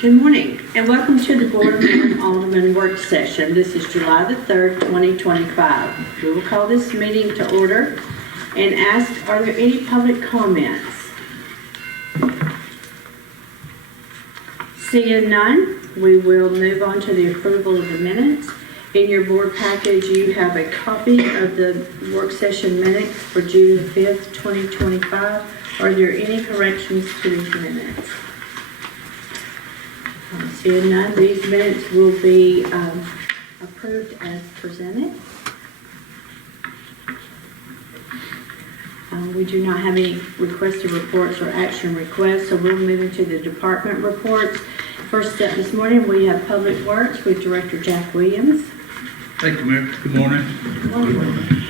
Good morning, and welcome to the Board of Mayor and Alderman Work Session. This is July the 3rd, 2025. We will call this meeting to order and ask, are there any public comments? Seeing none, we will move on to the approval of the minutes. In your board package, you have a copy of the work session minutes for June 5th, 2025. Are there any corrections to these minutes? Seeing none, these minutes will be approved as presented. We do not have any requested reports or action requests, so we'll move into the department reports. First up this morning, we have Public Works with Director Jack Williams. Thank you, Mayor. Good morning. Good morning.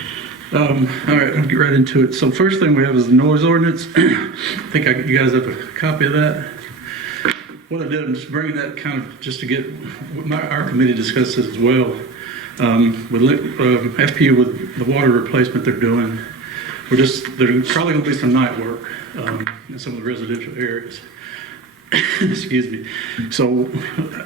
All right, I'll get right into it. So first thing we have is the noise ordinance. I think you guys have a copy of that. What I did, I'm just bringing that kind of just to get our committee discussed this as well. With FPU with the water replacement they're doing, there's probably going to be some night work in some of the residential areas. Excuse me. So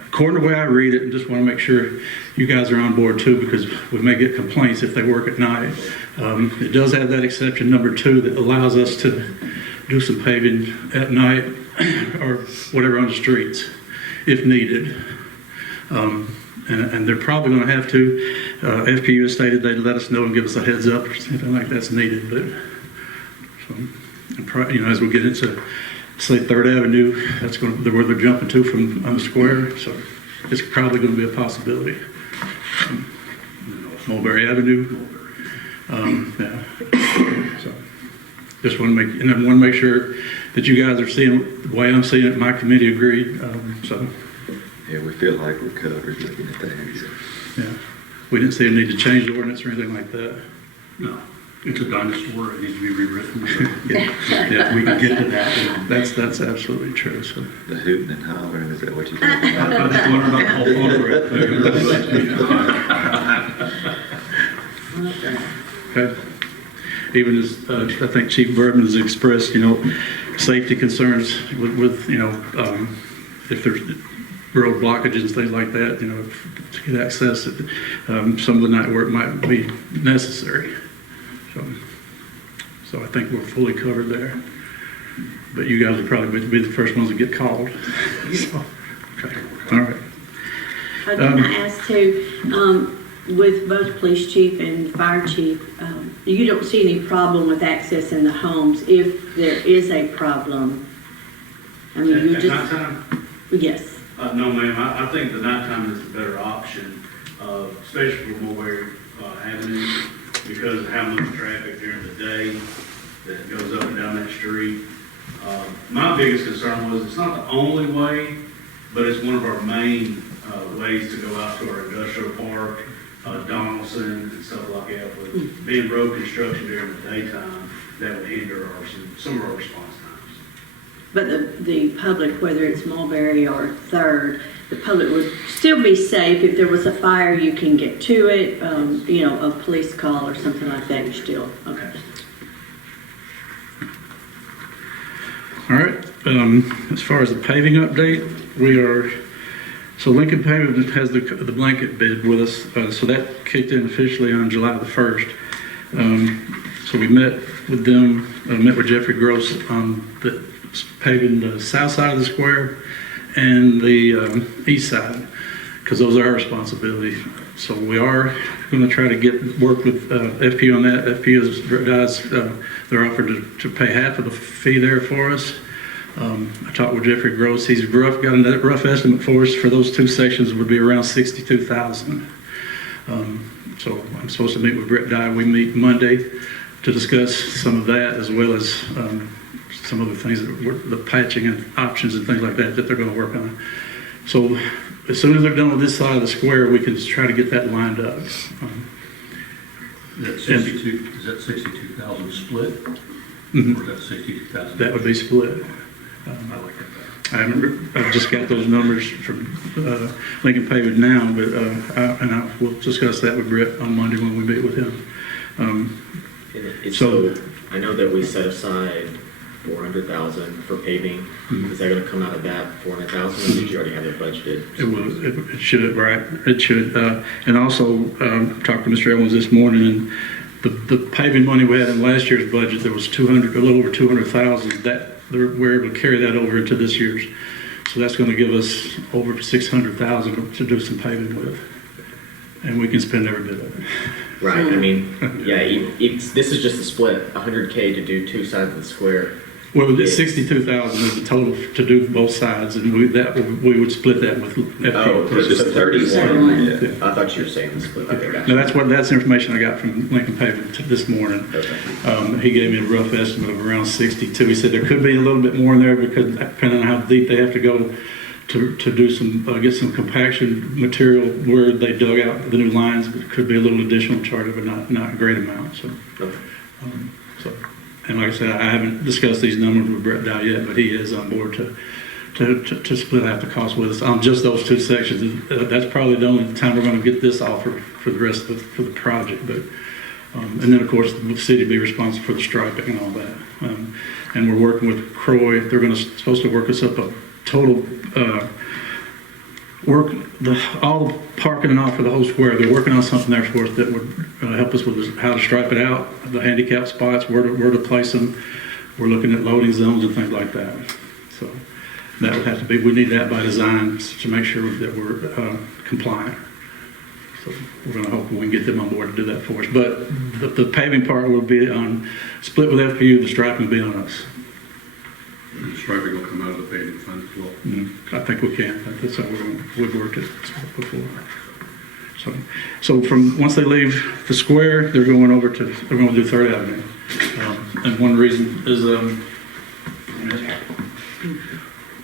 according to the way I read it, and just want to make sure you guys are on board too, because we may get complaints if they work at night. It does have that exception number 2 that allows us to do some paving at night or whatever on the streets if needed. And they're probably going to have to. FPU has stated they'd let us know and give us a heads up or something like that's needed. But so, as we get into, say, 3rd Avenue, that's going to be where they're jumping to from on the square. So it's probably going to be a possibility. Mulberry Avenue. Yeah. So just want to make sure that you guys are seeing it the way I'm seeing it. My committee agreed. Yeah, we feel like we're covered looking at that. Yeah, we didn't see a need to change the ordinance or anything like that. No, it's a dinosaur. It needs to be rewritten. So Yeah, we can get to that. that's absolutely true. So The hooting and hollering, is that what you're talking about? I just learned about the whole program. okay. Even as I think Chief Bergman has expressed, safety concerns with if there's road blockages and things like that, to get access, some of the night work might be necessary. So I think we're fully covered there. But you guys will probably be the first ones to get called. So, okay. All right. I was going to ask too, with both police chief and fire chief, you don't see any problem with access in the homes if there is a problem? I mean, you At just... nighttime? Yes. No, ma'am. I think the nighttime is the better option, especially for Mulberry Avenue, because of how much traffic during the day that goes up and down that street. My biggest concern was it's not the only way, but it's one of our main ways to go out to our industrial park, Donaldson, and stuff like that. With being road construction during the daytime, that would hinder some of our response times. But the public, whether it's Mulberry or 3rd, the public would still be safe. If there was a fire, you can get to it, a police call or something like that, you still, okay. All right. As far as the paving update, so Lincoln Paving has the blanket bid with us, so that kicked in officially on July the 1st. So we met with them, met with Jeffrey Gross on paving the south side of the square and the east side, because those are our responsibility. So we are going to try to work with FPU on that. FPU guys, they're offered to pay half of the fee there for us. I talked with Jeffrey Gross. He's got a rough estimate for us for those 2 sections would be around $62,000. So I'm supposed to meet with Brett Dye. We meet Monday to discuss some of that, as well as some of the things, the patching and options and things like that they're going to work on. So as soon as they're done with this side of the square, we can try to get that lined up. Is that 62,000 split? Mhm. Or is that 62,000? That would be split. I like that. I've just got those numbers from Lincoln Paving now, but we'll discuss that with Brett on Monday when we meet with him. So I know that we set aside 400,000 for paving. Is that gonna come out of that 400,000, or did you already have it budgeted? It should, right, it should. And also, talked to Mr. Evans this morning, and the paving money we had in last year's budget, there was a little over 200,000, that we're able to carry that over into this year's. So that's gonna give us over 600,000 to do some paving with. And we can spend every bit of it. Right, I mean, yeah, this is just a split, 100K to do two sides of the square. Well, the 62,000 is the total to do both sides, and we would split that with FP. Oh, It's just so 31. Yeah. I thought you were saying the split. Okay, gotcha. Now that's the information I got from Lincoln Paving this morning. Okay. He gave me a rough estimate of around 62. He said there could be a little bit more in there because depending on how deep they have to go to do some, get some compaction material where they dug out the new lines. It could be a little additional charge, but not a great amount. So, Okay. And like I said, I haven't discussed these numbers with Brett Dow yet, but he is on board to split out the cost with us on just those two sections. That's probably the only time we're going to get this offer for the rest of for the project. But and then of course the city be responsible for the striping and all that. And we're working with Croy. They're supposed to work us up a total all parking and all for the whole square. They're working on something there for us that would help us with how to stripe it out, the handicap spots, where to place them. We're looking at loading zones and things like that. So that would have to be, we need that by design to make sure that we're compliant. So we're going to hope we can get them on board to do that for us. But the paving part will be on split with FPU. The striping will be on us. The striping will come out of the paving fund as well. I think we can. That's how we've worked it before. So from once they leave the square, they're going to do 3rd Avenue. And one reason is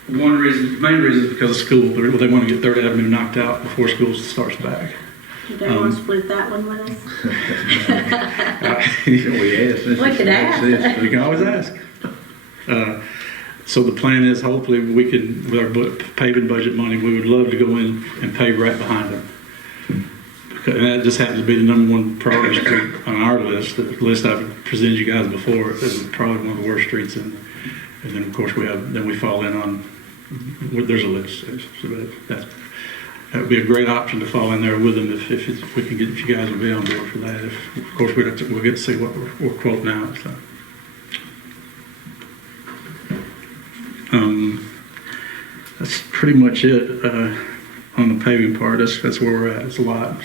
main reason is because of school. They want to get 3rd Avenue knocked out before school starts back. Do they want to split that one with us? We could ask. You can always ask. So the plan is hopefully we can, with our paving budget money, we would love to go in and pave right behind them. And that just happens to be the #1 priority street on our list. The list I've presented you guys before is probably one of the worst streets. And then of course we fall in on, there's a list. So that would be a great option to fall in there with them if we can get, if you guys will be on board for that. Of course we'll get to see what we're quoting out. So. That's pretty much it on the paving part. That's where we're at. It's a lot.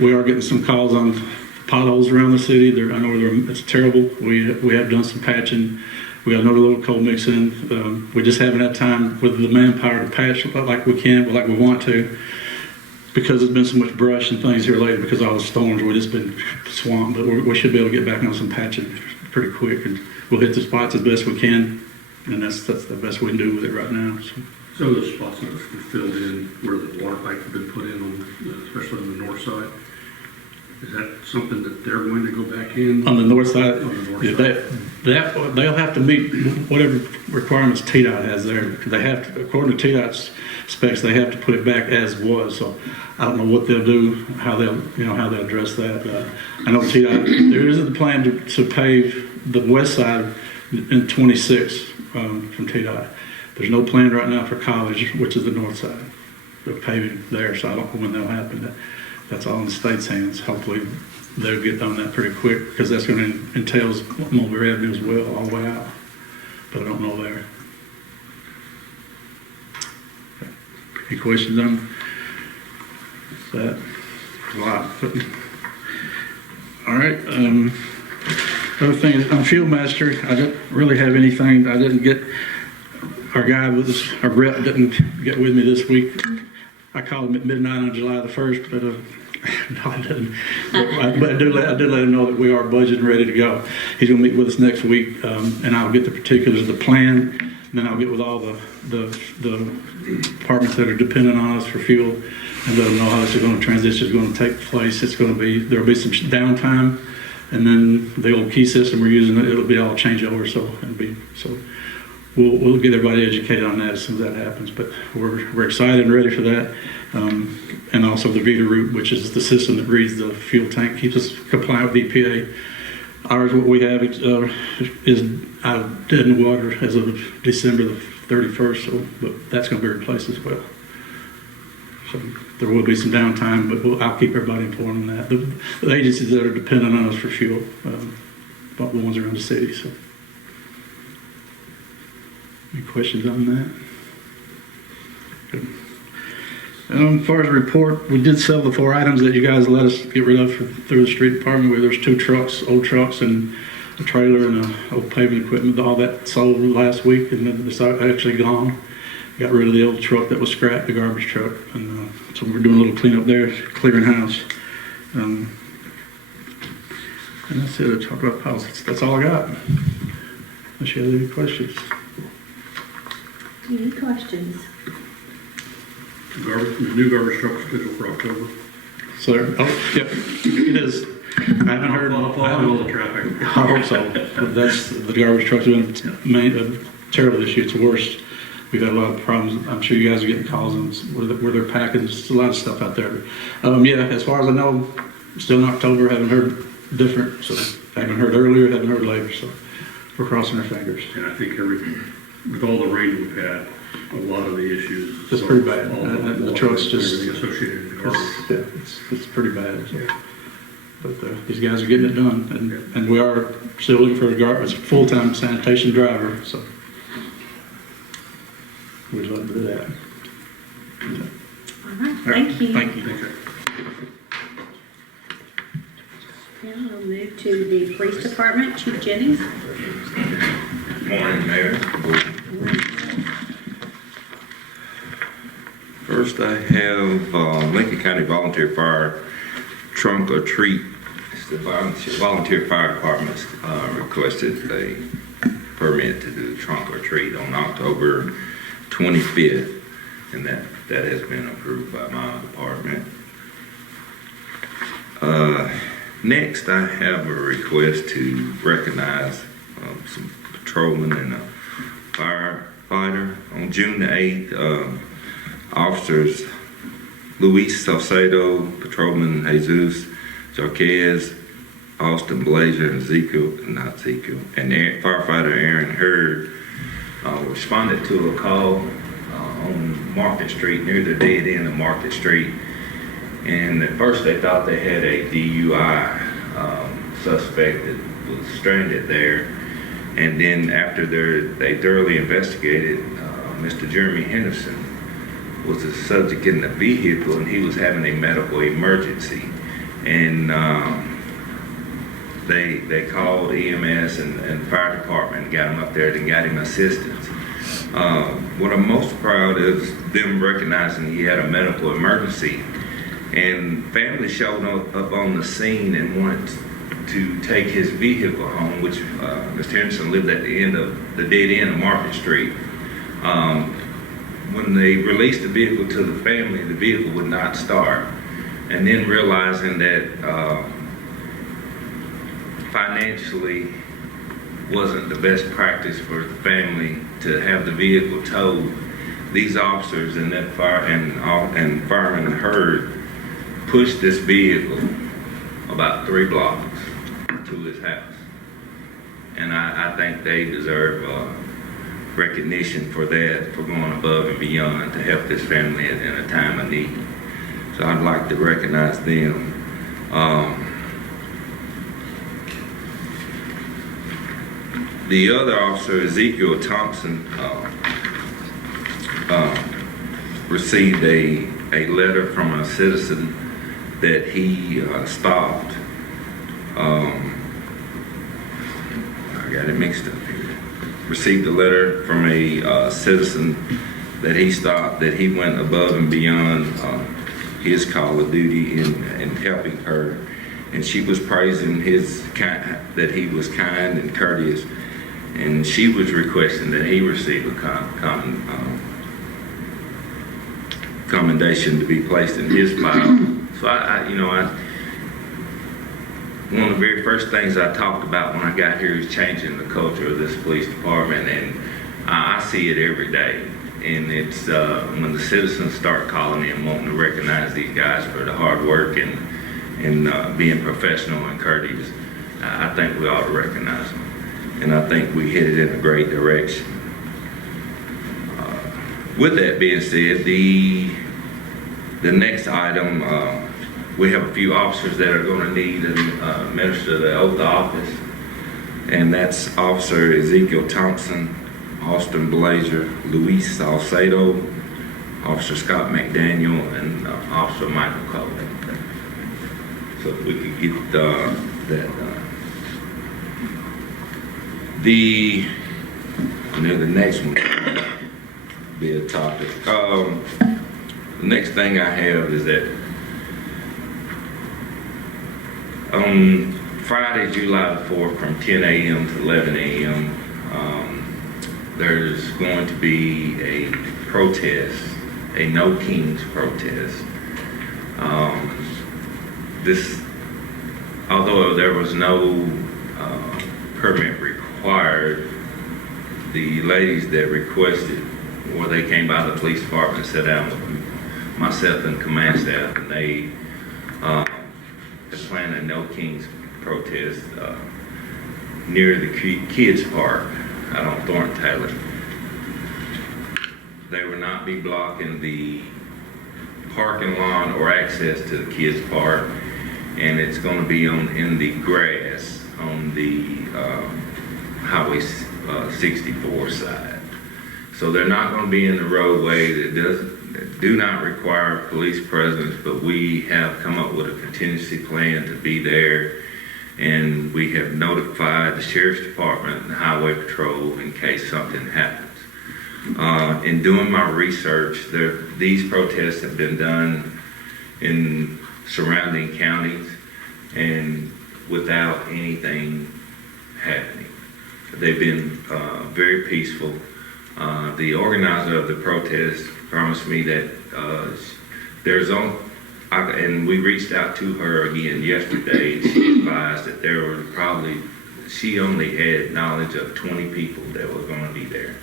We are getting some calls on potholes around the city. I know it's terrible. We have done some patching. We got another little cold mix in. We just haven't had time with the manpower to patch like we can, like we want to, because there's been so much brush and things here lately because of all the storms. We've just been swamped, but we should be able to get back on some patching pretty quick, and we'll hit the spots as best we can. And that's the best we can do with it right now. So the spots that have been filled in where the water pipe have been put in, especially on the north side, is that something that they're going to go back in? On the north side, On the north side. They'll have to meet whatever requirements TDOT has there. They have to, according to TDOT's specs, they have to put it back as was. So I don't know what they'll do, how they'll address that. I know TDOT, there is a plan to pave the west side in 26 from TDOT. There's no plan right now for College, which is the north side. They're paving there, so I don't know when that'll happen. That's all in the state's hands. Hopefully they'll get on that pretty quick because that's going to entail Mulberry Avenue as well, all the way out. But I don't know there. Any questions on that? A lot. All right. Other thing is on Field Master, I don't really have anything. I didn't get, our guy with us, our rep didn't get with me this week. I called him at midnight on July the 1st, but no, I didn't. But I did let him know that we are budgeted and ready to go. He's going to meet with us next week, and I'll get the particulars of the plan. And then I'll get with all the departments that are dependent on us for fuel and let them know how this is going to transition is going to take place. It's going to be, there'll be some downtime. And then the old key system we're using, it'll be all changeover, so we'll get everybody educated on that as soon as that happens. But we're excited and ready for that. And also the Vita route, which is the system that reads the fuel tank, keeps us compliant with EPA. Ours, what we have is dead in the water as of December the 31st, so, but that's going to be replaced as well. So there will be some downtime, but I'll keep everybody informed on that. The agencies that are dependent on us for fuel, but the ones around the city. So, any questions on that? Good. As far as the report, we did sell the 4 items that you guys let us get rid of through the street department, where there's 2 trucks, old trucks, and a trailer and old paving equipment. All that sold last week, and then it's actually gone. Got rid of the old truck that was scrapped, the garbage truck, and so we're doing a little cleanup there, clearing house. And that's it. I talk about policies. That's all I got. Unless you have any questions. Any questions? The new garbage truck scheduled for October. So, yep, it is. I haven't heard. Following all the traffic. I hope so. But that's the garbage truck's been a terrible issue. It's the worst. We've had a lot of problems. I'm sure you guys are getting calls on where they're packing. There's a lot of stuff out there. Yeah, as far as I know, still in October. Haven't heard different. So haven't heard earlier. Haven't heard later. So we're crossing our fingers. And I think with all the rain we've had, a lot of the issues. It's pretty bad. The truck's just everything associated with the garbage. it's pretty bad. So. But these guys are getting it done, and we are still looking for a full-time sanitation driver. So we'd love to do that. All right, thank you. Thank you. Now we'll move to the police department. Chief Jennings. Morning, Mayor. First, I have Lincoln County Volunteer Fire Trunk or Treat. It's the Volunteer Fire Department's requested a permit to do trunk or treat on October 25th, and that has been approved by my department. Next, I have a request to recognize some patrolmen and a firefighter. On June the 8th, officers Luis Salcedo, patrolman Jesus Jarquez, Austin Blazer, and firefighter Aaron Hurd responded to a call on Market Street, near the dead end of Market Street. And at first they thought they had a DUI suspect that was stranded there. And then after they thoroughly investigated, Mr. Jeremy Henderson was the subject in the vehicle, and he was having a medical emergency. And they called EMS and fire department and got him up there and got him assistance. What I'm most proud of is them recognizing he had a medical emergency. And family showed up on the scene and wanted to take his vehicle home, which Mr. Henderson lived at the dead end of Market Street. When they released the vehicle to the family, the vehicle would not start. And then realizing that financially wasn't the best practice for the family to have the vehicle towed, these officers and that fireman Hurd pushed this vehicle about 3 blocks to his house. And I think they deserve recognition for that, for going above and beyond to help this family in a time of need. So I'd like to recognize them. The other officer, Ezekiel Thompson, received a letter from a citizen that he stopped. I got it mixed up here. Received a letter from a citizen that he stopped, that he went above and beyond his call of duty in helping her. And she was praising that he was kind and courteous. And she was requesting that he receive a commendation to be placed in his file. So one of the very first things I talked about when I got here is changing the culture of this police department, and I see it every day. And it's when the citizens start calling in, wanting to recognize these guys for the hard work and being professional and courteous. I think we ought to recognize them. And I think we headed in a great direction. With that being said, the next item, we have a few officers that are going to need to administer the oath of office. And that's Officer Ezekiel Thompson, Austin Blazer, Luis Salcedo, Officer Scott McDaniel, and Officer Michael Cole. So if we could get that done. The next one will be a topic. The next thing I have is that on Friday, July the 4th, from 10 a.m. to 11 a.m., there's going to be a protest, a No Kings protest. Although there was no permit required, the ladies that requested, or they came by the police department and sat down with myself and command staff, and they planned a No Kings protest near the kids park out on Thornton Taylor. They will not be blocking the parking lot or access to the kids park, and it's going to be in the grass on the Highway 64 side. So they're not going to be in the roadway that do not require police presence, but we have come up with a contingency plan to be there, and we have notified the Sheriff's Department and the Highway Patrol in case something happens. In doing my research, these protests have been done in surrounding counties and without anything happening. They've been very peaceful. The organizer of the protest promised me that and we reached out to her again yesterday. She advised that there were she only had knowledge of 20 people that were going to be there.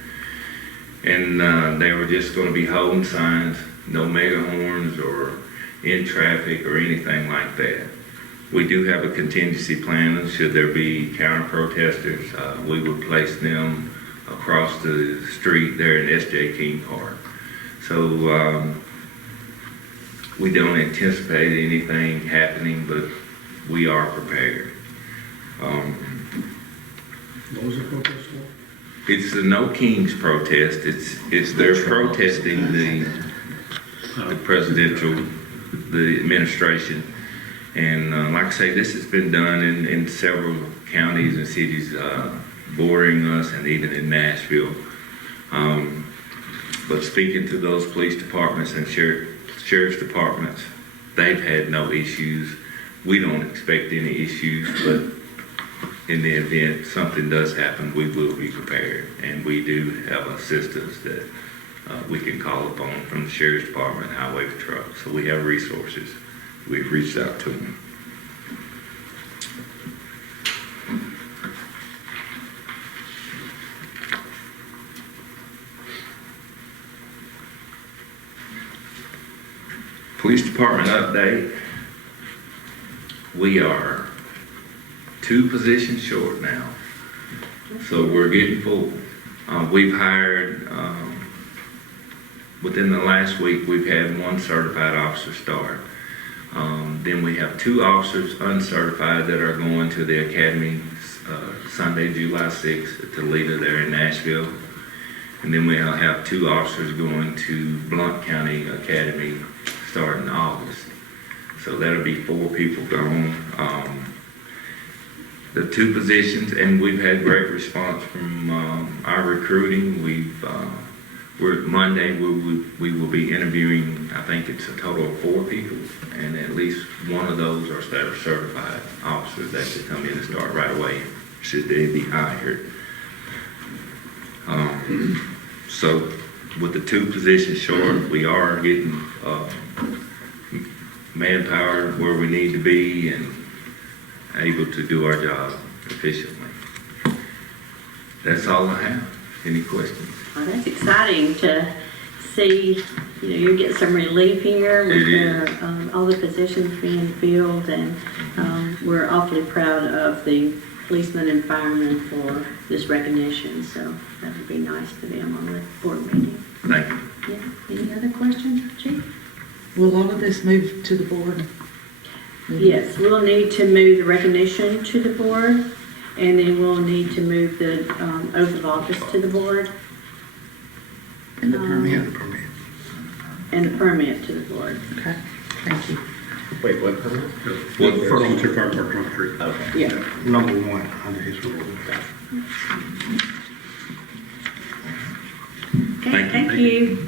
And they were just going to be holding signs, no mega horns or in traffic or anything like that. We do have a contingency plan. Should there be counter protesters, we would place them across the street there in S.J. King Park. So we don't anticipate anything happening, but we are prepared. What was the protest for? It's the No Kings protest. It's they're protesting the presidential, the administration. And like I say, this has been done in several counties and cities bordering us, and even in Nashville. But speaking to those police departments and sheriff's departments, they've had no issues. We don't expect any issues, but in the event something does happen, we will be prepared. And we do have assistance that we can call upon from the Sheriff's Department and Highway Patrol. So we have resources. We've reached out to them. Police Department update. We are 2 positions short now. So we're getting full. We've hired, within the last week, we've had 1 certified officer start. Then we have 2 officers uncertified that are going to the academy Sunday, July 6th at Toledo there in Nashville. And then we'll have 2 officers going to Blount County Academy starting in August. So that'll be 4 people gone. The 2 positions, and we've had great response from our recruiting. Monday we will be interviewing, I think it's a total of 4 people, and at least one of those are certified officers that should come in and start right away should they be hired. So with the 2 positions short, we are getting manpower where we need to be and able to do our job efficiently. That's all I have. Any questions? Well, that's exciting to see, you get some relief here with all the positions being filled, and we're awfully proud of the policemen and firemen for this recognition, so that would be nice for them on the board meeting. Thank you. Yeah, any other questions, Chief? Will all of this move to the board? Yes, we'll need to move the recognition to the board, and then we'll need to move the oath of office to the board. And the permit? And the permit to the board. Okay, thank you. Wait, what permit? What For first? volunteer fire department on the street. Okay. Yeah. Number one under his rule. Okay, Thank you. thank you.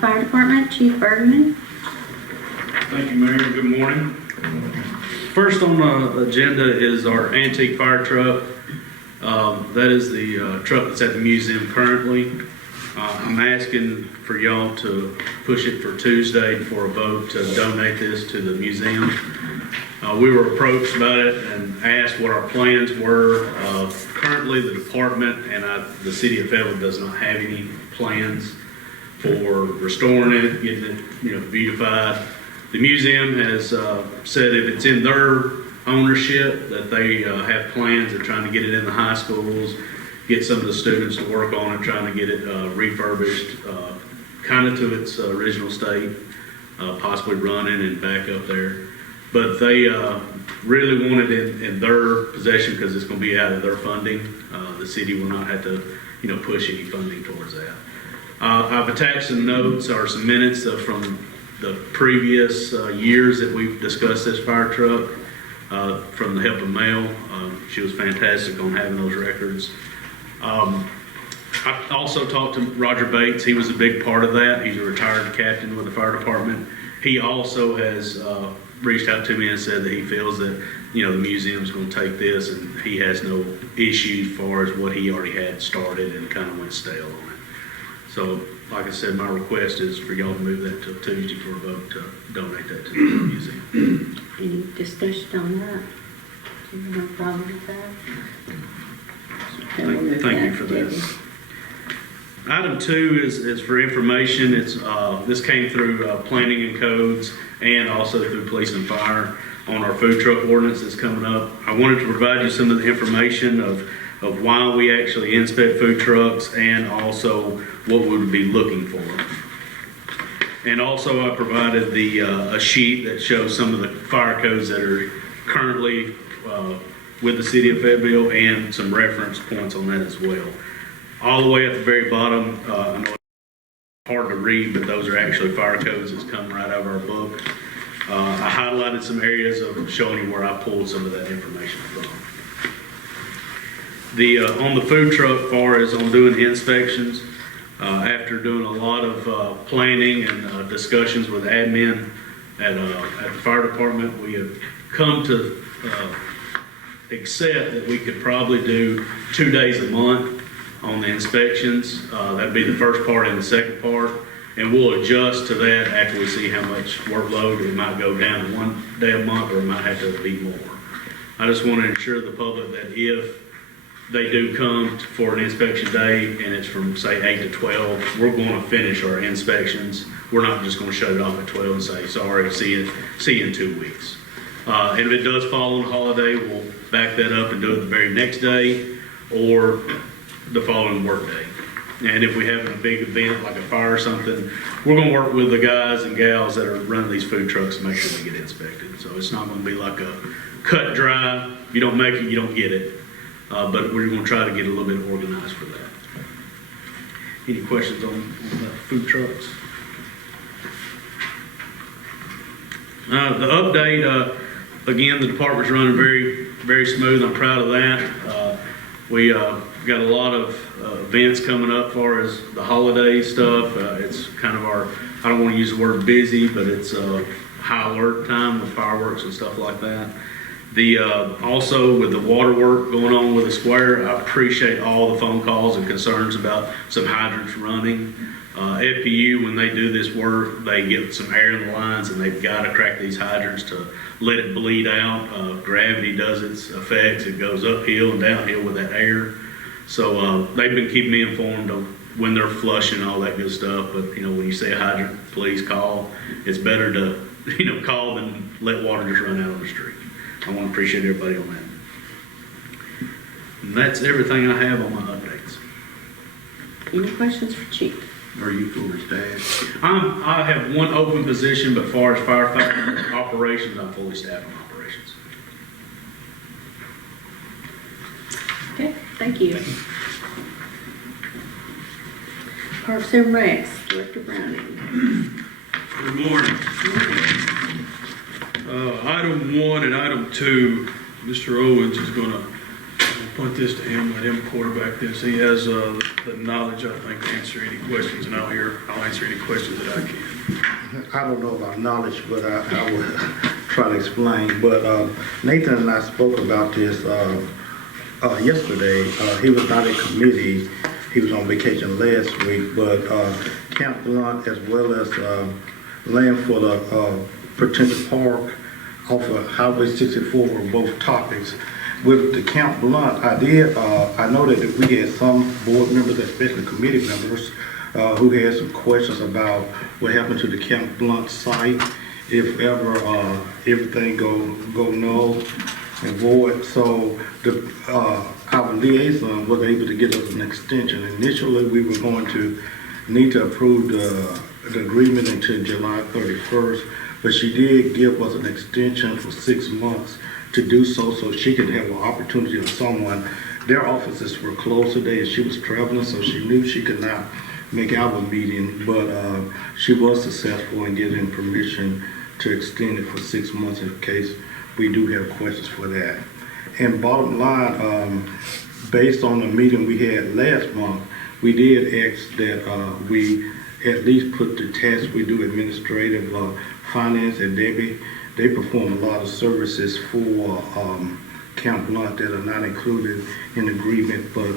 Fire Department, Chief Bergman. Thank you, Mayor. Good morning. First on the agenda is our antique fire truck. That is the truck that's at the museum currently. I'm asking for y'all to push it for Tuesday for a vote to donate this to the museum. We were approached about it and asked what our plans were. Currently, the department and the city of Fayetteville does not have any plans for restoring it, getting it, beautified. The museum has said if it's in their ownership, that they have plans of trying to get it in the high schools, get some of the students to work on it, trying to get it refurbished, kind of to its original state, possibly running and back up there. But they really want it in their possession because it's going to be out of their funding. The city will not have to, push any funding towards that. I've attached some notes or some minutes from the previous years that we've discussed this fire truck from the help of Mel. She was fantastic on having those records. I also talked to Roger Bates. He was a big part of that. He's a retired captain with the fire department. He also has reached out to me and said that he feels that, the museum's going to take this and he has no issue as far as what he already had started and kind of went stale on it. So, like I said, my request is for y'all to move that to Tuesday for a vote to donate that to the museum. Any discussion on that? No problem with that? Okay, we'll move Thank you that for to this. Item 2 is for information. It's this came through planning and codes and also through police and fire on our food truck ordinance that's coming up. I wanted to provide you some of the information of why we actually inspect food trucks and also what we would be looking for. And also I provided a sheet that shows some of the fire codes that are currently with the city of Fayetteville and some reference points on that as well. All the way at the very bottom, I know it's hard to read, but those are actually fire codes that's come right out of our book. I highlighted some areas of showing you where I pulled some of that information from. On the food truck, far as on doing the inspections, after doing a lot of planning and discussions with admin at the fire department, we have come to accept that we could probably do 2 days a month on the inspections. That'd be the first part and the second part. And we'll adjust to that after we see how much workload. It might go down to 1 day a month or it might have to be more. I just want to ensure the public that if they do come for an inspection day and it's from say 8 to 12, we're going to finish our inspections. We're not just going to shut it off at 12 and say, sorry, see you in 2 weeks. And if it does fall on a holiday, we'll back that up and do it the very next day or the following work day. And if we have a big event like a fire or something, we're going to work with the guys and gals that are running these food trucks to make sure they get inspected. So it's not going to be like a cut dry. If you don't make it, you don't get it. But we're going to try to get a little bit organized for that. Any questions on the food trucks? The update, again, the department's running very, very smooth. I'm proud of that. We got a lot of events coming up as far as the holiday stuff. It's kind of our, I don't want to use the word busy, but it's high alert time with fireworks and stuff like that. Also with the water work going on with the square, I appreciate all the phone calls and concerns about some hydrants running. FPU, when they do this work, they get some air in the lines and they've got to crack these hydrants to let it bleed out. Gravity does its effects. It goes uphill and downhill with that air. So they've been keeping me informed of when they're flushing, all that good stuff. But when you see a hydrant, please call. It's better to call than let water just run out on the street. I want to appreciate everybody on that. And that's everything I have on my updates. Any questions for Chief? Are you fully staffed? I have one open position, but as far as firefighting operations, I'm fully staffed on operations. Okay, thank you. Parks and Recs, Director Browning. Good morning. Item 1 and item 2, Mr. Owens is going to point this to him, let him quarterback this. He has the knowledge, I think, to answer any questions, and I'll answer any questions that I can. I don't know about knowledge, but I will try to explain. But Nathan and I spoke about this yesterday. He was not in committee. He was on vacation last week, but Camp Blunt as well as land for the potential park off of Highway 64 were both topics. With the Camp Blunt, I know that we had some board members, especially committee members, who had some questions about what happened to the Camp Blunt site, if ever everything go null and void. So our liaison was able to get us an extension. Initially, we were going to need to approve the agreement until July 31st, but she did give us an extension for 6 months to do so she could have an opportunity of someone. Their offices were closed today and she was traveling, so she knew she could not make our meeting, but she was successful in getting permission to extend it for 6 months in case we do have questions for that. And bottom line, based on the meeting we had last month, we did ask that we at least put the tasks we do administrative, finance, and Debbie. They perform a lot of services for Camp Blunt that are not included in the agreement, but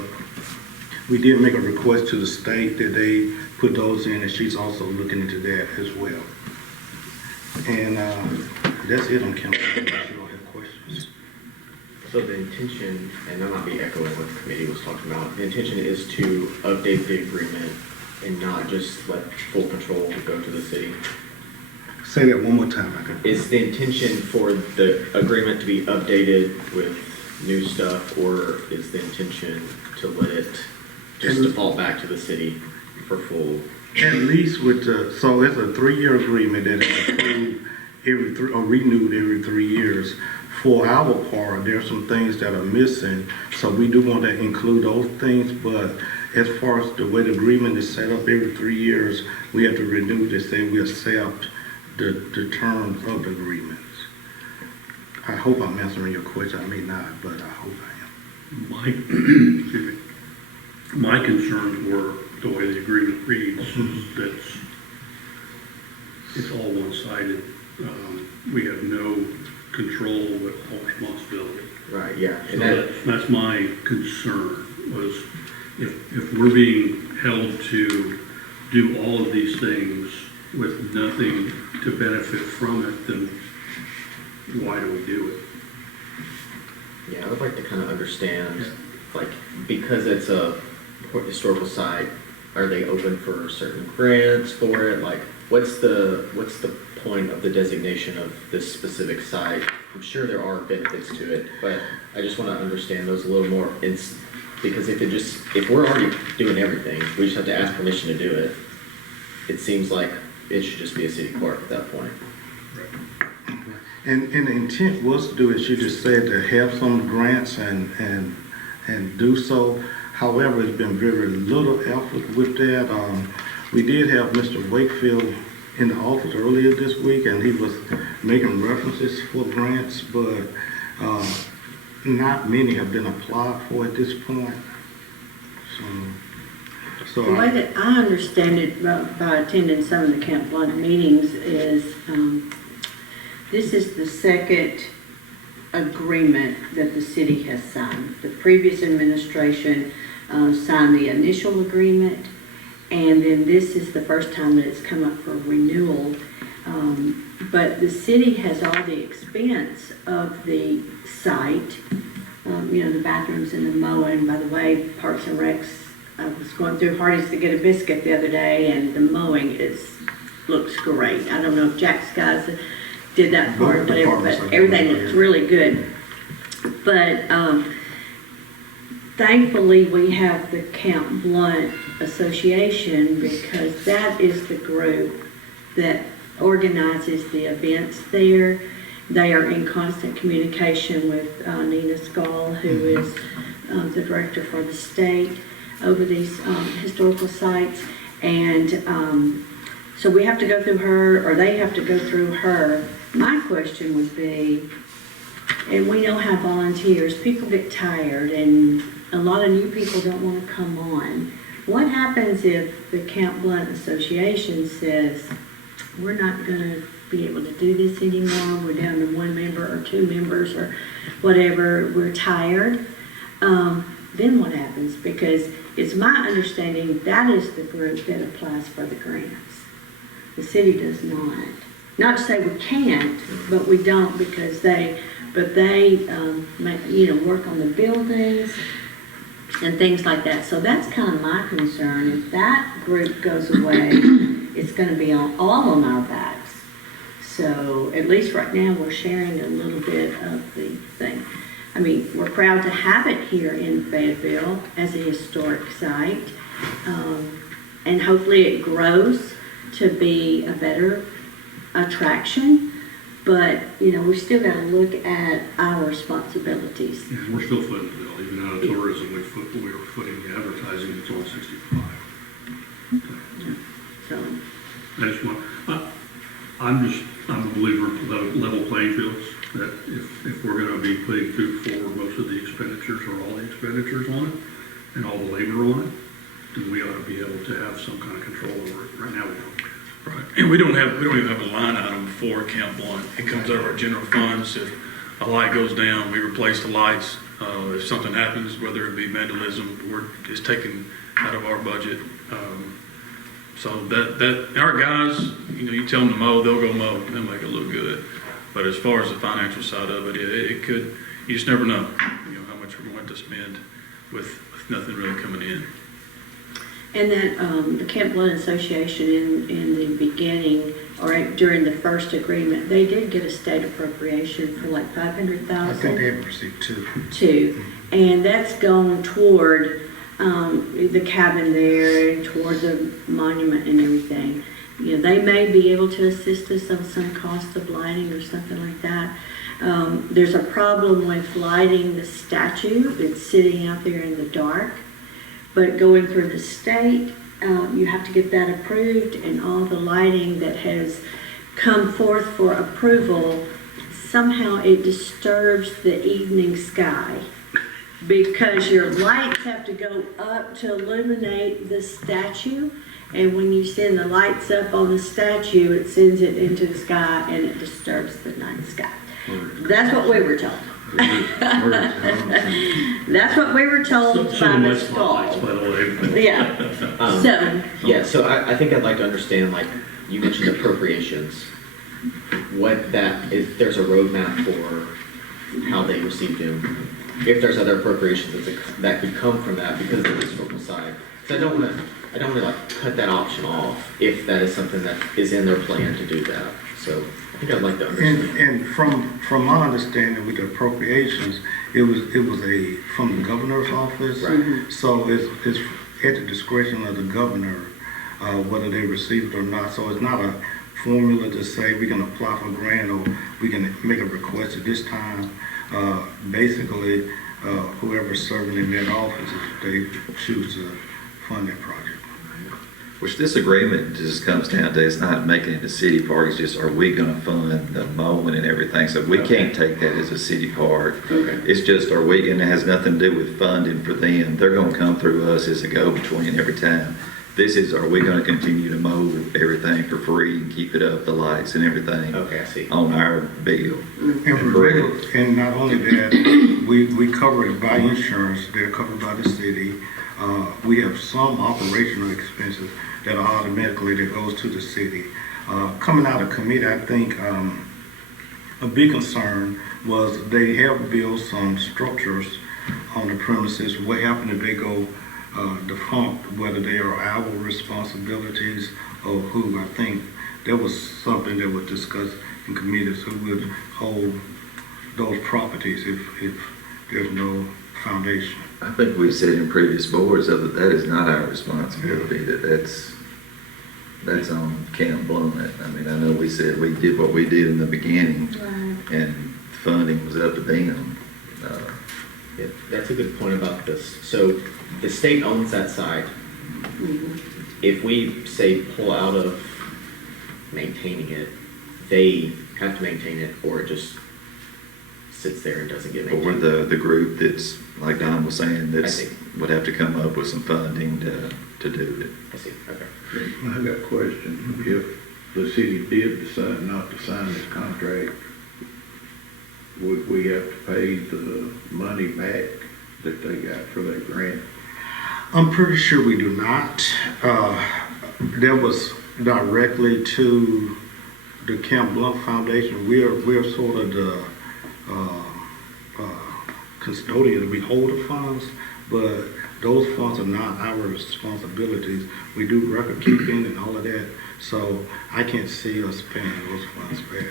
we did make a request to the state that they put those in, and she's also looking into that as well. And that's it on Camp Blunt, unless you all have questions. So the intention, and I might be echoing what the committee was talking about, the intention is to update the agreement and not just let full control go to the city. Say that one more time, Is the intention for the agreement to be updated with new stuff, or is the intention to let it just default back to the city for full? At least with so it's a 3-year agreement that is approved renewed every 3 years. For our part, there are some things that are missing, so we do want to include those things, but as far as the way the agreement is set up every 3 years, we have to renew to say we accept the terms of the agreements. I hope I'm answering your question. I may not, but I hope I am. My concerns were the way the agreement reads, that it's all one-sided. We have no control but all responsibility. Right, yeah. And So that's my concern, was if we're being held to do all of these things with nothing to benefit from it, then why do we do it? yeah, I would like to kind of understand, like, because it's a historical site, are they open for certain grants for it? Like, what's the point of the designation of this specific site? I'm sure there are benefits to it, but I just want to understand those a little more. Because if we're already doing everything, we just have to ask permission to do it. It seems like it should just be a city park at that point. And the intent was to do, as you just said, to have some grants and do so. However, it's been very little effort with that. We did have Mr. Wakefield in the office earlier this week, and he was making references for grants, but not many have been applied for at this point. So The way that I understand it by attending some of the Camp Blunt meetings is this is the second agreement that the city has signed. The previous administration signed the initial agreement, and then this is the first time that it's come up for renewal. But the city has all the expense of the site, the bathrooms and the mowing. By the way, Parks and Recs, I was going through Hardee's to get a biscuit the other day, and the mowing looks great. I don't know if Jack's guys did that part, Both whatever, departments but are everything doing it. looks really good. But thankfully, we have the Camp Blunt Association because that is the group that organizes the events there. They are in constant communication with Nina Skull, who is the director for the state over these historical sites. And so we have to go through her, or they have to go through her. My question would be, and we know how volunteers, people get tired and a lot of new people don't want to come on. What happens if the Camp Blunt Association says, we're not going to be able to do this anymore, we're down to 1 member or 2 members or whatever, we're tired? Then what happens? Because it's my understanding that is the group that applies for the grants. The city does not. Not to say we can't, but we don't because they work on the buildings and things like that. So that's kind of my concern. If that group goes away, it's going to be all on our backs. So at least right now we're sharing a little bit of the thing. I mean, we're proud to have it here in Fayetteville as a historic site. And hopefully it grows to be a better attraction. But, we still got to look at our responsibilities. Yeah, we're still footing the bill, even out of tourism, we were footing the advertising, it's only 65. So, I just want, I'm a believer in level playing fields, that if we're gonna be putting forward most of the expenditures or all the expenditures on it, and all the labor on it, then we ought to be able to have some kind of control over it. Right now, we don't. Right, and we don't even have a line item for Camp Blunt. It comes out of our general funds. If a light goes down, we replace the lights. If something happens, whether it be vandalism, it's taken out of our budget. So that our guys, you tell them to mow, they'll go mow. They'll make it look good. But as far as the financial side of it, it could, you just never know, how much we're going to spend with nothing really coming in. and that the Camp Blunt Association in the beginning, or during the first agreement, they did get a state appropriation for like $500,000. I think they received 2. Two, and that's gone toward the cabin there and toward the monument and everything. They may be able to assist us on some cost of lighting or something like that. There's a problem with lighting the statue. It's sitting out there in the dark. But going through the state, you have to get that approved, and all the lighting that has come forth for approval, somehow it disturbs the evening sky because your lights have to go up to illuminate the statue, and when you send the lights up on the statue, it sends it into the sky and it disturbs the night sky. That's what we were told. That's what we were told by the spotlights, by skull. the way. Yeah. So I think I'd like to understand, like, you mentioned appropriations. What that, if there's a roadmap for how they received them, if there's other appropriations that could come from that because of the historical side. So I don't want to like cut that option off if that is something that is in their plan to do that. So I think I'd like to understand. And from my understanding with the appropriations, it was from the governor's office. Right. So it's at the discretion of the governor whether they receive it or not. So it's not a formula to say we can apply for a grant or we can make a request at this time. Basically, whoever's serving in that office, if they choose to fund that project. Which this agreement just comes down to, it's not making it a city park, it's just, are we gonna fund the mowing and everything? So we can't take that as a city park. Okay. It's just, and it has nothing to do with funding for them. They're gonna come through us as a go-between every time. This is, are we gonna continue to mow everything for free and keep it up, the lights and everything? Okay, I see. On our bill. And not only that, we cover it by insurance. They're covered by the city. We have some operational expenses that are automatically that goes to the city. Coming out of committee, I think a big concern was they have built some structures on the premises. What happened if they go defunct, whether they are our responsibilities or who? I think that was something that was discussed and committees who would hold those properties if there's no foundation. I think we said in previous boards that is not our responsibility, that's on Camp Blunt. I mean, I know we said we did what we did in the beginning, Right. and funding was up to them. Yeah, that's a good point about this. So the state owns that site. If we say pull out of maintaining it, they have to maintain it, or it just sits there and doesn't get Or maintained. the group that's, like Don was saying, I that's, see. would have to come up with some funding to do it. I see, okay. I got a question. If the city did decide not to sign this contract, would we have to pay the money back that they got for that grant? I'm pretty sure we do not. That was directly to the Camp Blunt Foundation. We're sort of the custodian, we hold the funds, but those funds are not our responsibilities. We do record keeping and all of that, so I can't see us paying those funds back.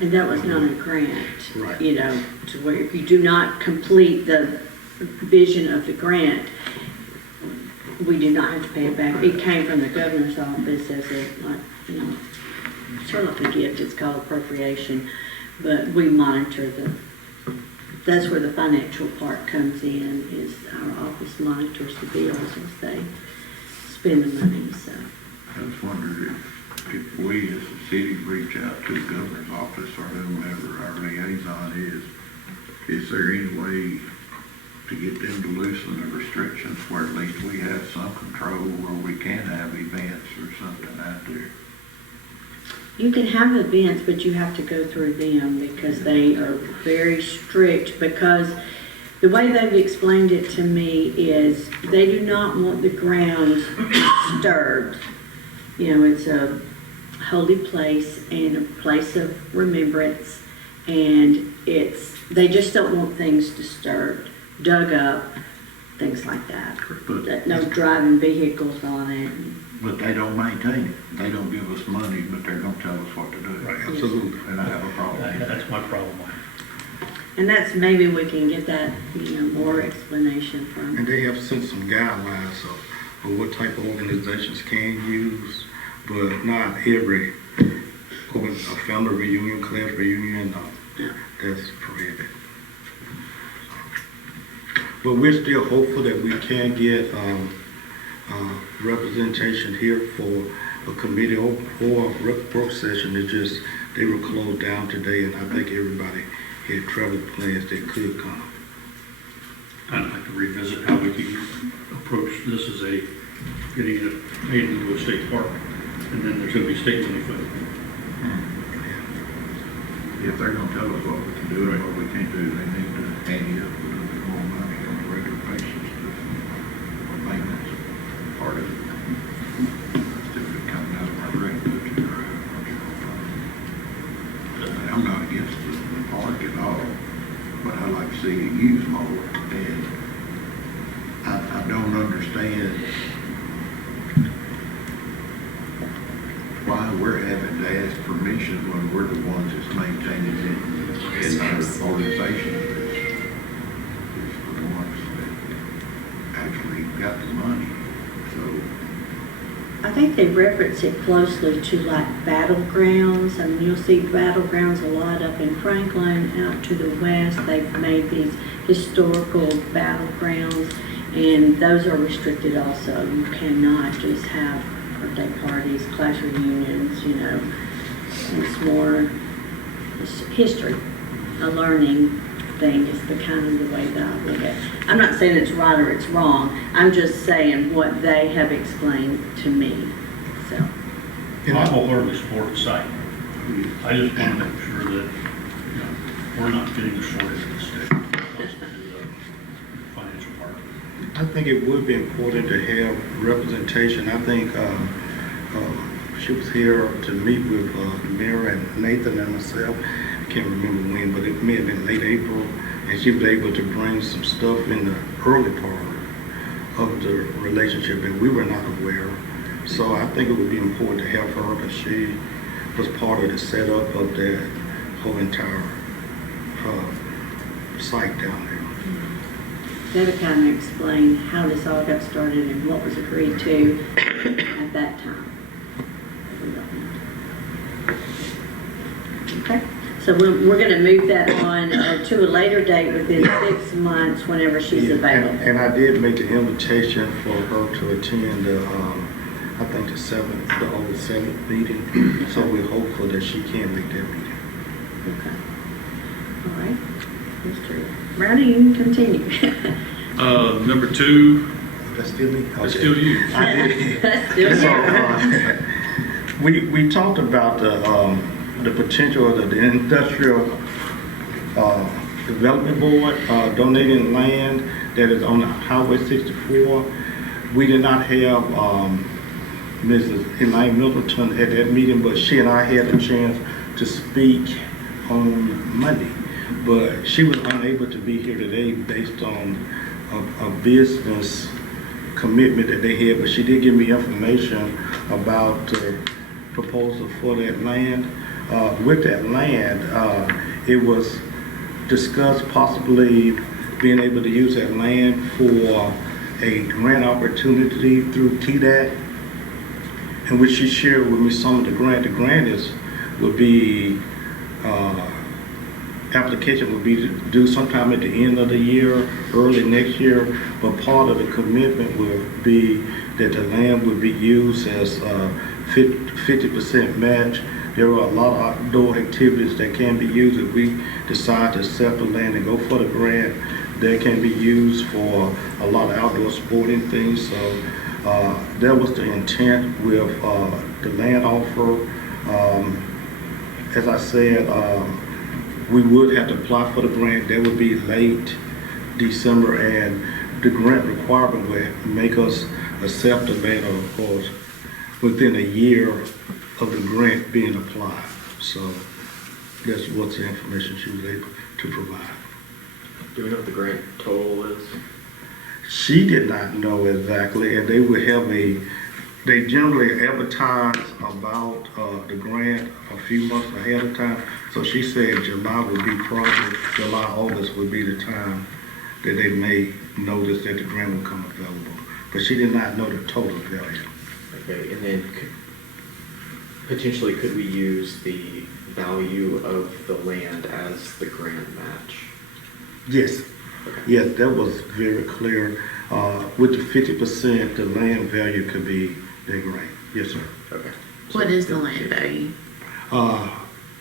And that was not a grant. Right. You know, to where if you do not complete the vision of the grant, we do not have to pay it back. It came from the governor's office as a, like, you know, sort of like a gift. It's called appropriation, but we monitor that's where the financial part comes in, is our office monitors the bills as they spend the money, so. I just wondered if we as a city reach out to the governor's office or whomever our liaison is there any way to get them to loosen the restrictions where at least we have some control where we can have events or something out there? You can have events, but you have to go through them because they are very strict, because the way they've explained it to me is they do not want the grounds disturbed. You know, it's a holy place and a place of remembrance, and they just don't want things disturbed, dug up, things like that. But, No driving vehicles on it. but they don't maintain it. They don't give us money, but they're gonna tell us what to do. Right, absolutely. And I have a problem. That's my problem. And that's, maybe we can get that, you know, more explanation from. And they have sent some guidelines of what type of organizations can use, but not every, a family reunion, class reunion, that's prohibited. But we're still hopeful that we can get representation here for a committee or a work session. It's just, they were closed down today, and I think everybody had travel plans that could come. I'd like to revisit how we can approach this as getting it made into a state park, and then there's gonna be state money for it. If they're gonna tell us what we can do and what we can't do, they need to hand up a little bit more money on a regular basis for maintenance part of it. Instead of it coming out of our rec budget or our general fund. And I'm not against the park at all, but I like to see it used more. And I don't understand why we're having to ask permission when we're the ones that's maintaining it in our organization. Is the ones that actually got the money. So I think they reference it closely to like battlegrounds. I mean, you'll see battlegrounds a lot up in Franklin, out to the west. They've made these historical battlegrounds, and those are restricted also. You cannot just have birthday parties, class reunions, you know. It's more history, a learning thing is the kind of the way that I look at it. I'm not saying it's right or it's wrong. I'm just saying what they have explained to me. So, I wholeheartedly support the site. I just want to make sure that, you know, we're not getting the short end of the stick. Let's do the financial part. I think it would be important to have representation. I think she was here to meet with the mayor and Nathan and myself. I can't remember when, but it may have been late April, and she was able to bring some stuff in the early part of the relationship that we were not aware of. So I think it would be important to have her, because she was part of the setup of that whole entire site down there. That'll kind of explain how this all got started and what was agreed to at that time. Okay, so we're going to move that on to a later date within 6 months whenever she's Yeah, available. and I did make the invitation for her to attend the, I think the August 7th meeting, so we're hopeful that she can make that meeting. Okay. All right. Mr. Brownie, you can continue. Number 2, That's still me? that's Okay. still you. I did. That's still So, we talked about the potential of the industrial development board donating land that is on Highway 64. We did not have Mrs. Elaine Middleton at that meeting, but she and I had a chance to speak on Monday. But she was unable to be here today based on a business commitment that they had, but she did give me information about the proposal for that land. With that land, it was discussed possibly being able to use that land for a grant opportunity through TDAC, in which she shared with me some of the grant. The grant would be application would be due sometime at the end of the year, early next year, but part of the commitment would be that the land would be used as 50% match. There are a lot of outdoor activities that can be used if we decide to sell the land and go for the grant. They can be used for a lot of outdoor sporting things. So that was the intent with the land offer. As I said, we would have to apply for the grant. That would be late December, and the grant requirement would make us accept the land, of course, within a year of the grant being applied. So that's what's the information she was able to provide. Do we know what the grant total is? She did not know exactly, and they would have they generally advertise about the grant a few months ahead of time. So she said July, August would be the time that they may notice that the grant will come available. But she did not know the total value. Okay, and then potentially could we use the value of the land as the grant match? Yes. Okay. Yes, that was very clear. With the 50%, the land value could be the grant. Yes, sir. Okay. What is the land value?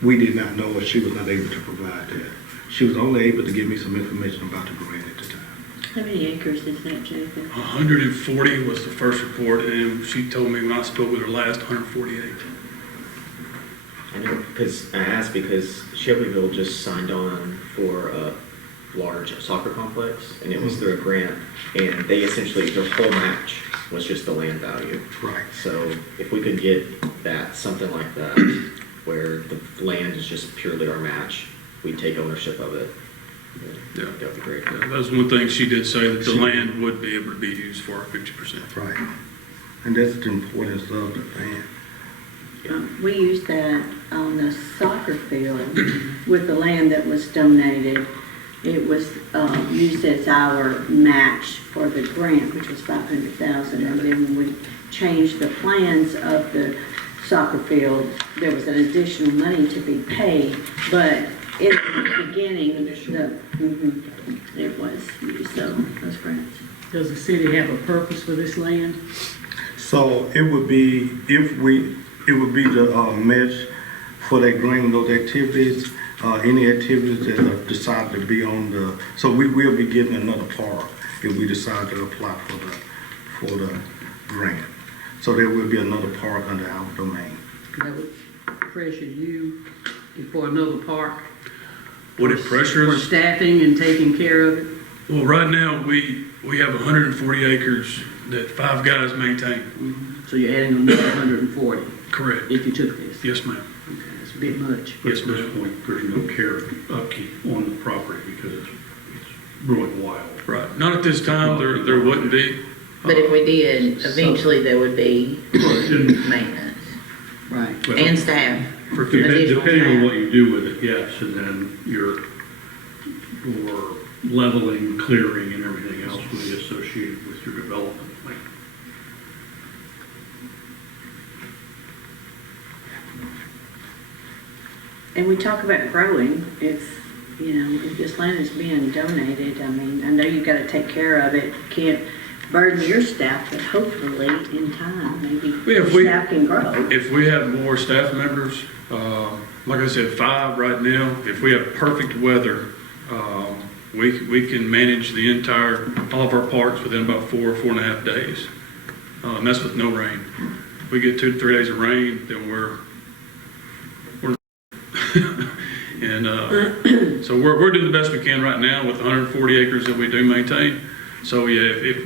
We did not know, or she was not able to provide that. She was only able to give me some information about the grant at the time. How many acres is that, Jacob? 140 was the first report, and she told me when I spoke with her last, 148. I know, because I asked because Shelbyville just signed on for a large soccer complex, and it was through a grant, and they essentially, their whole match was just the land value. Right. So if we could get that, something like that, where the land is just purely our match, we take ownership of it. Yeah. That would be great. Yeah, that was one thing she did say, that the land would be able to be used for 50%. Right. And that's the importance of the land. We used that on the soccer field with the land that was donated. It was used as our match for the grant, which was $500,000. And then when we changed the plans of the soccer field, there was an additional money to be paid. But in the beginning, it was used, so those grants. Does the city have a purpose for this land? So it would be, it would be the mesh for that grant, those activities, any activities that are decided to be on the, so we will be getting another park if we decide to apply for the grant. So there will be another park under our domain. That would pressure you for another park? Would it pressure For us? staffing and taking care of it? Well, right now, we have 140 acres that 5 guys maintain. So you're adding another 140 Correct. if you took this? Yes, ma'am. Okay, that's a bit much. But Yes, at this ma'am. point, there's no care upkeep on the property because it's growing wild. Right. Not at this time, there wouldn't be. But if we did, eventually there would be maintenance Right. Well, and staff. For future. Additional Depending on time. what you do with it, yes, and then your leveling, clearing, and everything else will be associated with your development plan. And we talk about growing, if, you know, if this land is being donated, I mean, I know you've got to take care of it, can't burden your staff, but hopefully in time, maybe Yeah, your if we- staff can grow. If we have more staff members, like I said, 5 right now, if we have perfect weather, we can manage all of our parks within about 4.5 days. And that's with no rain. If we get 2 to 3 days of rain, then we're and so we're doing the best we can right now with 140 acres that we do maintain. So yeah, if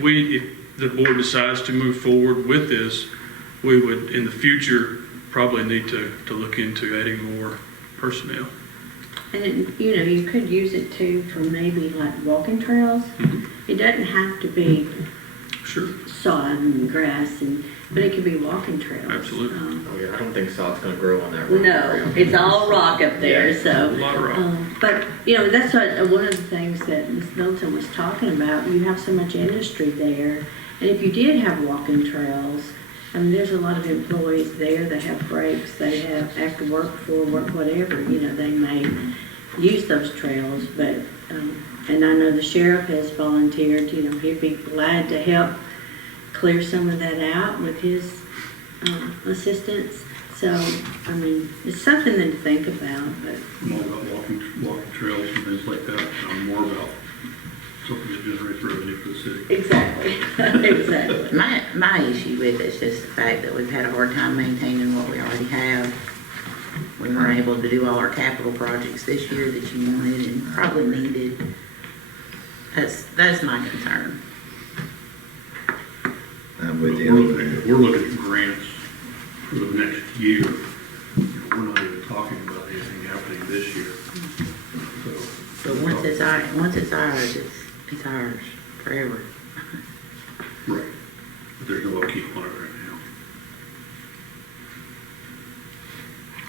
the board decides to move forward with this, we would in the future probably need to look into adding more personnel. And, you know, you could use it too for maybe like walking trails. It doesn't have to be Sure. sod and grass, but it could be walking trails. Absolutely. Oh yeah, I don't think sod's gonna grow on that road. No, it's all rock up there, A so. lot of rock. But, you know, that's one of the things that Ms. Middleton was talking about. You have so much industry there. And if you did have walking trails, I mean, there's a lot of employees there that have breaks, they have after work, before work, whatever, you know, they may use those trails, but, and I know the sheriff has volunteered, you know, he'd be glad to help clear some of that out with his assistance. So, I mean, it's something to think about, but. I'm all about walking trails and things like that. I'm more about something that generates revenue for the city. Exactly, exactly. My issue with it is just the fact that we've had a hard time maintaining what we already have. We weren't able to do all our capital projects this year that you wanted and probably needed. That's my concern. I'm with We're you. looking at grants for the next year. You know, we're not even talking about anything happening this year. So, But once it's ours, it's ours forever. right. But there's no upkeep on it right now.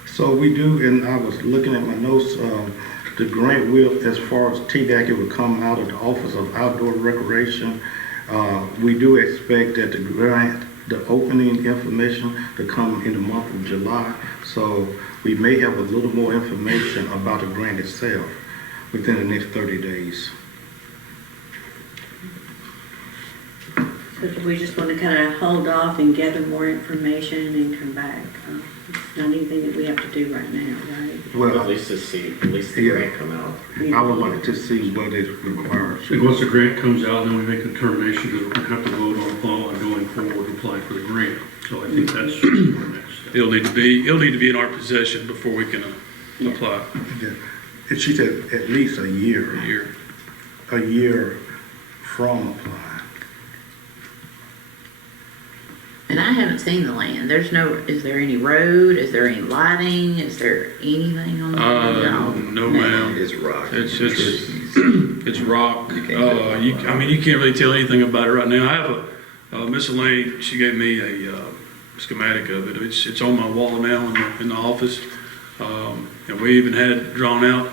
So we do, and I was looking at my notes, the grant will, as far as TDAC, it would come out of the Office of Outdoor Recreation. We do expect that the grant, the opening information to come in the month of July. So we may have a little more information about the grant itself within the next 30 days. So do we just want to kind of hold off and gather more information and come back? It's not anything that we have to do right now, right? Well, At least the Yeah. grant come out. I would like to see what it requires. And once the grant comes out, then we make a determination that we're going to have to vote on going forward, applying for the grant. So I think that's our next step. It'll need to be in our possession before we can apply. Yeah. And she said at least a A year year. from applying. And I haven't seen the land. Is there any road? Is there any lighting? Is there anything on the land? No, ma'am. It's rock. It's rock. You can't I mean, you can't really tell anything about it right now. I have Miss Elaine, she gave me a schematic of it. It's on my wall now in the office. And we even had it drawn out.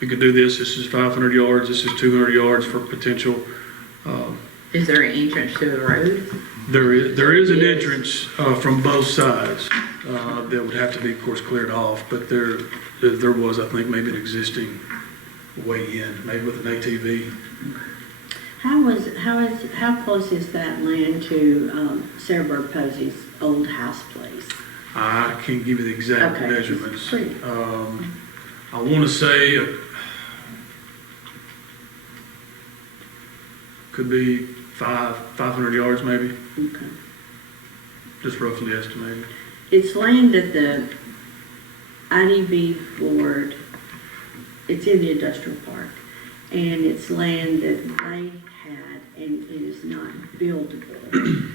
We could do this. This is 500 yards. This is 200 yards for potential. Is there an entrance to the road? There is an entrance from both sides that would have to be, of course, cleared off. But there was, I think, maybe an existing way in, maybe with an ATV. How close is that land to Sarah Bird Posey's old house place? I can't give you the exact Okay. measurements. Pretty. I want to say could be 500 yards maybe, Okay. just roughly estimated. It's land that the IDB board, it's in the industrial park, and it's land that they had, and it is not buildable.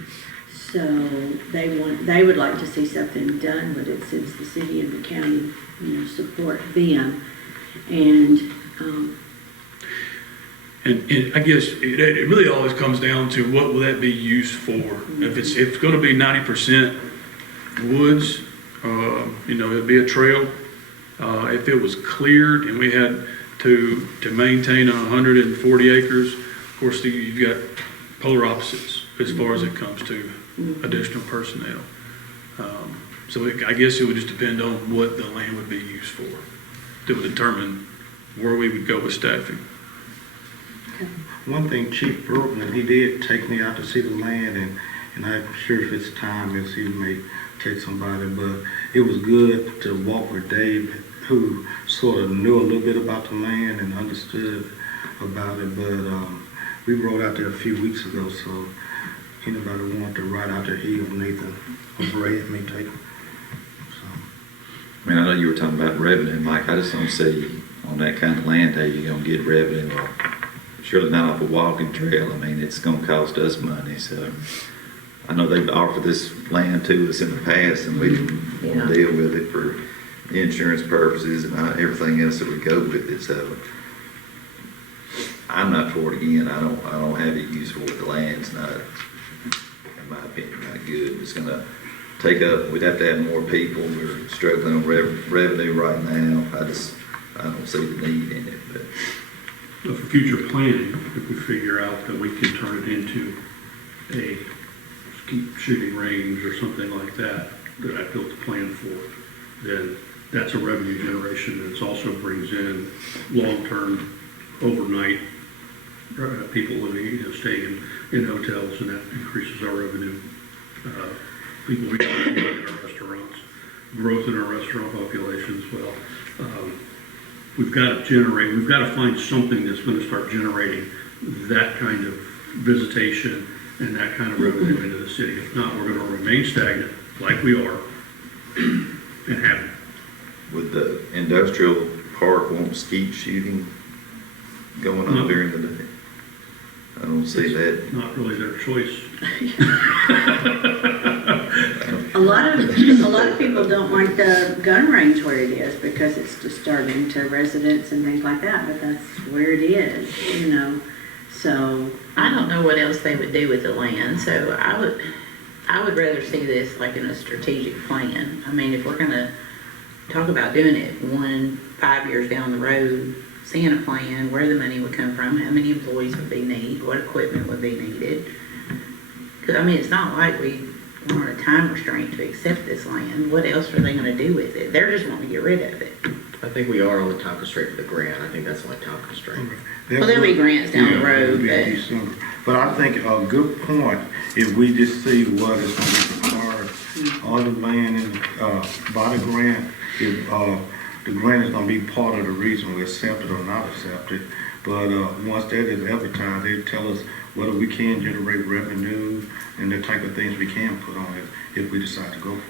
So they would like to see something done with it since the city and the county, support them. And I guess it really always comes down to what will that be used for? If it's going to be 90% woods It'd be a trail. If it was cleared and we had to maintain 140 acres, of course, you've got polar opposites as far as it comes to additional personnel. I guess it would just depend on what the land would be used for to determine where we would go with staffing. One thing, Chief Brookman, he did take me out to see the land, and I'm sure if it's time, he may take somebody, but it was good to walk with Dave, who sort of knew a little bit about the land and understood about it, but we rode out there a few weeks ago, so anybody want to ride out there, he or Nathan or Bray may take them. I mean, I know you were talking about revenue, Mike. I just don't see on that kind of land how you're gonna get revenue. Surely not off a walking trail. I mean, it's gonna cost us money, so. I know they've offered this land to us in the past and we didn't want to deal with it for insurance purposes and everything else that would go with it, so. I'm not for it again. I don't have it useful with the land's not, in my opinion, not good. It's gonna take up, we'd have to have more people. We're struggling on revenue right now. I don't see the need in it, but. But for future planning, if we figure out that we can turn it into a skeet shooting range or something like that, that I built a plan for, then that's a revenue generation. And it also brings in long-term overnight people living, staying in hotels, and that increases our revenue. People returning in our restaurants, growth in our restaurant population as well. We've got to find something that's going to start generating that kind of visitation and that kind of revenue into the city. If not, we're going to remain stagnant like we are and happy. Would the industrial park want skeet shooting going on during the day? I don't see that. Not really their choice. A lot of people don't like the gun range where it is because it's disturbing to residents and things like that, but that's where it is, so. I don't know what else they would do with the land, so I would rather see this like in a strategic plan. I mean, if we're gonna talk about doing it 5 years down the road, seeing a plan, where the money would come from, how many employees would be needed, what equipment would be needed. Because, I mean, it's not like we want a time restraint to accept this land. What else are they going to do with it? They're just wanting to get rid of it. I think we are on the time constraint for the grant. I think that's the only time constraint. Well, there'll be grants down the road, but I think a good point, if we just see what is going to be required, all the land in by the grant, if the grant is going to be part of the reason we accept it or not accept it. But once that is advertised, they tell us whether we can generate revenue and the type of things we can put on it if we decide to go for it.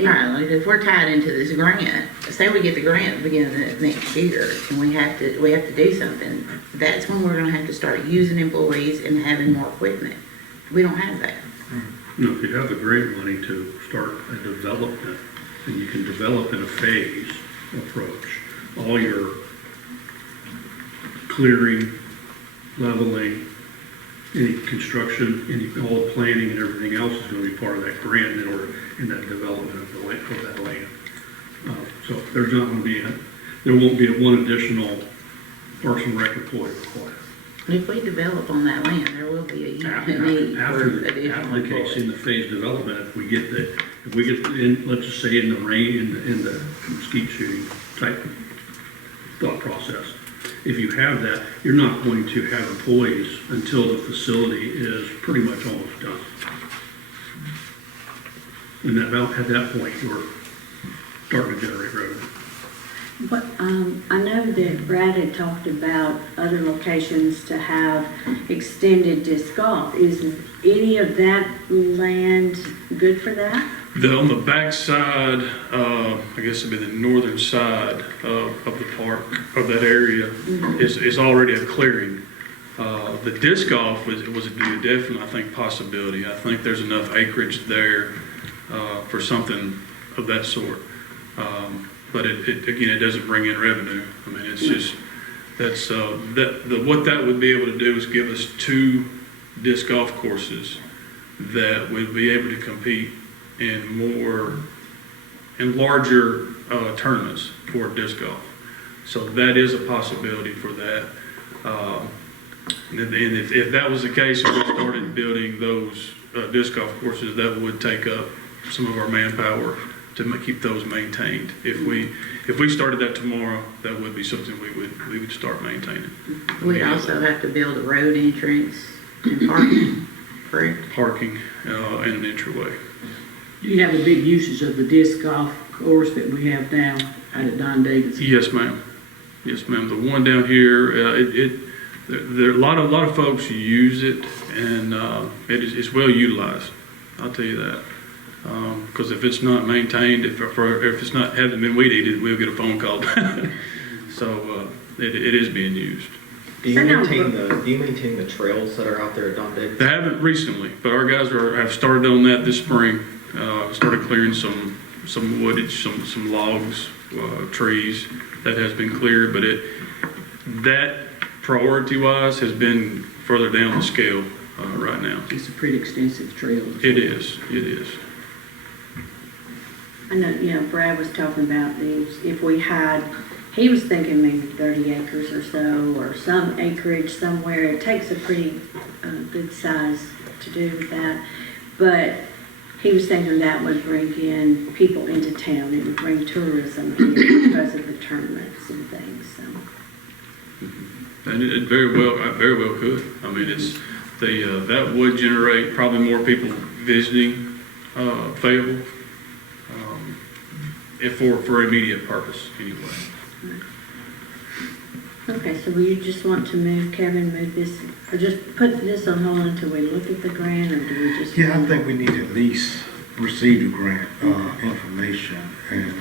All right, like if we're tied into this grant, say we get the grant at the beginning of next year and we have to do something, that's when we're going to have to start using employees and having more equipment. We don't have that. If you have the grant money to start a development, and you can develop in a phase approach, all your clearing, leveling, any construction, all the planning and everything else is going to be part of that grant in that development of the land, of that land. So there's not going to be there won't be one additional Parks and Rec employee required. And if we develop on that land, there will be a need for additional After the case in the phase development, if we get in, let's just say in the skeet shooting type thought process, if you have that, you're not going to have employees until the facility is pretty much almost done. And at that point, you're starting to generate revenue. But I know that Brad had talked about other locations to have extended disc golf. Is any of that land good for that? On the back side, I guess it'd be the northern side of the park, of that area, is already a clearing. The disc golf was a definite, I think, possibility. I think there's enough acreage there for something of that sort. But again, it doesn't bring in revenue. I mean, it's just, what that would be able to do is give us 2 disc golf courses that would be able to compete in more in larger tournaments for disc golf. So that is a possibility for that. And if that was the case, if we started building those disc golf courses, that would take up some of our manpower to keep those maintained. If we started that tomorrow, that would be something we would start maintaining. We'd also have to build a road entrance and parking, correct? Parking and an entryway. Do you have the big uses of the disc golf course that we have now out at Don Davis? Yes, ma'am. Yes, ma'am. The one down here, there are a lot of folks who use it, and it's well utilized. I'll tell you that. Because if it's not maintained, if it's not hasn't been weed eated, we'll get a phone call. So it is being used. Do you maintain the trails that are out there at Don Davis? They haven't recently, but our guys have started on that this spring. Started clearing some woodage, some logs, trees that has been cleared, but that priority-wise has been further down the scale right now. It's a pretty extensive trail. It is. I know, Brad was talking about these, if we had, he was thinking maybe 30 acres or so, or some acreage somewhere. It takes a pretty good size to do that. But he was thinking that would bring in people into town. It would bring tourism here because of the tournaments and things, so. And it very well could. I mean, it's that would generate probably more people visiting Fayetteville, if for immediate purpose anyway. Okay, so will you just want to move this, or just put this on hold until we look at the grant, or do we just? Yeah, I think we need to at least receive the grant information, and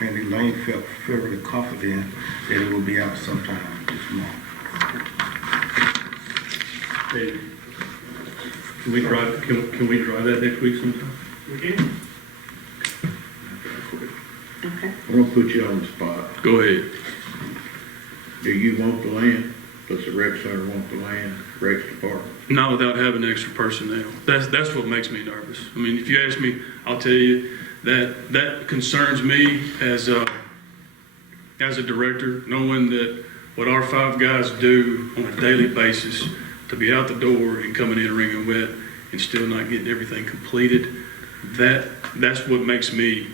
Randy Lane felt fairly confident that it will be out sometime this month. Hey, can we try that next week sometime? We can. Okay. I'm gonna put you on the spot. Go ahead. Do you want the land? Does the rec center want the land, rec department? Not without having extra personnel. That's what makes me nervous. I mean, if you ask me, I'll tell you that concerns me as a director, knowing that what our 5 guys do on a daily basis to be out the door and coming in wringing wet and still not getting everything completed, that's what makes me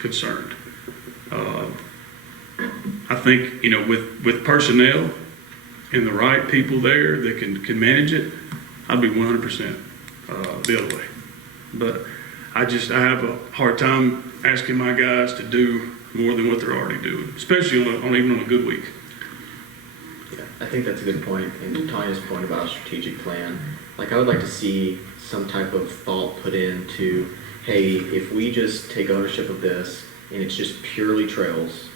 concerned. I think, with personnel and the right people there that can manage it, I'd be 100% the other way. But I have a hard time asking my guys to do more than what they're already doing, especially even on a good week. Yeah, I think that's a good point. And Tanya's point about a strategic plan, like I would like to see some type of thought put into, hey, if we just take ownership of this and it's just purely trails,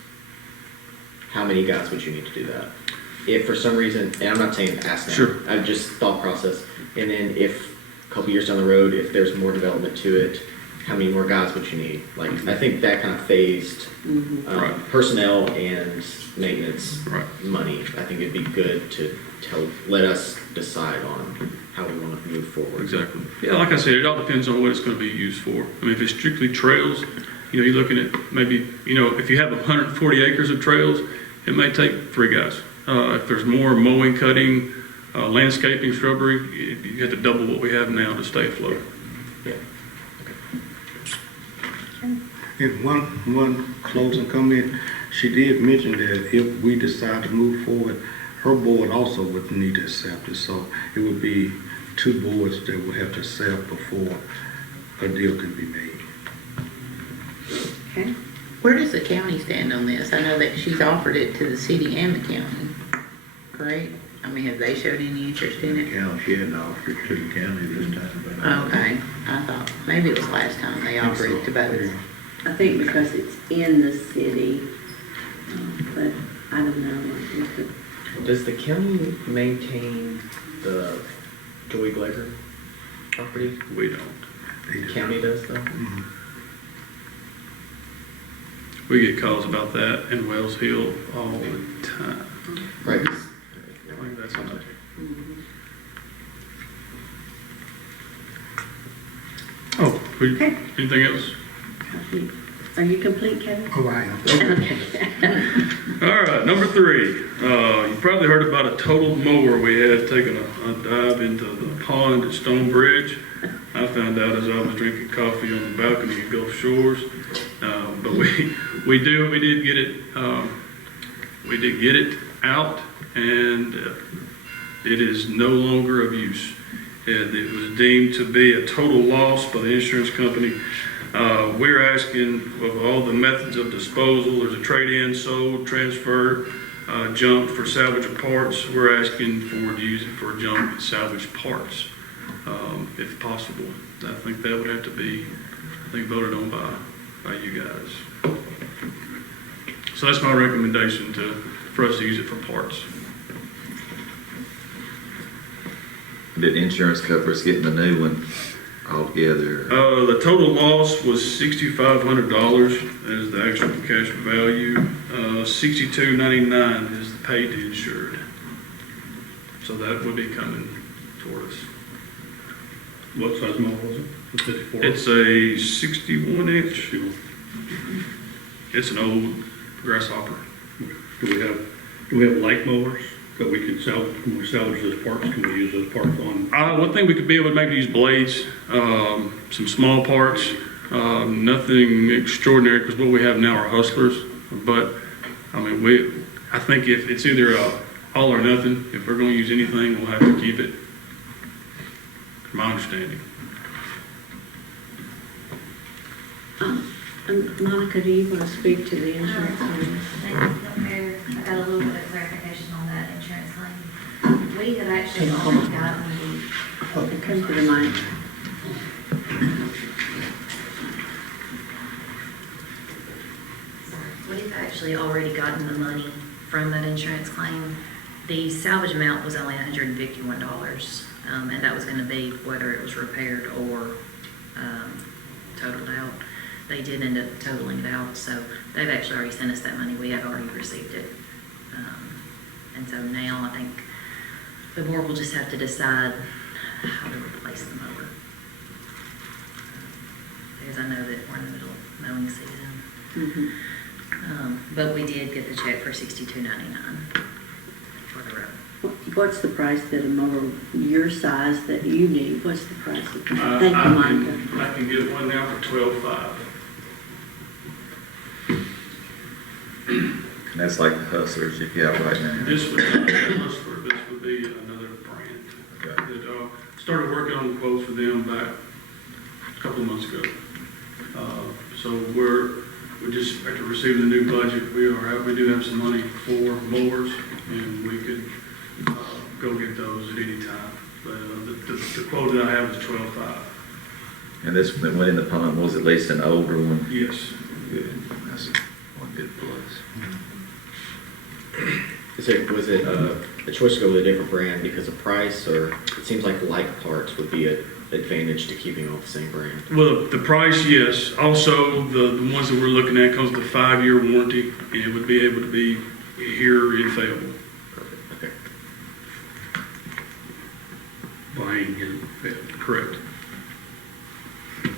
how many guys would you need to do that? If for some reason, and I'm not saying ask now, Sure. I just thought process, and then if a couple years down the road, if there's more development to it, how many more guys would you need? Like, I think that kind of phased Right. personnel and maintenance Right. money. I think it'd be good to let us decide on how we want to move forward. Exactly. Yeah, like I said, it all depends on what it's going to be used for. I mean, if it's strictly trails, you're looking at maybe, if you have 140 acres of trails, it may take 3 guys. If there's more mowing, cutting, landscaping, shrubbery, you have to double what we have now to stay afloat. Yeah. And one closing comment, she did mention that if we decide to move forward, her board also would need to accept it. So it would be 2 boards that would have to accept before a deal can be made. Okay. Where does the county stand on this? I know that she's offered it to the city and the county, correct? I mean, have they showed any interest in it? County, she hadn't offered to the county this time, but. Okay, I thought maybe it was last time they offered it to both. I think because it's in the city, but I don't know. Does the county maintain the Joey Glazer property? We don't. The county does though? We get calls about that in Wells Hill all the time. Right. I think that's enough. Oh, anything else? Are you complete, Kevin? Oh, I am. All right, number 3. You probably heard about a total mower we had taking a dive into the pond at Stone Bridge. I found out as I was drinking coffee on the balcony at Gulf Shores. But we did get it out, and it is no longer of use. And it was deemed to be a total loss by the insurance company. We're asking of all the methods of disposal, there's a trade-in, sold, transferred, junk for salvage parts. We're asking to use it for junk and salvage parts, if possible. I think that would have to be, voted on by you guys. So that's my recommendation for us to use it for parts. Did insurance cover us getting the new one altogether? The total loss was $6,500 is the actual cash value. $62.99 is the paid to insured. So that would be coming toward us. What size mower was it? The 54? It's a 61 inch. It's an old grasshopper. Do we have light mowers that we can salvage, when we salvage those parts, can we use those parts on? One thing we could be able to maybe use blades, some small parts, nothing extraordinary because what we have now are hustlers. But I mean, I think if it's either all or nothing, if we're going to use anything, we'll have to keep it. My understanding. Monica, do you want to speak to the insurance company? Mayor, I got a little bit of clarification on that insurance claim. We have actually already gotten the, Come to the mic. we've actually already gotten the money from that insurance claim. The salvage amount was only $151, and that was going to be whether it was repaired or totaled out. They did end up totaling it out, so they've actually already sent us that money. We have already received it. And so now I think the board will just have to decide how to replace the mower. Because I know that we're in the middle of mowing season. Mm-hmm. But we did get the check for $62.99 for the road. What's the price that a mower your size that you need? What's the price of that? Thank you, Monica. I can get one now for $12,500. And that's like the Hustlers you got right now. This would be a Hustler. This would be another brand. Okay. That, started working on the quotes for them back a couple of months ago. So we just after receiving the new budget, we do have some money for mowers, and we could go get those at any time. But the quote that I have is $12,500. And this one that went in the pond was at least an older one. Yes. Good. That's one good plus. Was it a choice to go with a different brand because of price, or it seems like like parts would be an advantage to keeping all the same brand? Well, the price, yes. Also, the ones that we're looking at comes with a 5-year warranty, and it would be able to be here infallible. Perfect. Okay. Buying in. Correct.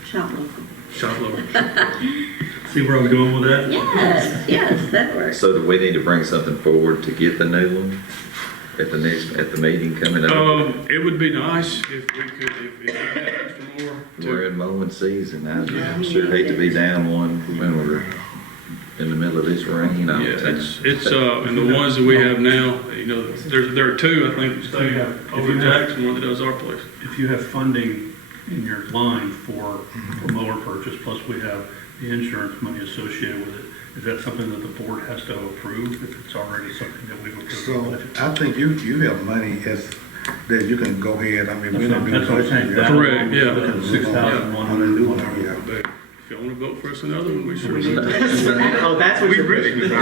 Shop local. Shop local. See where I was going with that? Yes, that works. So do we need to bring something forward to get the new one at the meeting coming up? It would be nice if we could, if we had extra more. We're in mowing season. I'm sure hate to be down one when we're in the middle of this rain. Yeah, it's and the ones that we have now, there are two, I think, stay over in Jackson, one that does our place. If you have funding in your line for mower purchase, plus we have the insurance money associated with it, is that something that the board has to approve if it's already something that we've approved? So I think you have money that you can go ahead, I mean, we're not doing. That's what I'm saying. Correct, yeah. Look at 6,100. Yeah. But if y'all want to vote for us another one, we sure do. Oh, that's what you're really, I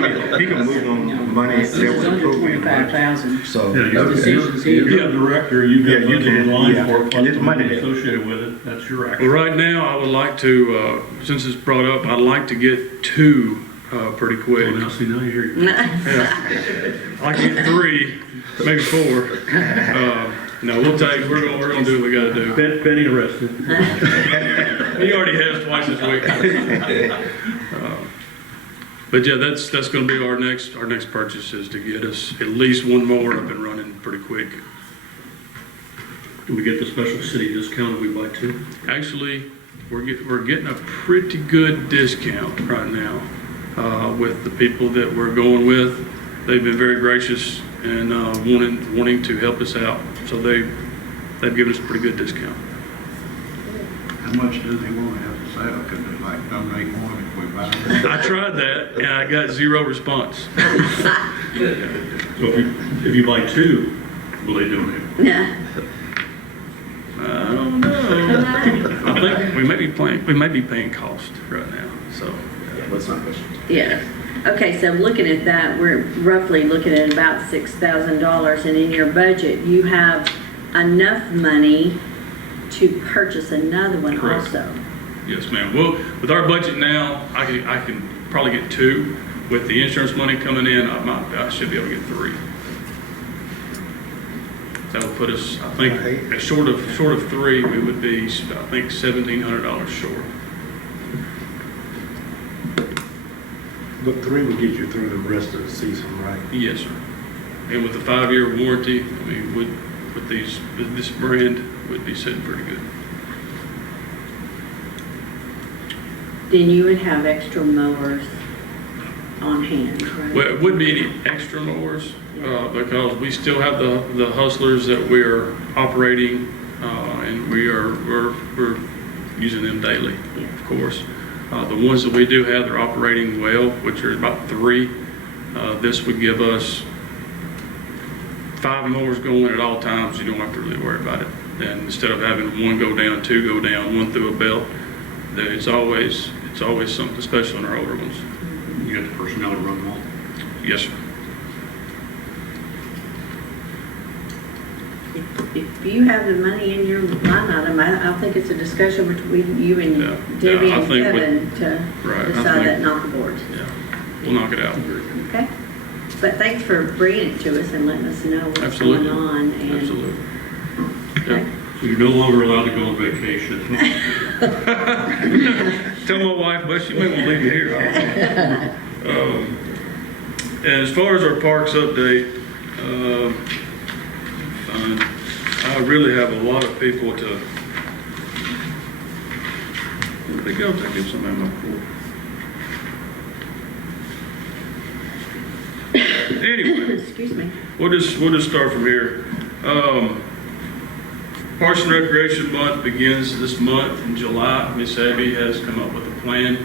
mean, he can move on money This that is was under approved. 25,000. So. Yeah, The decision's here. You're the director, you've Yeah, got you money in can, line yeah. for it, plus It's the money money there. associated with it, that's your Well, action. right now, I would like to, since it's brought up, I'd like to get two pretty quick. Well, now, see, now you're. Yeah. I like to get 3, maybe 4. No, we're gonna do what we gotta do. Benny arrested. He already has twice this week. But yeah, that's gonna be our next purchase, is to get us at least one mower up and running pretty quick. Do we get the special city discount if we buy two? Actually, we're getting a pretty good discount right now with the people that we're going with. They've been very gracious and wanting to help us out. So they've given us a pretty good discount. How much does he want to have to sell? Could they like donate one if we buy them? I tried that and I got zero response. So if you buy two, will they donate? Yeah. I don't know. I think we may be paying cost right now. So Yeah, let's not push it. Yeah. Okay, so looking at that, we're roughly looking at about $6,000, and in your budget, you have enough money to purchase another one Correct. also. yes, ma'am. Well, with our budget now, I can probably get two. With the insurance money coming in, I should be able to get three. That would put us, I think, short of three, we would be, I think, $1,700 short. But 3 will get you through the rest of the season, right? Yes, sir. And with the 5-year warranty, I mean, with this brand, would be sitting pretty good. Then you would have extra mowers on hand, right? Well, it wouldn't be any extra mowers, because we still have the hustlers that we're operating, and we're using them daily, of course. The ones that we do have, they're operating well, which are about 3. This would give us 5 mowers going at all times. You don't have to really worry about it. And instead of having 1 go down, 2 go down, 1 through a belt, it's always something special in our older ones. You got the personnel to run them all? Yes, sir. If you have the money in your line item, I think it's a discussion between you and Yeah. Debbie Yeah, I and think Kevin to right, I decide think- that, not the board. Yeah, we'll knock it out. Okay? But thanks for bringing it to us and letting us know what's Absolutely. going on. And, Absolutely. Okay. So you're no longer allowed to go on vacation. Tell my wife, but she may want to leave me here. And as far as our parks update, I really have a lot of people to. Where'd they go? Did I get some of my report? Anyway. Excuse me. We'll just start from here. Parks and Recreation Month begins this month in July. Miss Abby has come up with a plan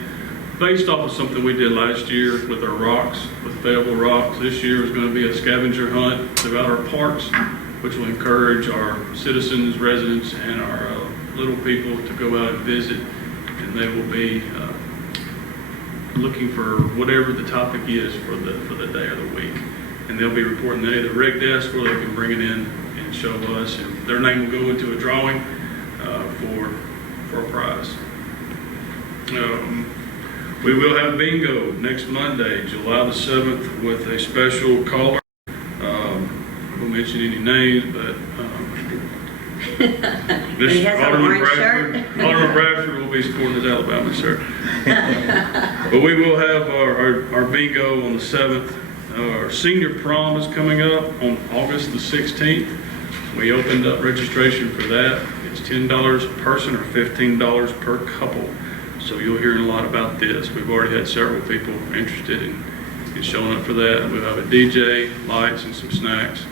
based off of something we did last year with our rocks, with Fayetteville rocks. This year is going to be a scavenger hunt throughout our parks, which will encourage our citizens, residents, and our little people to go out and visit. And they will be looking for whatever the topic is for the day or the week. And they'll be reporting that at the rec desk, where they can bring it in and show us, and their name will go into a drawing for a prize. We will have bingo next Monday, July the 7th, with a special caller. I won't mention any names, but this He has an Alderman orange Bradford will be supporting his Alabama shirt. But we will have our bingo on the 7th. Our senior prom is coming up on August the 16th. We opened up registration for that. It's $10 a person or $15 per couple. So you'll hear a lot about this. We've already had several people interested in showing up for that. We'll have a DJ, lights, and some snacks.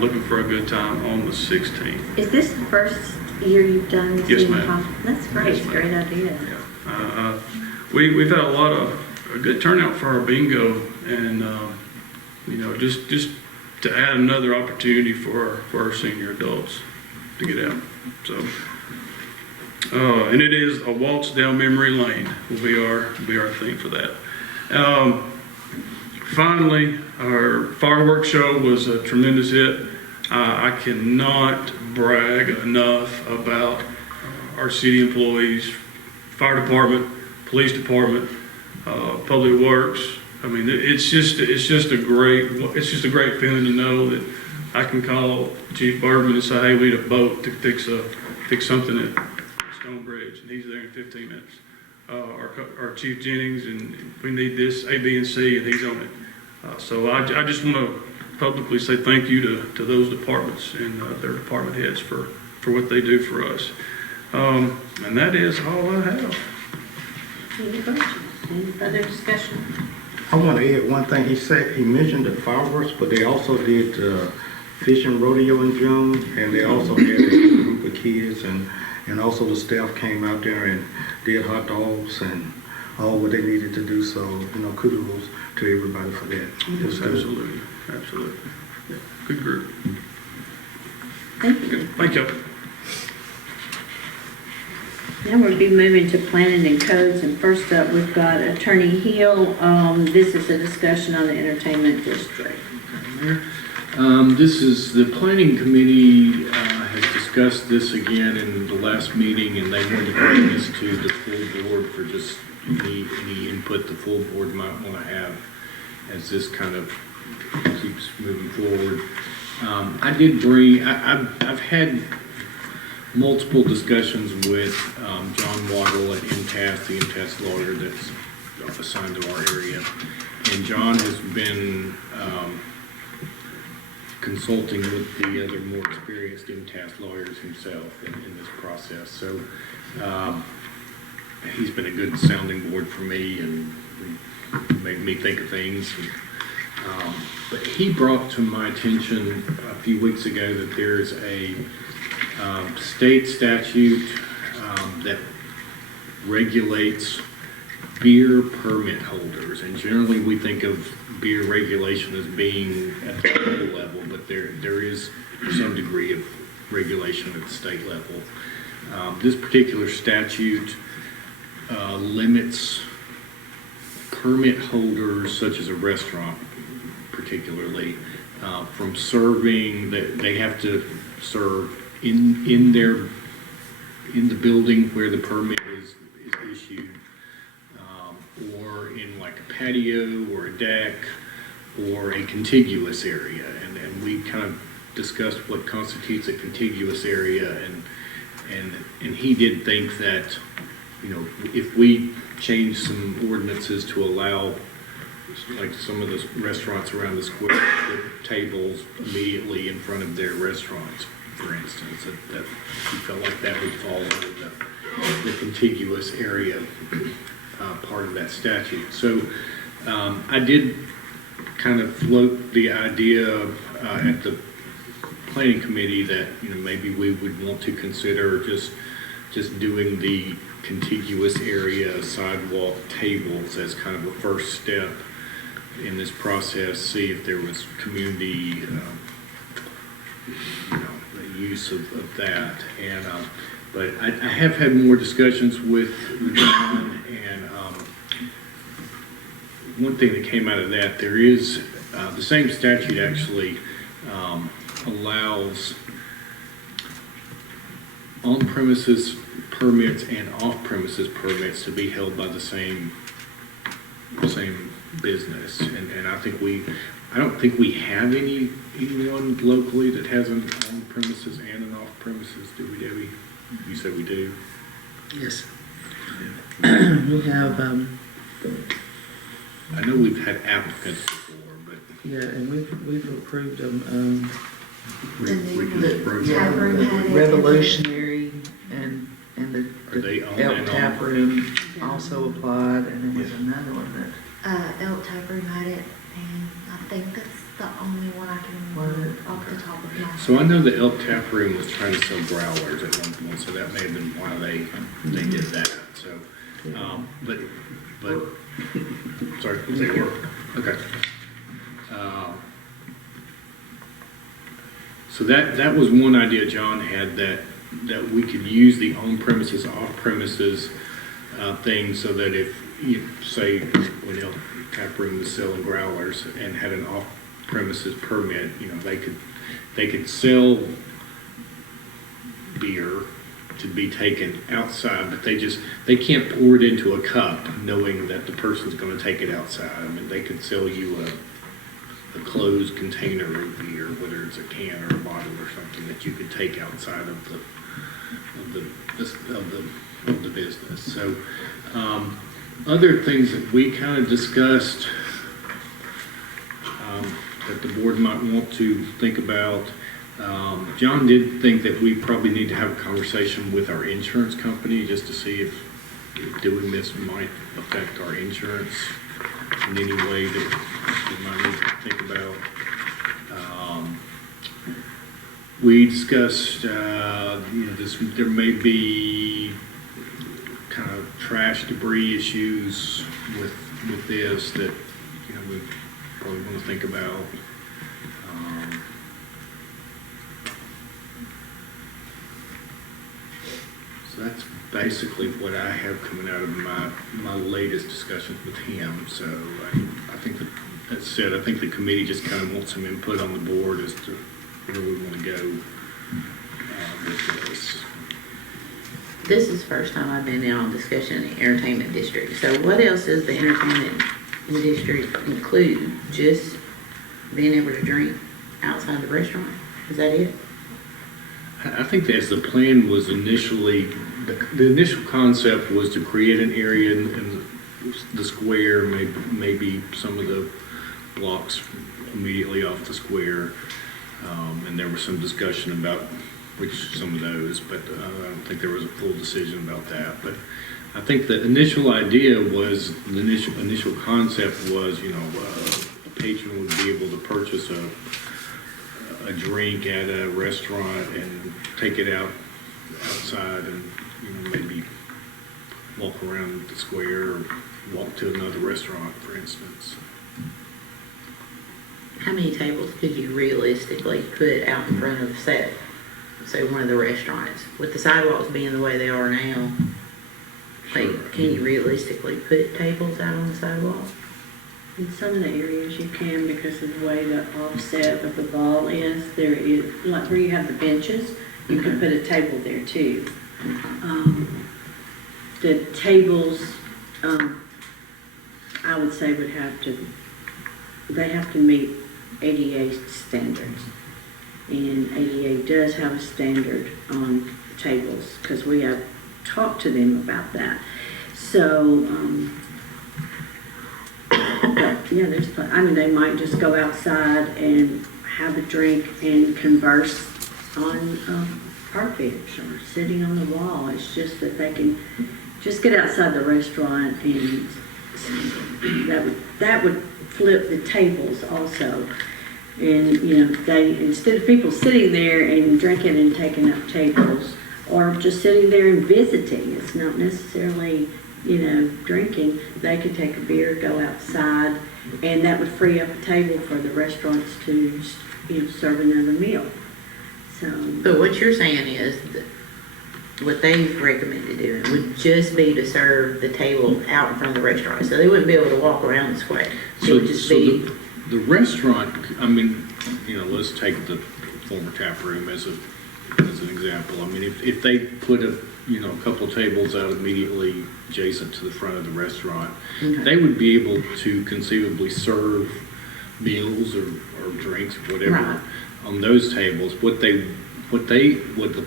Looking for a good time on the 16th. Is this the first year you've done this? Yes, in the ma'am. past? That's great. Yes, ma'am. Great idea. Yeah. We've had a good turnout for our bingo, and just to add another opportunity for our senior adults to get out. So, and it is a waltz down memory lane will be our theme for that. Finally, our fireworks show was a tremendous hit. I cannot brag enough about our city employees, fire department, police department, public works. I mean, it's just a great feeling to know that I can call Chief Bergman and say, hey, we need a boat to fix something at Stone Bridge. Rich, and he's there in 15 minutes. Our Chief Jennings, and we need this, A, B, and C, and he's on it. So I just want to publicly say thank you to those departments and their department heads for what they do for us. And that is all I have. Any questions? Any further discussion? I want to add one thing. He mentioned the fireworks, but they also did fishing rodeo in June, and they also had a group of kids, and also the staff came out there and did hot dogs and all what they needed to do. So, kudos to everybody for that. It was good. Absolutely, absolutely. Yeah, good group. Thank you. Good. Thank you. Now we'll be moving to planning and codes, and first up, we've got Attorney Hill. This is a discussion on the entertainment district. This is, the planning committee has discussed this again in the last meeting, and they wanted to bring this to the full board for just any input the full board might want to have as this kind of keeps moving forward. I've had multiple discussions with John Waddle at MTAS, the MTAS lawyer that's assigned to our area. And John has been consulting with the other more experienced MTAS lawyers himself in this process. So he's been a good sounding board for me and made me think of things. But he brought to my attention a few weeks ago that there's a state statute that regulates beer permit holders, and generally we think of beer regulation as being at the local level, but there is some degree of regulation at the state level. This particular statute limits permit holders, such as a restaurant particularly, from serving, that they have to serve in the building where the permit is issued, or in like a patio or a deck or a contiguous area. And we kind of discussed what constitutes a contiguous area, and he did think that, if we change some ordinances to allow, like some of the restaurants around the square, put tables immediately in front of their restaurants, for instance, that he felt like that would fall under the contiguous area part of that statute. So I did kind of float the idea at the planning committee that maybe we would want to consider just doing the contiguous area sidewalk tables as kind of a first step in this process, see if there was community use of that. And but I have had more discussions with John, and one thing that came out of that, there is the same statute actually allows on-premises permits and off-premises permits to be held by the same business, and I don't think we have anyone locally that has an on-premises and an off-premises, do we, Debbie? You said we do? Yes. We have, I know we've had applicants before, but. yeah, and we've approved them, We just approved yeah, it. Revolutionary and Are they on the Elk and Tap off? Room also applied, and there was another one that, Elk Tap Room had it, and I think that's the only one I can remember off the top of my head. So I know the Elk Tap Room was trying to sell growlers at one point, so that may have been why they did that. So, but sorry, they work. Okay. So that was one idea John had, that we could use the on-premises, off-premises thing, so that if you say when Elk Tap Room was selling growlers and had an off-premises permit, they could sell beer to be taken outside, but they can't pour it into a cup knowing that the person's going to take it outside. I mean, they could sell you a closed container of beer, whether it's a can or a bottle or something, that you could take outside of the of the business. So, other things that we kind of discussed, that the board might want to think about. John did think that we probably need to have a conversation with our insurance company just to see if doing this might affect our insurance in any way that we might need to think about. We discussed, there may be kind of trash debris issues with this that, we probably want to think about. So that's basically what I have coming out of my latest discussions with him. So I think that said, I think the committee just kind of wants some input on the board as to where we want to go with this. This is the first time I've been in on discussion in the entertainment district. So what else does the entertainment district include? Just being able to drink outside the restaurant? Is that it? I think as the plan was initially, the initial concept was to create an area in the square, maybe some of the blocks immediately off the square. And there was some discussion about some of those, but I don't think there was a full decision about that. But I think the initial idea was, the initial concept was, a patron would be able to purchase a drink at a restaurant and take it outside and, maybe walk around the square or walk to another restaurant, for instance. How many tables could you realistically put out in front of, say one of the restaurants? With the sidewalks being the way they are now, like, can you realistically put tables out on the sidewalk? In some of the areas you can, because of the way the offset of the ball is, there is, like where you have the benches, you can put a table there too. The tables, I would say they have to meet ADA standards. And ADA does have a standard on tables, because we have talked to them about that. So, but yeah, they might just go outside and have a drink and converse on park bench or sitting on the wall. It's just that they can just get outside the restaurant, and that would flip the tables also. And, instead of people sitting there and drinking and taking up tables, or just sitting there and visiting, it's not necessarily, drinking, they could take a beer, go outside, and that would free up a table for the restaurants to, serve another meal. So. But what you're saying is that what they've recommended doing would just be to serve the table out in front of the rexrestaurant, so they wouldn't be able to walk around the square. It would just be. The restaurant, let's take the former tap room as an example. If they put a couple tables out immediately adjacent to the front of the restaurant, Okay. they would be able to conceivably serve meals or drinks, whatever, Right. on those tables. What the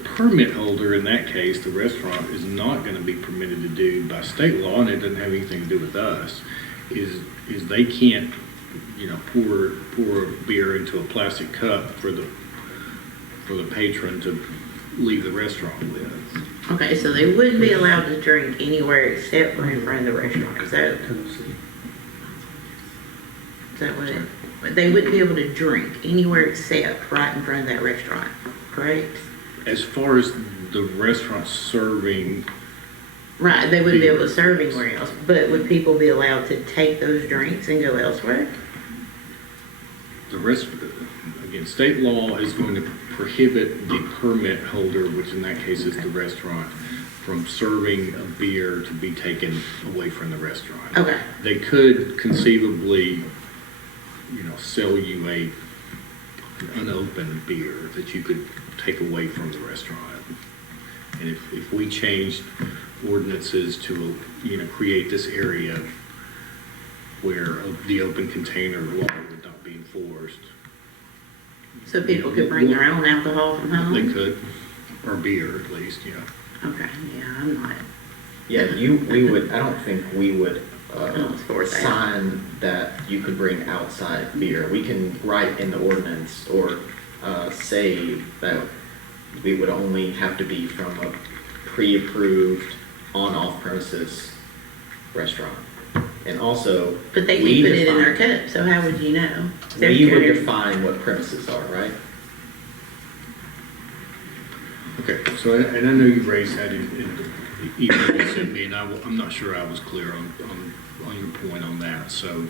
permit holder in that case, the restaurant, is not going to be permitted to do by state law, and it doesn't have anything to do with us, is they can't pour a beer into a plastic cup for the patron to leave the restaurant with. Okay, so they wouldn't be allowed to drink anywhere except for in front of the restaurant. Is that what it? They wouldn't be able to drink anywhere except right in front of that restaurant, correct? As far as the restaurant serving, Right, they wouldn't be able to serve anywhere else, but would people be allowed to take those drinks and go elsewhere? again, state law is going to prohibit the permit holder, which in that case is the restaurant, from serving a beer to be taken away from the restaurant. Okay. They could conceivably, sell you an unopened beer that you could take away from the restaurant. And if we changed ordinances to, create this area where the open container law would not be enforced. So people could bring their own alcohol from home? They could, or beer at least, yeah. Okay, yeah, I'm not Yeah, I don't think we would Support that. sign that you could bring outside beer. We can write in the ordinance or say that we would only have to be from a pre-approved on-off premises restaurant. And also, But they we can put it in their define- cup, so how would you know? we would define what premises are, right? Okay, so, and I know you raised that in email you sent me, and I'm not sure I was clear on your point on that, so.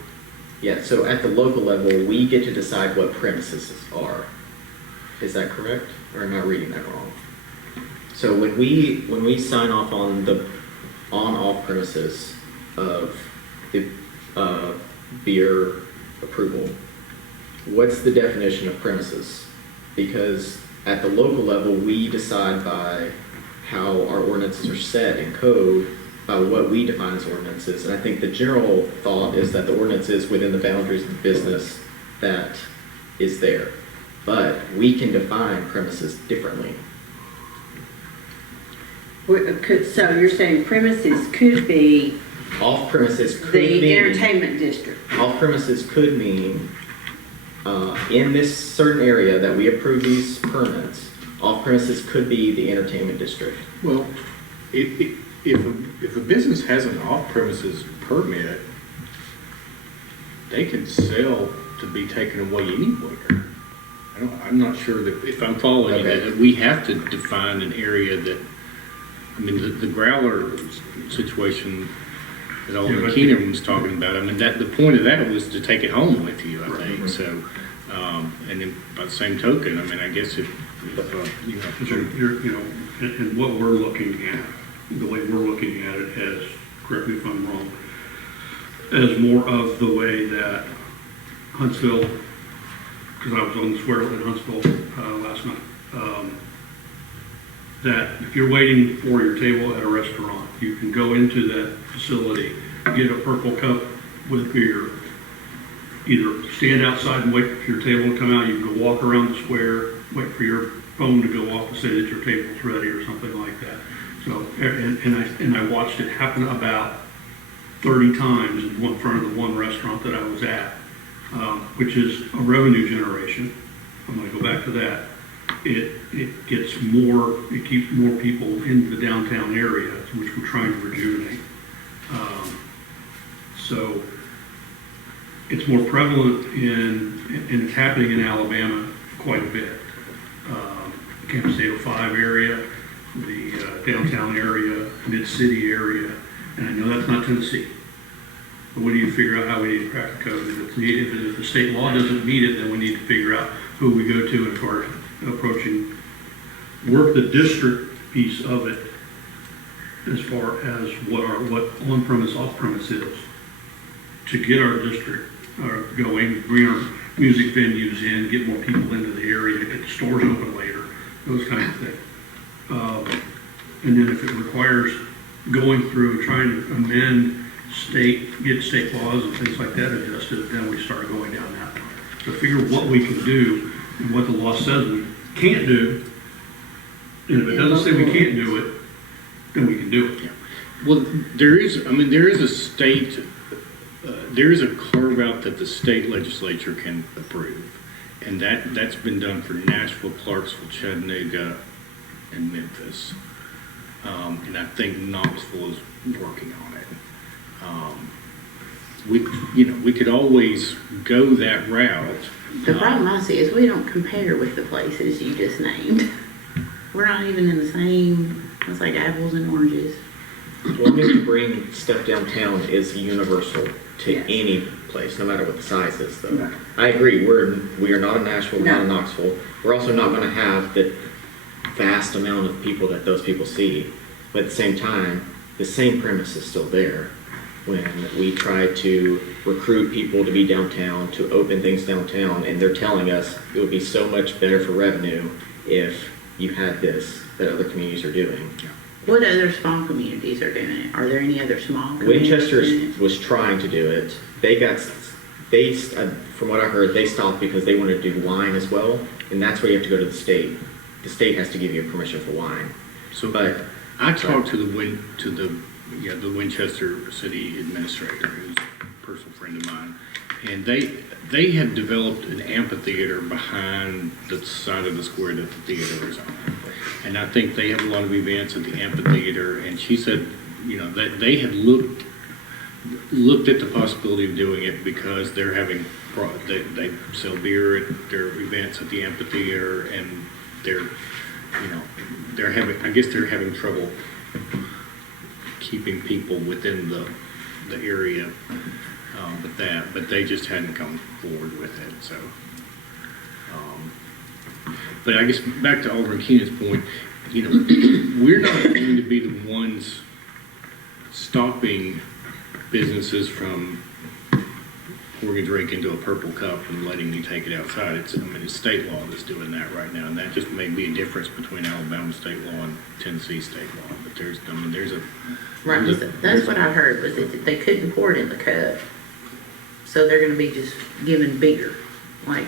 Yeah, so at the local level, we get to decide what premises are. Is that correct? Or am I reading that wrong? So when we sign off on the on-off premises of the beer approval, what's the definition of premises? Because at the local level, we decide by how our ordinances are set in code, by what we define as ordinances. And I think the general thought is that the ordinance is within the boundaries of the business that is there. But we can define premises differently. So you're saying premises could be Off premises could the mean, entertainment district? off premises could mean, in this certain area that we approve these permits, off premises could be the entertainment district. Well, if a business has an off-premises permit, they can sell to be taken away anywhere. I'm not sure that, if I'm following you, that we have to define an area that, I mean, the growler situation that Alderman Keenan was talking about, I mean, that, the point of that was to take it home with you, I think, so, and then by the same token, I mean, I guess if and what we're looking at, the way we're looking at it as, correct me if I'm wrong, as more of the way that Huntsville, because I was on the swear in Huntsville last night, that if you're waiting for your table at a restaurant, you can go into that facility, get a purple cup with beer, either stand outside and wait for your table to come out, you can go walk around the square, wait for your phone to go off to say that your table's ready or something like that. So, and I watched it happen about 30 times in front of the one restaurant that I was at, which is a revenue generation. I'm going to go back to that. It gets more, it keeps more people in the downtown area, which we're trying to rejuvenate. So it's more prevalent and it's happening in Alabama quite a bit. Kansas State 05 area, the downtown area, mid-city area, and I know that's not Tennessee. But we need to figure out how we need to crack the code. If the state law doesn't meet it, then we need to figure out who we go to as far as approaching, work the district piece of it as far as what on-premise, off-premise is, to get our district going, bring our music venues in, get more people into the area, get the stores open later, those kinds of things. And then if it requires going through and trying to amend get state laws and things like that adjusted, then we start going down that line. So figure what we can do and what the law says we can't do. And if it doesn't say we can't do it, then we can do it. Well, there is a state, there is a carve out that the state legislature can approve. And that's been done for Nashville, Clarksville, Chattanooga, and Memphis. And I think Knoxville is working on it. We could always go that route. The problem I see is we don't compare with the places you just named. We're not even in the same, it's like apples and oranges. Wanting to bring stuff downtown is universal to any place, no matter what the size is, though. Right. I agree, we are not in Nashville, we're not in Knoxville. We're also not going to have the vast amount of people that those people see. But at the same time, the same premise is still there. When we try to recruit people to be downtown, to open things downtown, and they're telling us it would be so much better for revenue if you had this that other communities are doing. What other small communities are doing it? Are there any other small communities? Winchester was trying to do it. From what I heard, they stopped because they wanted to do wine as well, and that's where you have to go to the state. The state has to give you permission for wine. So, but I talked to the yeah, the Winchester City Administrator, who's a personal friend of mine. And they have developed an amphitheater behind the side of the square that the theater is on. And I think they have a lot of events at the amphitheater, and she said, you know, that they had looked at the possibility of doing it because they're having, they sell beer at their events at the amphitheater, and they're, you know, they're having, I guess they're having trouble keeping people within the area with that, but they just hadn't come forward with it, so. But I guess back to Alderman Keenan's point, you know, we're not going to be the ones stopping businesses from pouring a drink into a purple cup and letting you take it outside. It's state law that's doing that right now, and that just may be a difference between Alabama state law and Tennessee state law. But there's a Right, that's what I heard, was that they couldn't pour it in the cup. So they're gonna be just giving beer, like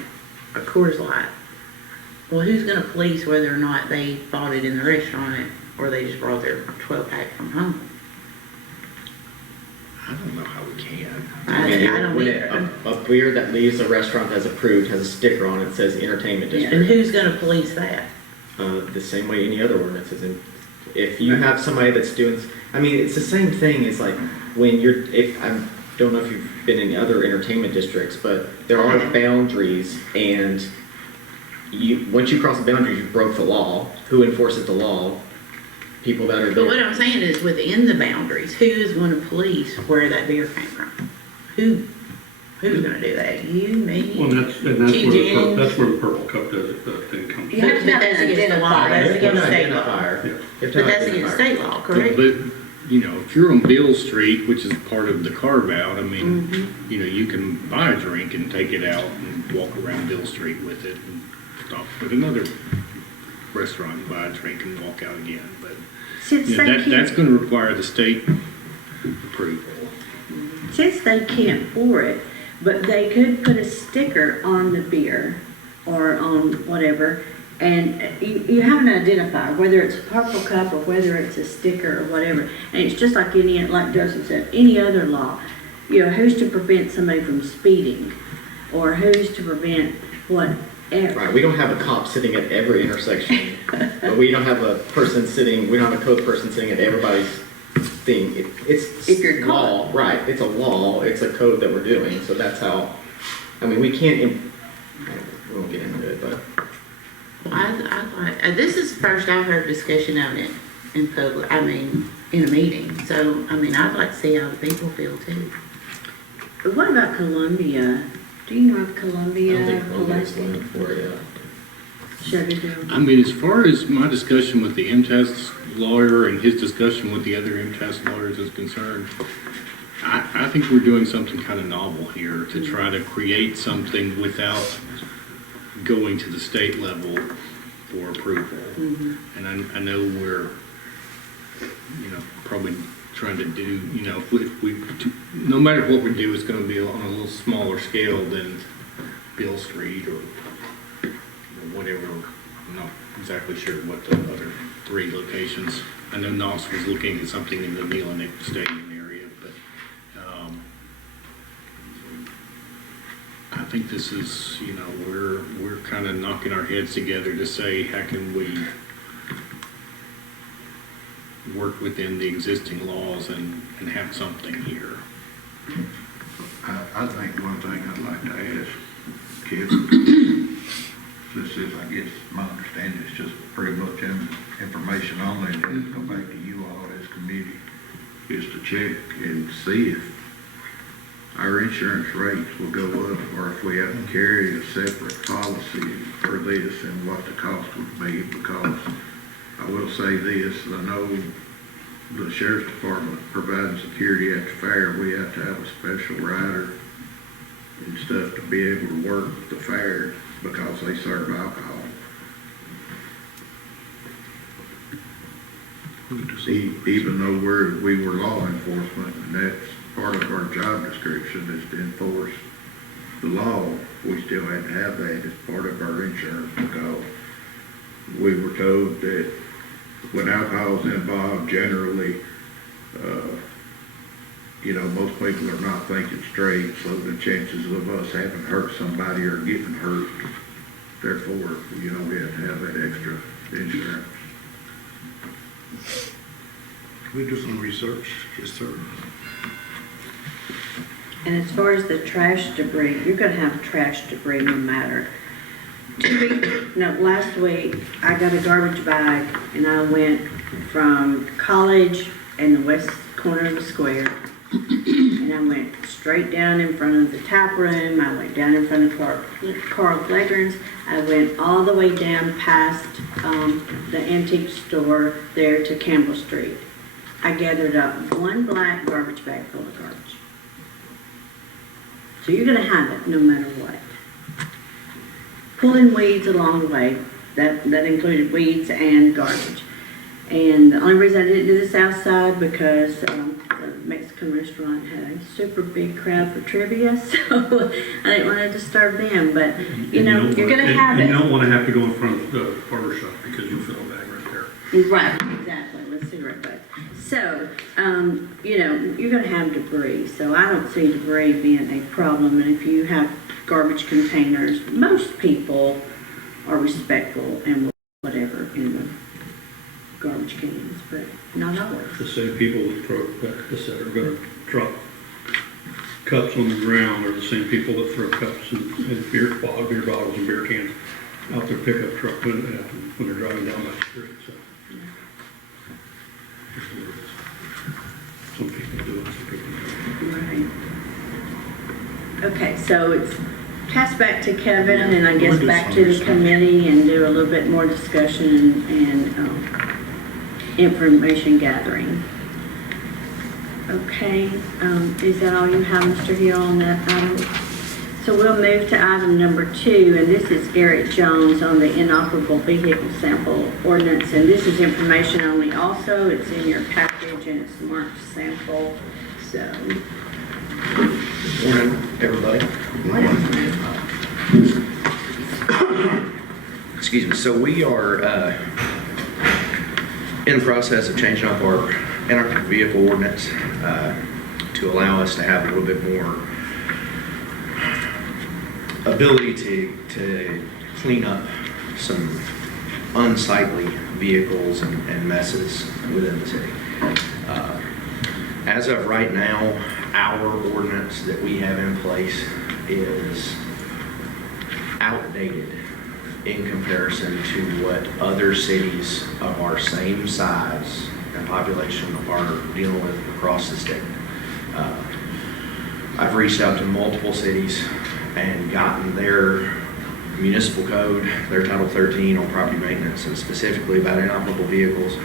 a Coors Light. Well, who's gonna police whether or not they bought it in the restaurant or they just brought their 12-pack from home? I don't know how we can. I don't When either. a beer that leaves a restaurant that's approved has a sticker on it that says entertainment And district. who's gonna police that? The same way any other ordinance is. If you have somebody that's doing, I mean, it's the same thing as like when you're, I don't know if you've been in other entertainment districts, but there are boundaries, and once you cross the boundaries, you broke the law. Who enforces the law? People that are But what there. I'm saying is within the boundaries, who is gonna police where that beer came from? Who's gonna do that? You, me? Well, that's Chief where Jennings? that's where the purple cup thing comes You from. have to But have that's an against the law, that's You have to against have an state law. identifier. Yeah. You have to But have that's an against identifier. state law, correct? But, you know, if you're on Beale Street, which is part of the carve out, I mean, you know, you can buy a drink and take it out and walk around Beale Street with it and stop at another restaurant and buy a drink and walk out again. But Since you know, they that's can't, going to require the state approval. since they can't pour it, but they could put a sticker on the beer or on whatever, and you have an identifier, whether it's a purple cup or whether it's a sticker or whatever. And it's just like any, like Joseph said, any other law. You know, who's to prevent somebody from speeding, or who's to prevent whatever. Right, we don't have a cop sitting at every intersection, but we don't have a person sitting, we don't have a code person sitting at everybody's thing. It's If you're law, right, it's a law, it's a code that we're doing, so that's how, I mean, we can't, we won't get into it, but. This is the first I've heard discussion of it in public, I mean, in a meeting. So, I mean, I'd like to see how the people feel too. But what about Columbia? Do you know of I Columbia? don't think Columbia's Pulaski? going for it, Shelbyville? I mean, as far as my discussion with the MTS lawyer and his discussion with the other MTS lawyers is concerned, I think we're doing something kind of novel here to try to create something without going to the state level for approval. And I know we're, you know, probably trying to do, you know, if we no matter what we do, it's going to be on a little smaller scale than Beale Street or whatever. I'm not exactly sure what the other 3 locations. I know Knox was looking at something in the Neolinic Stadium area, but I think this is, you know, we're kind of knocking our heads together to say how can we work within the existing laws and have something here. I think one thing I'd like to ask, Kip, this is, I guess, my understanding, it's just pretty much information only, and then go back to you all as committee, is to check and see if our insurance rates will go up, or if we have to carry a separate policy for this and what the cost would be, because I will say this, I know the sheriff's department providing security at the fair, we have to have a special rider and stuff to be able to work the fair because they serve alcohol. Even though we were law enforcement, and that's part of our job description is to enforce the law, we still had to have that as part of our insurance because we were told that when alcohol is involved, generally you know, most people are not thinking straight, so the chances of us having hurt somebody or getting hurt, therefore, you know, we have to have that extra insurance. We do some research, yes, sir. And as far as the trash debris, you're gonna have trash debris no matter. Last week, I got a garbage bag and I went from College and the west corner of the square. And I went straight down in front of the tap room. I went down in front of Carl Flagrant's. I went all the way down past the antique store there to Campbell Street. I gathered up one black garbage bag full of garbage. So you're gonna have it no matter what. Pulling weeds along the way, that included weeds and garbage. And the only reason I didn't do the south side because the Mexican restaurant had a super big crowd for trivia, so I didn't want to disturb them, but you know, you're gonna have it. And you don't want to have to go in front of the barber shop because you'll fill a bag right there. Right, exactly, let's see right back. So, you know, you're gonna have debris, so I don't see debris being a problem, and if you have garbage containers, most people are respectful and will whatever in the garbage cans, but not always. The same people that throw, like I said, are gonna drop cups on the ground are the same people that throw cups and beer bottles and beer cans out their pickup truck when they're driving down that street, so. Some people do it, some people don't. Right. Okay, so it's cast back to Kevin and I guess back to the committee and do a little bit more discussion and information gathering. Okay, is that all you have, Mr. Hill, on that item? So we'll move to item number 2, and this is Garrett Jones on the inoperable vehicle sample ordinance, and this is information only also. It's in your package and it's marked sample, so. Morning, everybody. Excuse me. So we are in the process of changing up our inoperable vehicle ordinance to allow us to have a little bit more ability to clean up some unsightly vehicles and messes within the city. As of right now, our ordinance that we have in place is outdated in comparison to what other cities of our same size and population are dealing with across the state. I've reached out to multiple cities and gotten their municipal code, their Title 13 on property maintenance, and specifically about inoperable vehicles.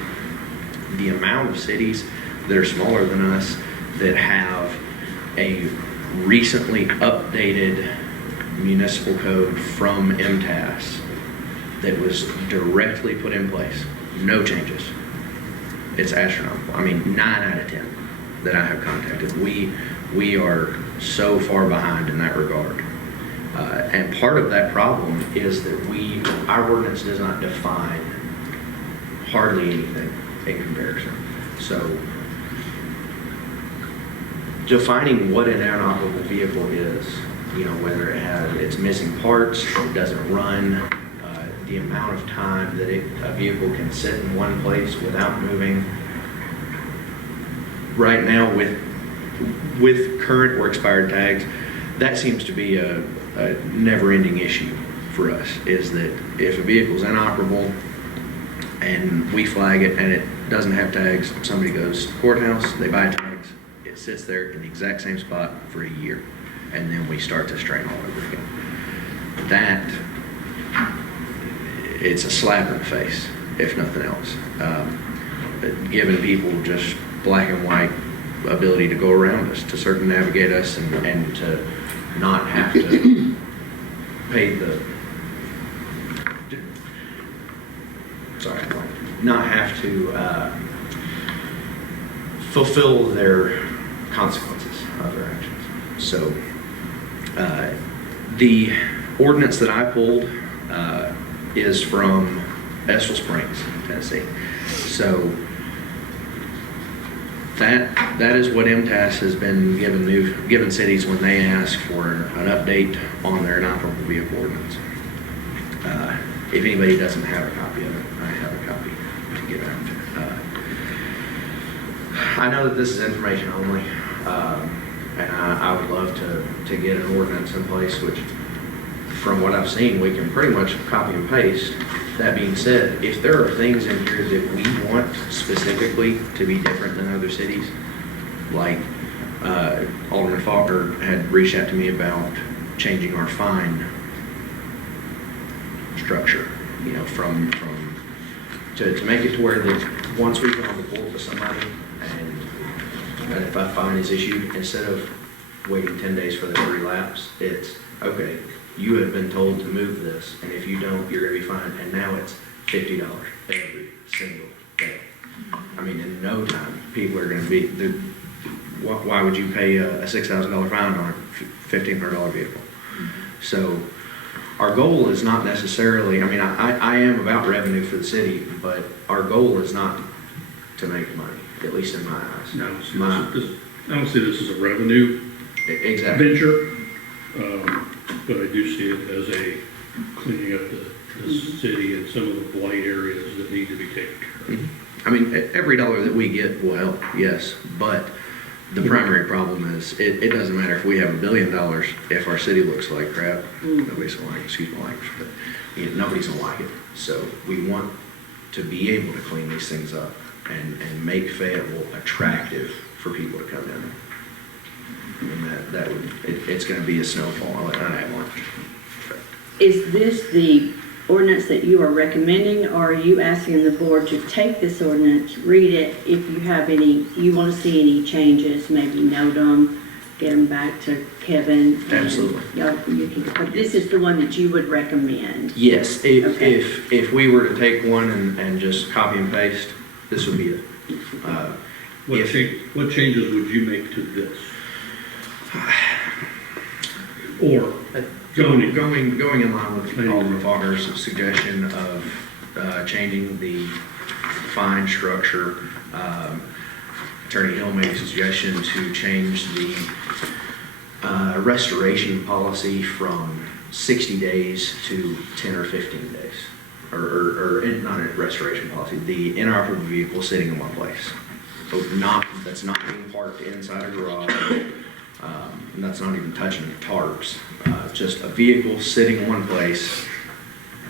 The amount of cities that are smaller than us that have a recently updated municipal code from MTAS that was directly put in place, no changes. It's astronomical. I mean, 9 out of 10 that I have contacted. We are so far behind in that regard. And part of that problem is that our ordinance does not define hardly anything in comparison. So defining what an inoperable vehicle is, you know, whether it's missing parts, it doesn't run, the amount of time that a vehicle can sit in one place without moving. Right now, with current or expired tags, that seems to be a never-ending issue for us, is that if a vehicle's inoperable and we flag it and it doesn't have tags, somebody goes to the courthouse, they buy tags, it sits there in the exact same spot for a year, and then we start this train all over again. That, it's a slap in the face, if nothing else. Giving people just black and white ability to go around us, to circumnavigate us, and to not have to not have to fulfill their consequences of their actions. So the ordinance that I pulled is from Estill Springs, Tennessee. So That is what MTS has been given cities when they ask for an update on their inoperable vehicle ordinance. If anybody doesn't have a copy of it, I have a copy to give out. I know that this is information only, and I would love to get an ordinance in place, which from what I've seen, we can pretty much copy and paste. That being said, if there are things in here that we want specifically to be different than other cities, like Alderman Faulkner had reached out to me about changing our fine structure, you know, to make it to where that once we go on the court with somebody and if a fine is issued, instead of waiting 10 days for them to relapse, it's, okay, you have been told to move this, and if you don't, you're gonna be fined, and now it's $50 every single day. I mean, in no time, people are gonna be, why would you pay a $6,000 fine on a $1,500 vehicle? So our goal is not necessarily, I mean, I am about revenue for the city, but our goal is not to make money, at least in my eyes. No, I don't see this as a revenue exactly. venture, but I do see it as a cleaning up the city and some of the blight areas that need to be taken care of. I mean, every dollar that we get will help, yes, but the primary problem is it doesn't matter if we have $1 billion, if our city looks like crap, nobody's gonna like it, excuse my language, but you know, nobody's gonna like it. So we want to be able to clean these things up and make Fayetteville attractive for people to come in. And that would, it's gonna be a snowfall, not an avalanche. Is this the ordinance that you are recommending, or are you asking the board to take this ordinance, read it, if you have any, you want to see any changes, maybe note them, get them back to Kevin? Absolutely. But this is the one that you would recommend? Yes, Okay. if we were to take one and just copy and paste, this would be it. What changes would you make to this? Or going in line with Alderman Faulkner's suggestion of changing the fine structure. Attorney Hill made a suggestion to change the restoration policy from 60 days to 10 or 15 days. Or not a restoration policy, the inoperable vehicle sitting in one place. So that's not being parked inside a garage, and that's not even touching the tarps. Just a vehicle sitting in one place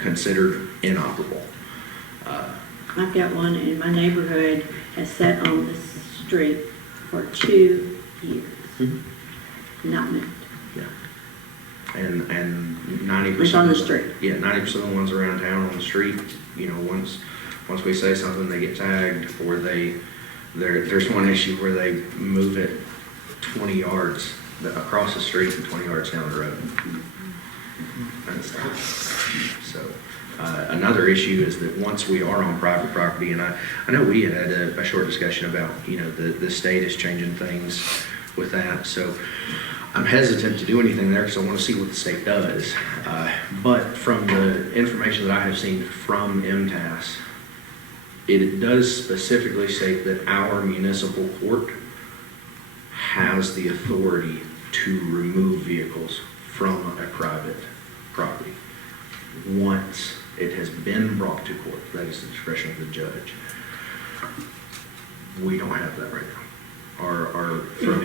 considered inoperable. I've got one in my neighborhood, has sat on the street for 2 years, not moved. Yeah. And 90%. It's on the street. Yeah, 90% of the ones around town on the street, you know, once we say something, they get tagged, or there's one issue where they move it 20 yards across the street and 20 yards down the road. So another issue is that once we are on private property, and I know we had a short discussion about, you know, the state is changing things with that. So I'm hesitant to do anything there because I want to see what the state does. But from the information that I have seen from MTS, it does specifically state that our municipal court has the authority to remove vehicles from a private property once it has been brought to court. That is the discretion of the judge. We don't have that right now. Our from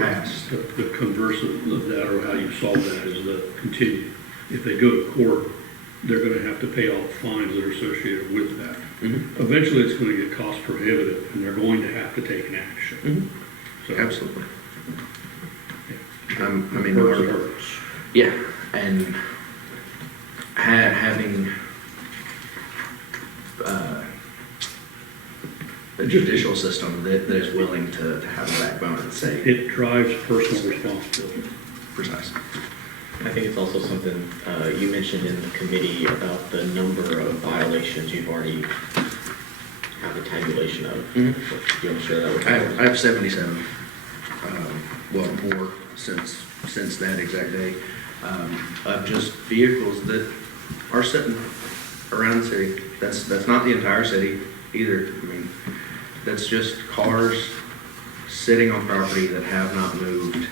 past. The converse of that, or how you solve that, is the continue. If they go to court, they're going to have to pay all the fines that are associated with that. Eventually, it's going to get cost prohibitive, and they're going to have to take an action. So, absolutely. Yeah. I mean, yeah, and having a judicial system that is willing to have a backbone and say it drives personal responsibility. Precisely. I think it's also something you mentioned in the committee about the number of violations you've already have a tabulation of. You want to share that with us? I have 77. Well, more since that exact day, of just vehicles that are sitting around the city. That's not the entire city either. I mean, that's just cars sitting on property that have not moved.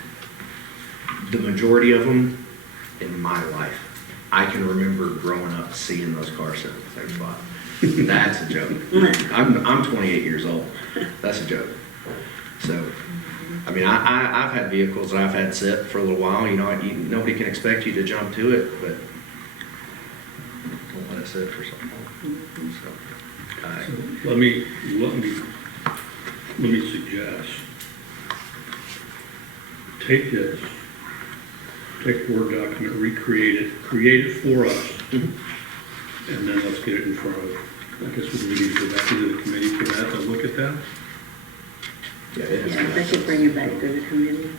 The majority of them in my life, I can remember growing up seeing those cars sit in the same spot. That's a joke. I'm 28 years old. That's a joke. So, I mean, I've had vehicles that I've had sit for a little while. You know, nobody can expect you to jump to it, but don't let it sit for so long. So, Let me suggest, take this, take the Word document, recreate it, create it for us, and then let's get it in front of, I guess we need to go back into the committee for that, to look at that. yeah, it has Yeah, they could bring it back to the committee.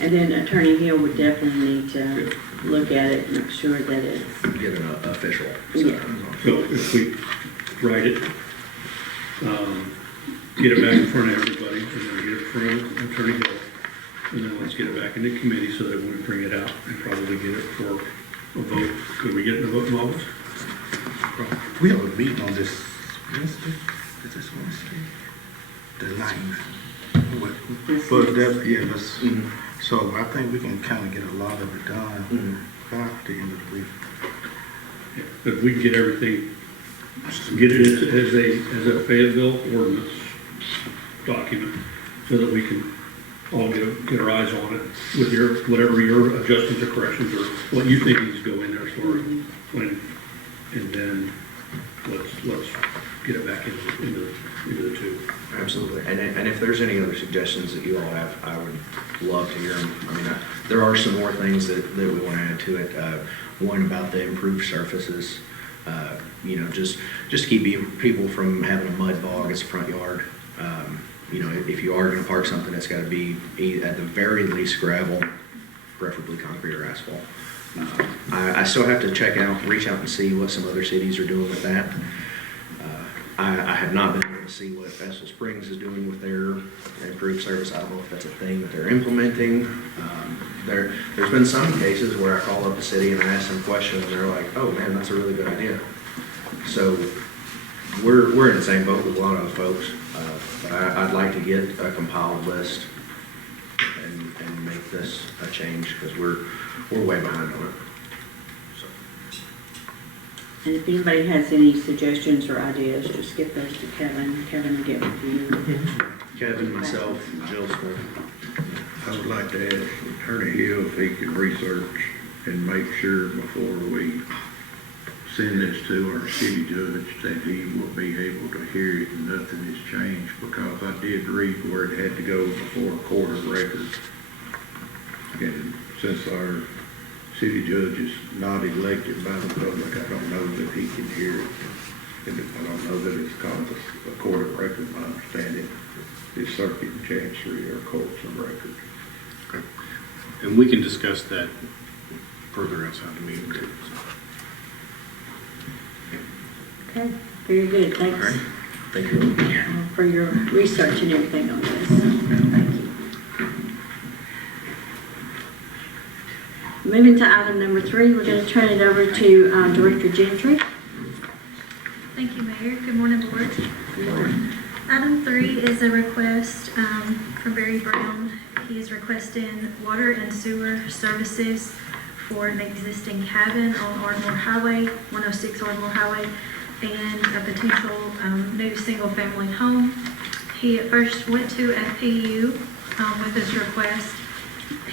And then Attorney Hill would definitely need to look at it and make sure that it's, get an official. Yeah. So if we write it, get it back in front of everybody, and then get it in front of Attorney Hill, and then let's get it back into committee so that when we bring it out and probably get it for a vote. Could we get a vote in August? We have a meeting on this Wednesday, is this Wednesday? The 9th. But that, yeah, that's, so I think we can kind of get a lot of it done by the end of the week. If we can get everything, get it as a Fayetteville ordinance document, so that we can all get our eyes on it with your, whatever your adjustments or corrections or what you think needs to go in there as far as planning. And then let's get it back into the two. Absolutely. And if there's any other suggestions that you all have, I would love to hear them. I mean, there are some more things that we want to add to it. One about the improved surfaces, you know, just to keep people from having a mud bog as a front yard. You know, if you are going to park something, it's got to be at the very least gravel, preferably concrete or asphalt. I still have to reach out and see what some other cities are doing with that. I have not been able to see what Vessel Springs is doing with their improved service. I don't know if that's a thing that they're implementing. There's been some cases where I call up the city and I ask them questions and they're like, oh man, that's a really good idea. So we're in the same boat with a lot of other folks. But I'd like to get a compiled list and make this a change because we're way behind on it. and if anybody has any suggestions or ideas, just get those to Kevin. Kevin will get with you. Kevin, myself, Jill Smith. I would like to ask Attorney Hill if he could research and make sure before we send this to our city judge that he will be able to hear it and nothing has changed, because I did read where it had to go before a court of record. And since our city judge is not elected by the public, I don't know that he can hear it. And I don't know that it's called a court of record. My understanding is circuit and chancery or courts of record. Okay. And we can discuss that further outside the meeting too. Okay, very good. Thanks. All right. Thank you. For your research and everything on this. Thank you. Moving to item number 3, we're going to turn it over to Director Gentry. Thank you, Mayor. Good morning, Board. Good morning. Item 3 is a request from Barry Brown. He is requesting water and sewer services for an existing cabin on Ardmore Highway, 106 Ardmore Highway, and a potential new single-family home. He at first went to FPU with this request.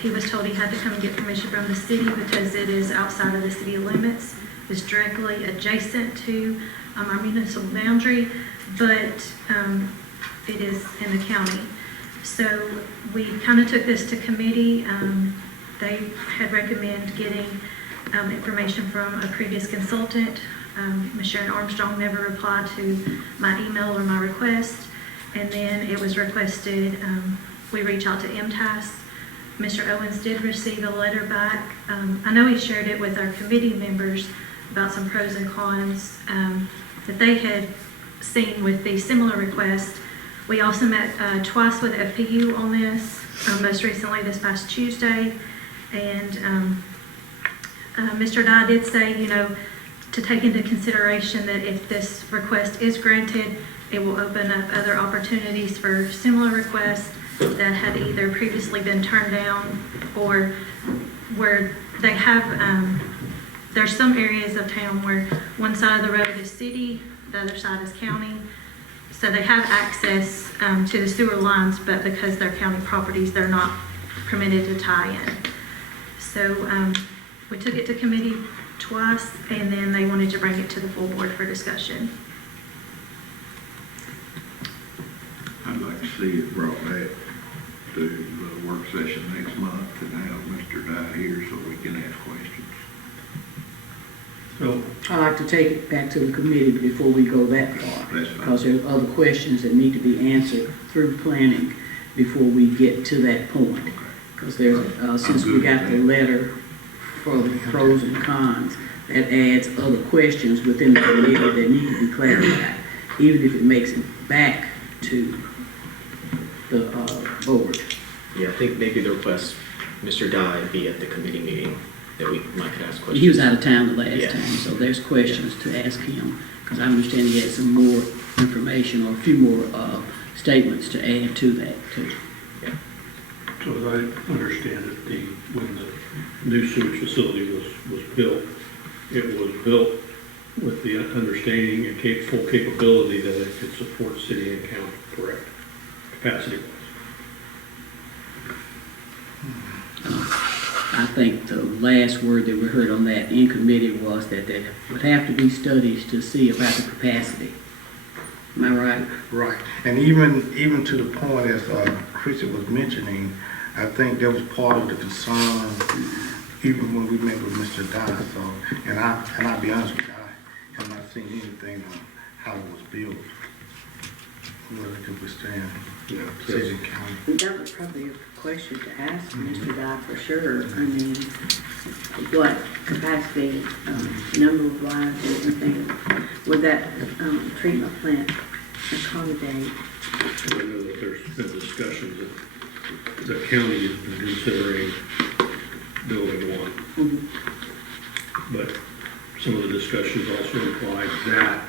He was told he had to come and get permission from the city because it is outside of the city limits. It's directly adjacent to our municipal boundary, but it is in the county. So we kind of took this to committee. They had recommended getting information from a previous consultant. Ms. Sharon Armstrong never replied to my email or my request. And then it was requested, we reach out to MTAS. Mr. Owens did receive a letter back. I know he shared it with our committee members about some pros and cons that they had seen with the similar request. We also met twice with FPU on this, most recently this past Tuesday. And Mr. Dye did say, you know, to take into consideration that if this request is granted, it will open up other opportunities for similar requests that had either previously been turned down or where they have, there's some areas of town where one side of the road is city, the other side is county. So they have access to the sewer lines, but because they're county properties, they're not permitted to tie in. So we took it to committee twice, and then they wanted to bring it to the full board for discussion. I'd like to see it brought back to the work session next month and have Mr. Dye here so we can ask questions. So, I like to take it back to the committee before we go that far. That's fine. Because there are other questions that need to be answered through planning before we get to that point. Because there's, since we got the letter for the pros and cons, that adds other questions within the committee that need to be clarified, even if it makes it back to the board. Yeah, I think maybe the request, Mr. Dye be at the committee meeting, that we might could ask questions. He was out of town the last Yeah. time, so there's questions to ask him, because I understand he had some more information or a few more statements to add to that too. so as I understand it, when the new sewage facility was built, it was built with the understanding and full capability that it could support city and county, correct? Capacity-wise. I think the last word that we heard on that in committee was that there would have to be studies to see about the capacity. Am I right? Right, and even to the point as Chrissy was mentioning, I think that was part of the concern, even when we met with Mr. Dye. So, and I'll be honest with you, I have not seen anything on how it was built, whether it could withstand city and county. That was probably a question to ask Mr. Dye for sure. I mean, what capacity, number of lives and everything, would that treatment plant accommodate? I know that there's been discussions that the county has been considering building one. But some of the discussions also implied that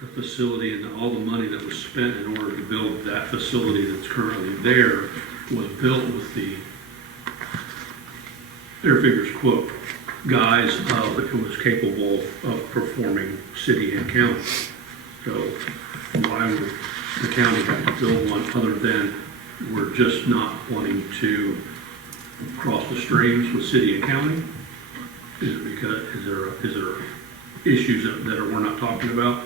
the facility and all the money that was spent in order to build that facility that's currently there was built with the, their figures quote, guise of it was capable of performing city and county. So why would the county have to build one other than we're just not wanting to cross the streams with city and county? Is it because, is there issues that we're not talking about?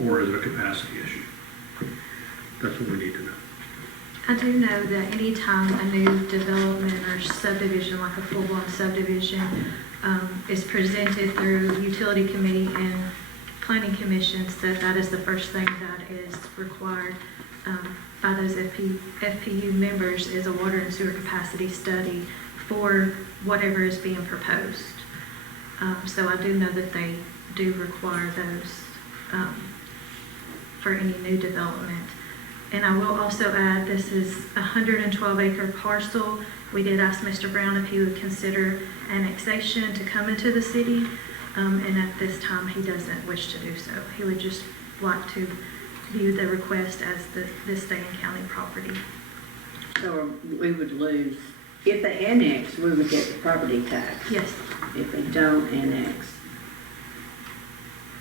Or is it a capacity issue? That's what we need to know. I do know that anytime a new development or subdivision, like a full-blown subdivision, is presented through utility committee and planning commissions, that is the first thing that is required by those FPU members is a water and sewer capacity study for whatever is being proposed. So I do know that they do require those for any new development. And I will also add, this is a 112-acre parcel. We did ask Mr. Brown if he would consider annexation to come into the city, and at this time he doesn't wish to do so. He would just like to view the request as this state and county property. So we would lose, if they annex, we would get the property tax. Yes. If they don't annex.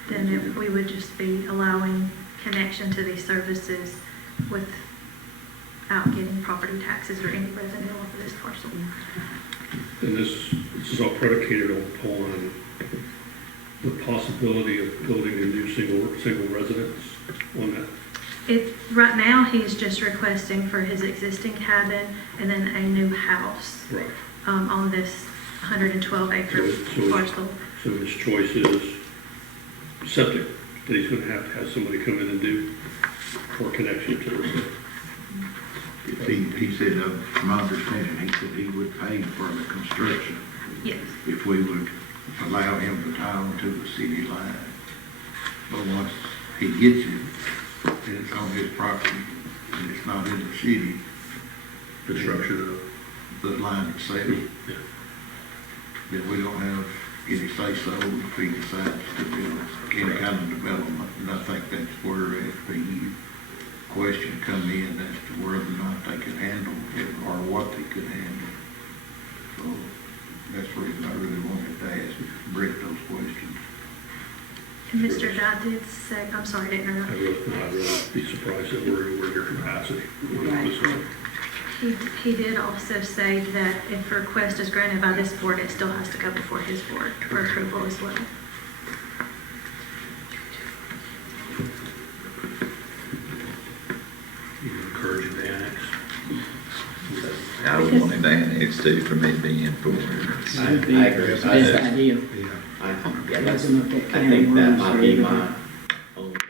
Then we would just be allowing connection to these services without getting property taxes or any revenue off of this parcel. And this is all predicated upon the possibility of building a new single residence on that. Right now, he's just requesting for his existing cabin and then a new house. Right. On this 112-acre parcel. So his choice is septic, that he's gonna have to have somebody come in and do for connection to the city. He said, from my understanding, he said he would pay for the construction. Yes. If we would allow him to tie onto the city line. But once he gets it, and it's on his property, and it's not in the city, Construction of the line itself, then we don't have any say-so if he decides to build any kind of development, and I think that's where FPU question come in as to whether or not they could handle it or what they could handle. So that's the reason I really wanted to ask Brett those questions. And Mr. Dye did say, I'm sorry, I didn't interrupt. I'd really be surprised that we're your capacity. Right. He did also say that if a request is granted by this board, it still has to go before his board for approval as well. You encourage them to annex. I would want him to annex too for me to be in for it. I agree. Best idea. Yeah, that's, Open up that I can think of that worms might for be everybody. my only path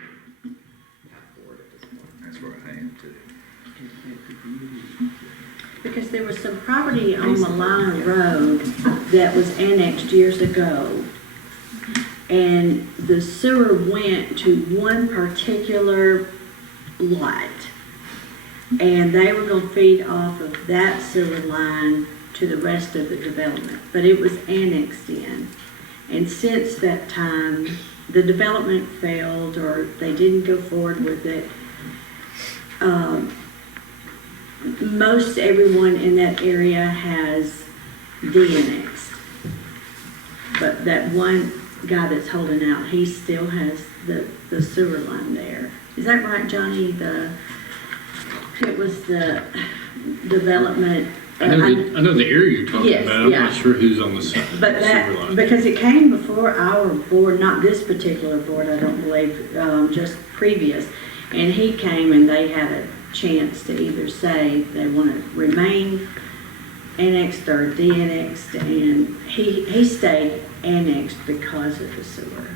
forward at this point. That's where I am too. Because there was some property on Malina Road that was annexed years ago. And the sewer went to one particular lot. And they were gonna feed off of that sewer line to the rest of the development, but it was annexed in. And since that time, the development failed or they didn't go forward with it. Most everyone in that area has de-annexed. But that one guy that's holding out, he still has the sewer line there. Is that right, Johnny? It was the development. I know the area you're talking Yes, about. I'm yeah. not sure who's on the side. But that, because it came before our board, not this particular board, I don't believe, just previous. And he came and they had a chance to either say they want to remain annexed or de-annexed, and he stayed annexed because of the sewer.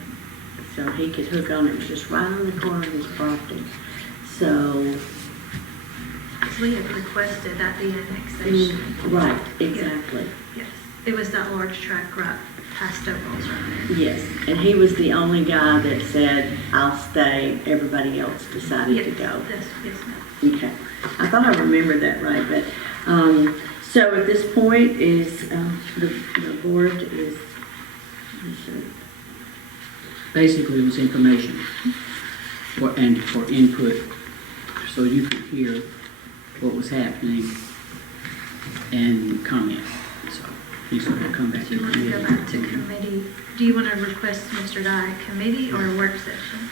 So he could hook on, it was just right on the corner of his property. So, We had requested that the annexation. right, exactly. Yes, it was that large tract right past O'Ball's right there. Yes, and he was the only guy that said, I'll stay, everybody else decided to go. Yes, ma'am. Okay, I thought I remembered that right, but, so at this point is, the board is, Basically, it was information for input, so you could hear what was happening and comment. So he's going to come back Do you to want to go committee. back to committee? Do you want to request Mr. Dye committee or a work session?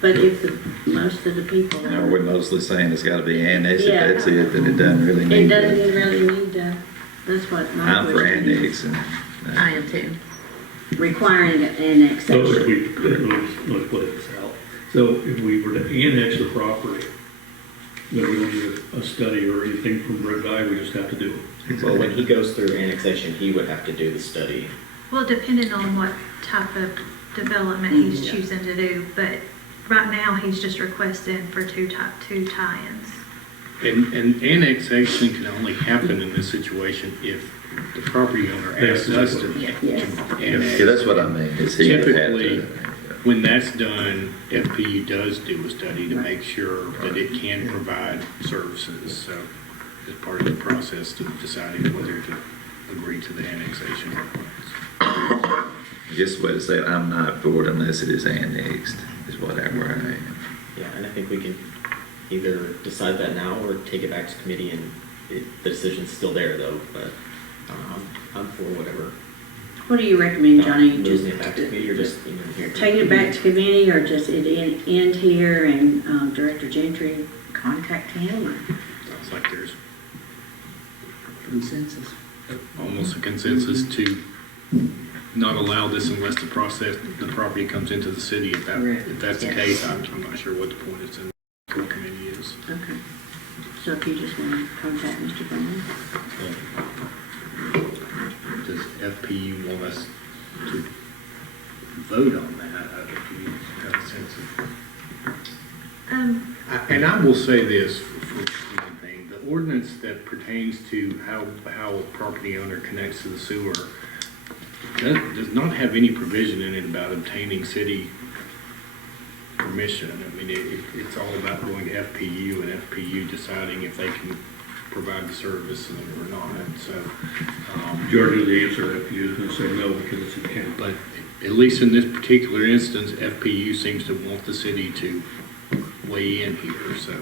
but if most of the people. You know, we're mostly saying it's gotta be annexed, Yeah. if that's it, then it doesn't really It need doesn't to. really need to, that's what my I'm for question is. annexing. I am too. Requiring an So annexation. if we, let's put this out. So if we were to annex the property, then we don't need a study or anything from Red Eye, we just have to do it. Well, when he goes through annexation, he would have to do the study. Well, depending on what type of development he's choosing to do, but right now, he's just requesting for two tie-ins. And annexation can only happen in this situation if the property owner asks us to Yes. annex. Yeah, that's what I mean, is he would have Typically, to. when that's done, FPU does do a study to make sure that it can provide services. So it's part of the process to deciding whether to agree to the annexation request. I guess the way to say it, I'm not for it unless it is annexed, is whatever I am. Yeah, and I think we can either decide that now or take it back to committee, and the decision's still there though, but I'm for whatever. What do you recommend, Johnny? Just Moving it back to committee or just even here? take it back to committee, or just it end here and Director Gentry contact him? Or? Sounds like there's Consensus. almost a consensus to not allow this unless the property comes into the city. Correct. If that's the Yes. case, I'm not sure what the point is in the committee is. Okay. So if you just want to contact Mr. Brown? Does FPU want us to vote on that? Do you have a sense of? And I will say this for one thing, the ordinance that pertains to how a property owner connects to the sewer does not have any provision in it about obtaining city permission. I mean, it's all about going to FPU and FPU deciding if they can provide the service or not. And so, Majority of the answer, FPU is going to say no because it's in county. but at least in this particular instance, FPU seems to want the city to weigh in here, so.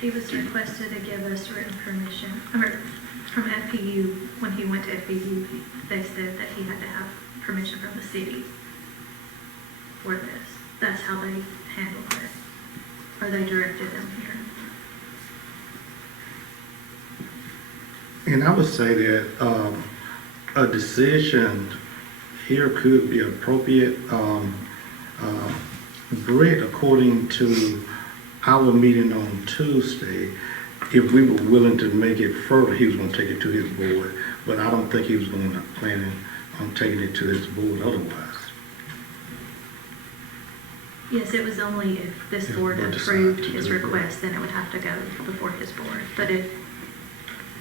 He was requested to give us written permission, or from FPU, when he went to FPU, they said that he had to have permission from the city for this. That's how they handled it, or they directed them here. And I would say that a decision here could be appropriate. Brett, according to our meeting on Tuesday, if we were willing to make it further, he was going to take it to his board. But I don't think he was going to plan on taking it to his board otherwise. Yes, it was only if this board board decided approved to his do it. request, then it would have to go before his board. But if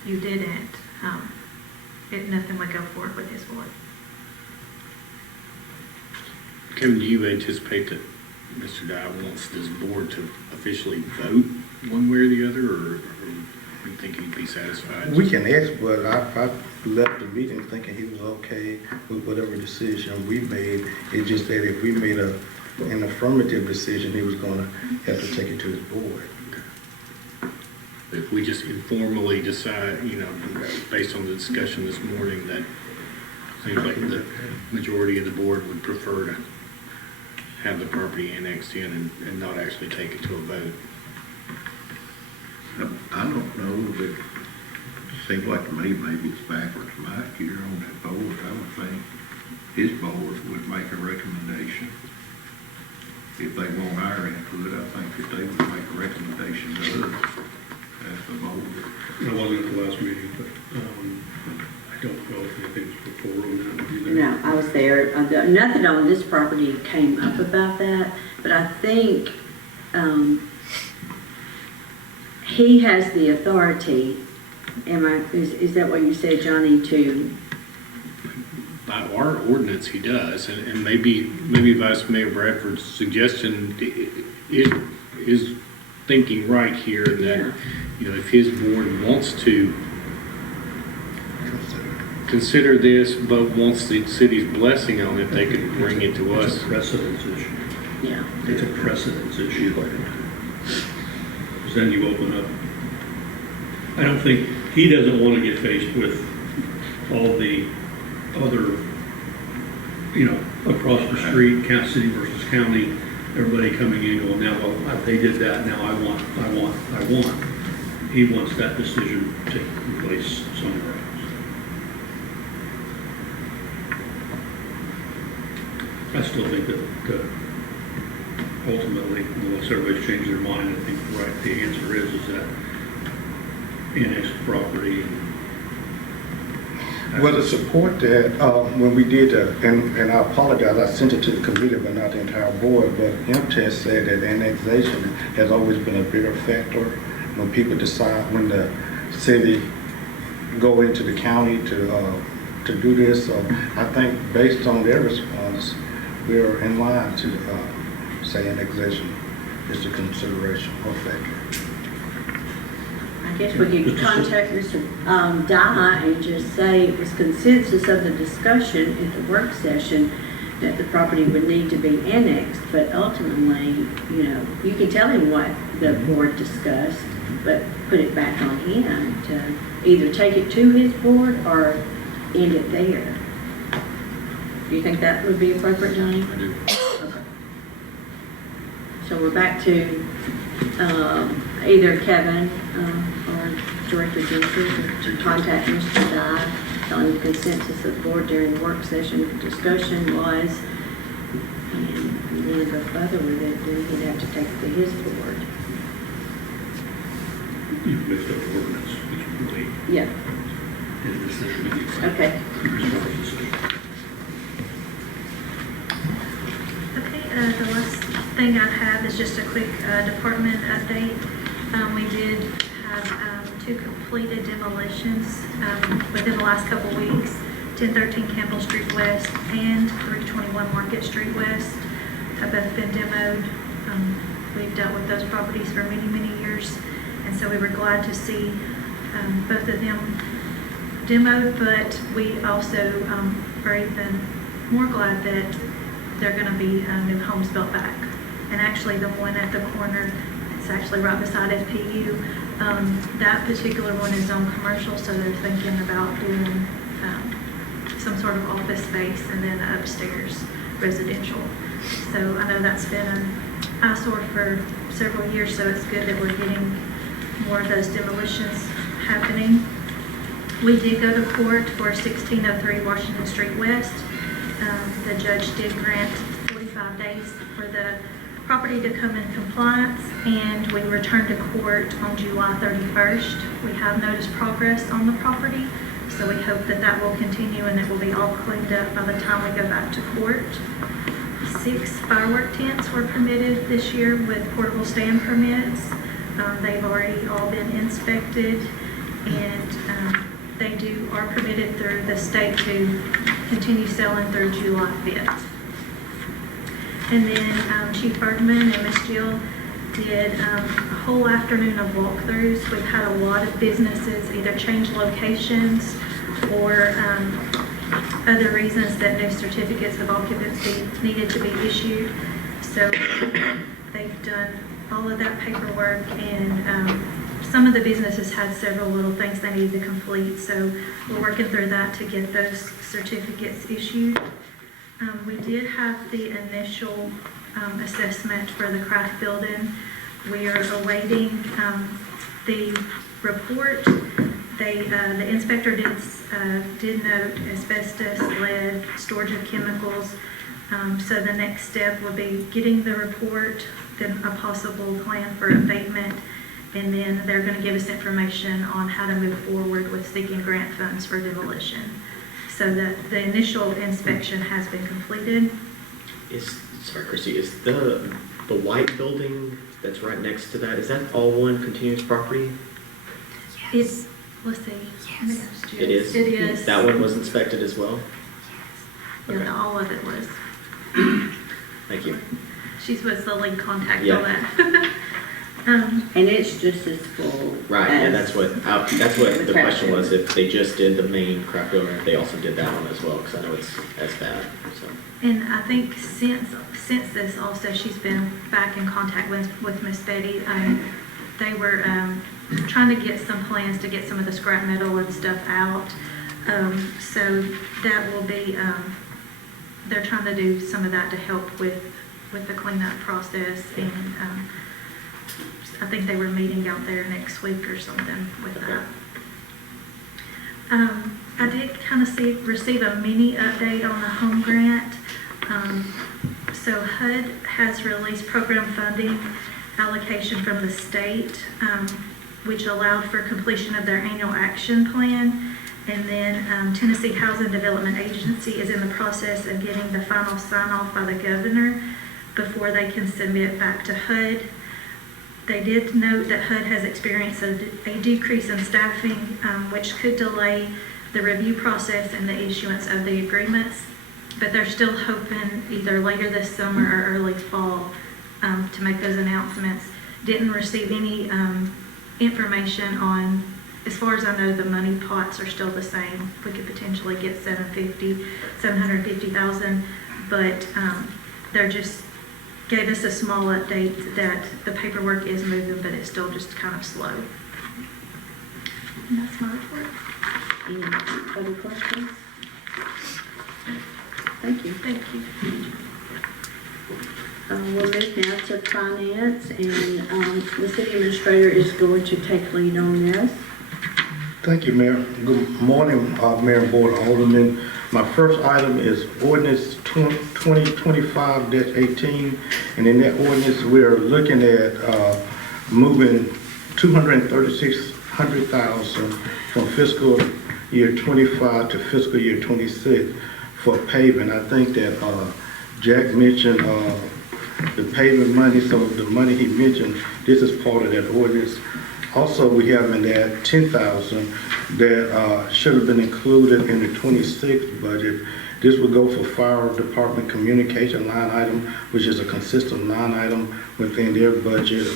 you didn't, nothing would go forward with his board. Kevin, do you anticipate that Mr. Dye wants this board to officially vote one way or the other, or you think he'd be satisfied? We can ask, but I left the meeting thinking he was okay with whatever decision we made. It's just that if we made an affirmative decision, he was going to have to take it to his board. If we just informally decide, based on the discussion this morning, that seems like the majority of the board would prefer to have the property annexed in and not actually take it to a vote. I don't know, but it seems like to me maybe it's backwards. Mike, you're on that board. I would think his board would make a recommendation. If they want our input, I think that they would make a recommendation to us as the board. I wasn't at the last meeting, but I don't know if anything was before on that. Were you there? No, I was there. Nothing on this property came up about that, but I think he has the authority. Is that what you said, Johnny, to? By our ordinance, he does, and maybe Vice Mayor Bradford's suggestion is thinking right here that, if his board wants to consider this, but wants the city's blessing on it, they can bring it to us. It's a precedence issue. Yeah. It's a precedence issue. Because then you open up, I don't think, he doesn't want to get faced with all the other, across the street, city versus county, everybody coming in going, now, well, they did that, now I want. He wants that decision taking place somewhere else. I still think that ultimately, unless everybody's changed their mind, I think the answer is that annexed property. Well, to support that, when we did, and I apologize, I sent it to the committee, but not the entire board, but MTS said that annexation has always been a bigger factor when people decide, when the city go into the county to do this. So I think based on their response, we're in line to say annexation is a consideration or factor. I guess we could contact Mr. Dye and just say it was consensus of the discussion at the work session that the property would need to be annexed, but ultimately, you can tell him what the board discussed, but put it back on him to either take it to his board or end it there. Do you think that would be appropriate, Johnny? I do. Okay. So we're back to either Kevin or Director Jenkins to contact Mr. Dye, tell him the consensus of the board during the work session discussion was, and then go further with it, then he'd have to take it to his board. You've mixed up the ordinance, it's really Yeah. his decision. Okay. Okay, the last thing I have is just a quick department update. We did have 2 completed demolitions within the last couple weeks. 1013 Campbell Street West and 321 Market Street West have both been demoed. We've dealt with those properties for many, many years, and so we were glad to see both of them demoed, but we also are even more glad that they're going to be new homes built back and actually the one at the corner, it's actually right beside FPU. That particular one is on commercial, so they're thinking about doing some sort of office space and then upstairs residential. So I know that's been an eyesore for several years, so it's good that we're getting more of those demolitions happening. We did go to court for 1603 Washington Street West. The judge did grant 45 days for the property to come in compliance, and we returned to court on July 31st. We have noticed progress on the property, so we hope that that will continue and it will be all cleaned up by the time we go back to court. 6 firework tents were permitted this year with portable stand permits. They've already all been inspected, and they are permitted through the state to continue selling through July 5th. And then Chief Bergman and Miss Jill did a whole afternoon of walkthroughs. We've had a lot of businesses either change locations or other reasons that new certificates of occupancy needed to be issued. So they've done all of that paperwork, and some of the businesses had several little things they needed to complete. So we're working through that to get those certificates issued. We did have the initial assessment for the craft building. We are awaiting the report. The inspector did note asbestos, lead, storage of chemicals. So the next step would be getting the report, then a possible plan for abatement, and then they're going to give us information on how to move forward with seeking grant funds for demolition. So that the initial inspection has been completed. Sorry, Christy, is the white building that's right next to that, is that all one continuous property? It's, let's see. Yes. It is? It is. That one was inspected as well? Yeah, Okay. all of it was. Thank you. She was the lead contact Yeah. on that. And it's just as full. Right, and that's what the the question craft was, if they just did the main craft building, if they also did that one as well, because I know it's as bad, so. And I think since this also, she's been back in contact with Miss Betty. They were trying to get some plans to get some of the scrap metal and stuff out. So that will be, they're trying to do some of that to help with the cleanup process, and I think they were meeting out there next week or something with that. I did kind of receive a mini update on the home grant. So HUD has released program funding allocation from the state, which allowed for completion of their annual action plan. And then Tennessee Housing Development Agency is in the process of getting the final sign-off by the governor before they can submit back to HUD. They did note that HUD has experienced a decrease in staffing, which could delay the review process and the issuance of the agreements, but they're still hoping either later this summer or early fall to make those announcements. Didn't receive any information on, as far as I know, the money pots are still the same. We could potentially get $750,000, but they're just gave us a small update that the paperwork is moving, but it's still just kind of slow. And that's my report. Any other questions? Thank you. Thank you. We'll move now to finance, and the city administrator is going to take lead on this. Thank you, Mayor. Good morning, Mayor and Board of Aldermen. My first item is ordinance 2025-18, and in that ordinance, we are looking at moving $236,000 from fiscal year 25 to fiscal year 26 for paving. I think that Jack mentioned the paving money, so the money he mentioned, this is part of that ordinance. Also, we have in that $10,000 that should have been included in the 26 budget. This would go for fire department communication line item, which is a consistent line item within their budget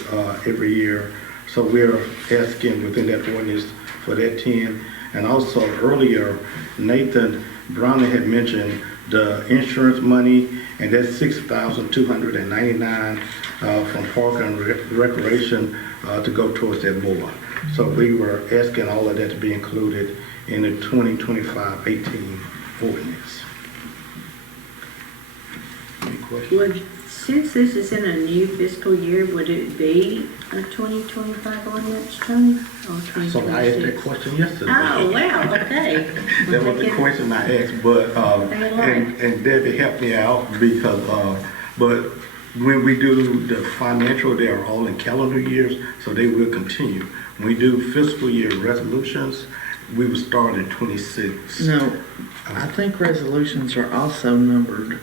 every year. So we're asking within that ordinance for that 10. And also earlier, Nathan Brownlee had mentioned the insurance money, and that's $6,299 from Park and Recreation to go towards that board. So we were asking all of that to be included in the 2025-18 ordinance. Any questions? Would, since this is in a new fiscal year, would it be a 2025 ordinance, Tony, or 2026? So I asked that question yesterday. Oh, wow, okay. That was the question I asked, but, and Debbie helped me out because, but when we do the financial, they are all in calendar years, so they will continue. When we do fiscal year resolutions, we will start in 26. No, I think resolutions are also numbered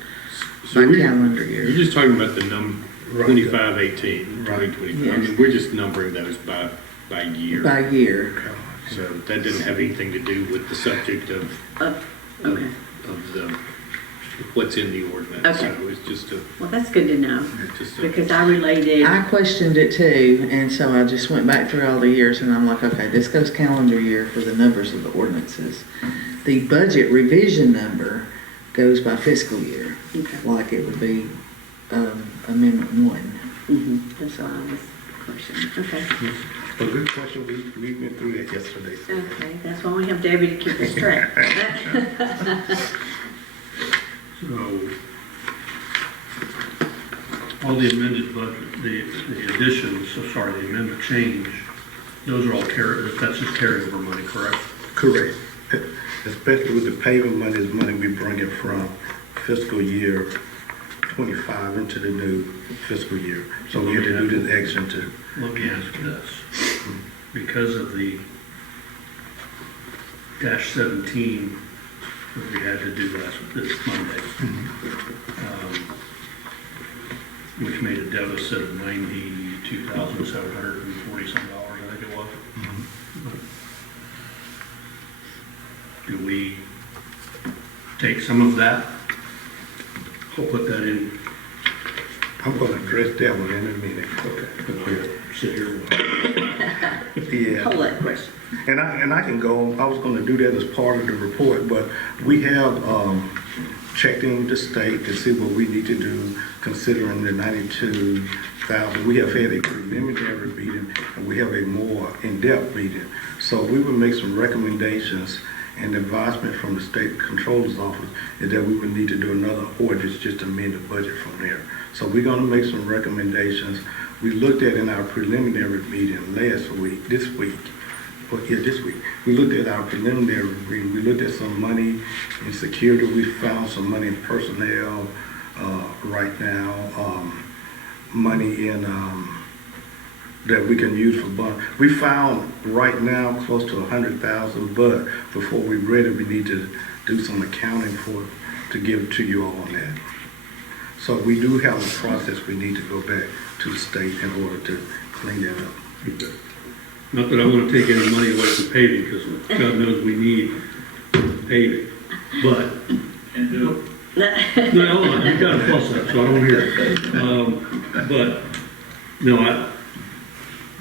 So by we- calendar year. You're just talking about the 25-18, Right. 2025. I Yes. mean, we're just numbering those by year. By year. So that didn't have anything to do with the subject of Okay, the, what's in the ordinance. Okay. So it was just a, well, that's good to know, just a, because I related, I questioned it too, and so I just went back through all the years, and I'm like, okay, this goes calendar year for the numbers of the ordinances. The budget revision number goes by fiscal year, okay. like it would be Amendment 1. That's all I was questioning, okay. A good question, we went through that yesterday. So. Okay, that's why we have Debbie to keep us track. So, all the amended budget, the additions, the amendment change, those are all that's just carryover money, correct? Correct. Especially with the paving money, is money we bring it from fiscal year 25 into the new fiscal year. So we have to do this action to. Let me ask this. Because of the -17 that we had to do this Monday, which made a deficit of $92,740 some dollars, I think it was. Do we take some of that? We'll put that in. I'm going to address that one in a minute. Okay. We'll sit here. Yeah. Hold that question. And I can go, I was going to do that as part of the report, but we have checked in with the state to see what we need to do considering the 92,000. We have had a preliminary meeting and we have a more in-depth meeting. So we will make some recommendations, and the advisement from the state controller's office is that we would need to do another ordinance just to amend the budget from there. So we're going to make some recommendations. We looked at in our preliminary meeting this week. We looked at our preliminary meeting. We looked at some money in security. We found some money in personnel right now, money in that we can use for bond. We found right now close to 100,000, but before we're ready, we need to do some accounting for to give to you all on that. So we do have a process we need to go back to the state in order to clean that up. Okay. Not that I want to take any money away from paving, because God knows we need paving, but. And do No, hold on, you got to plus that, so I don't hear it.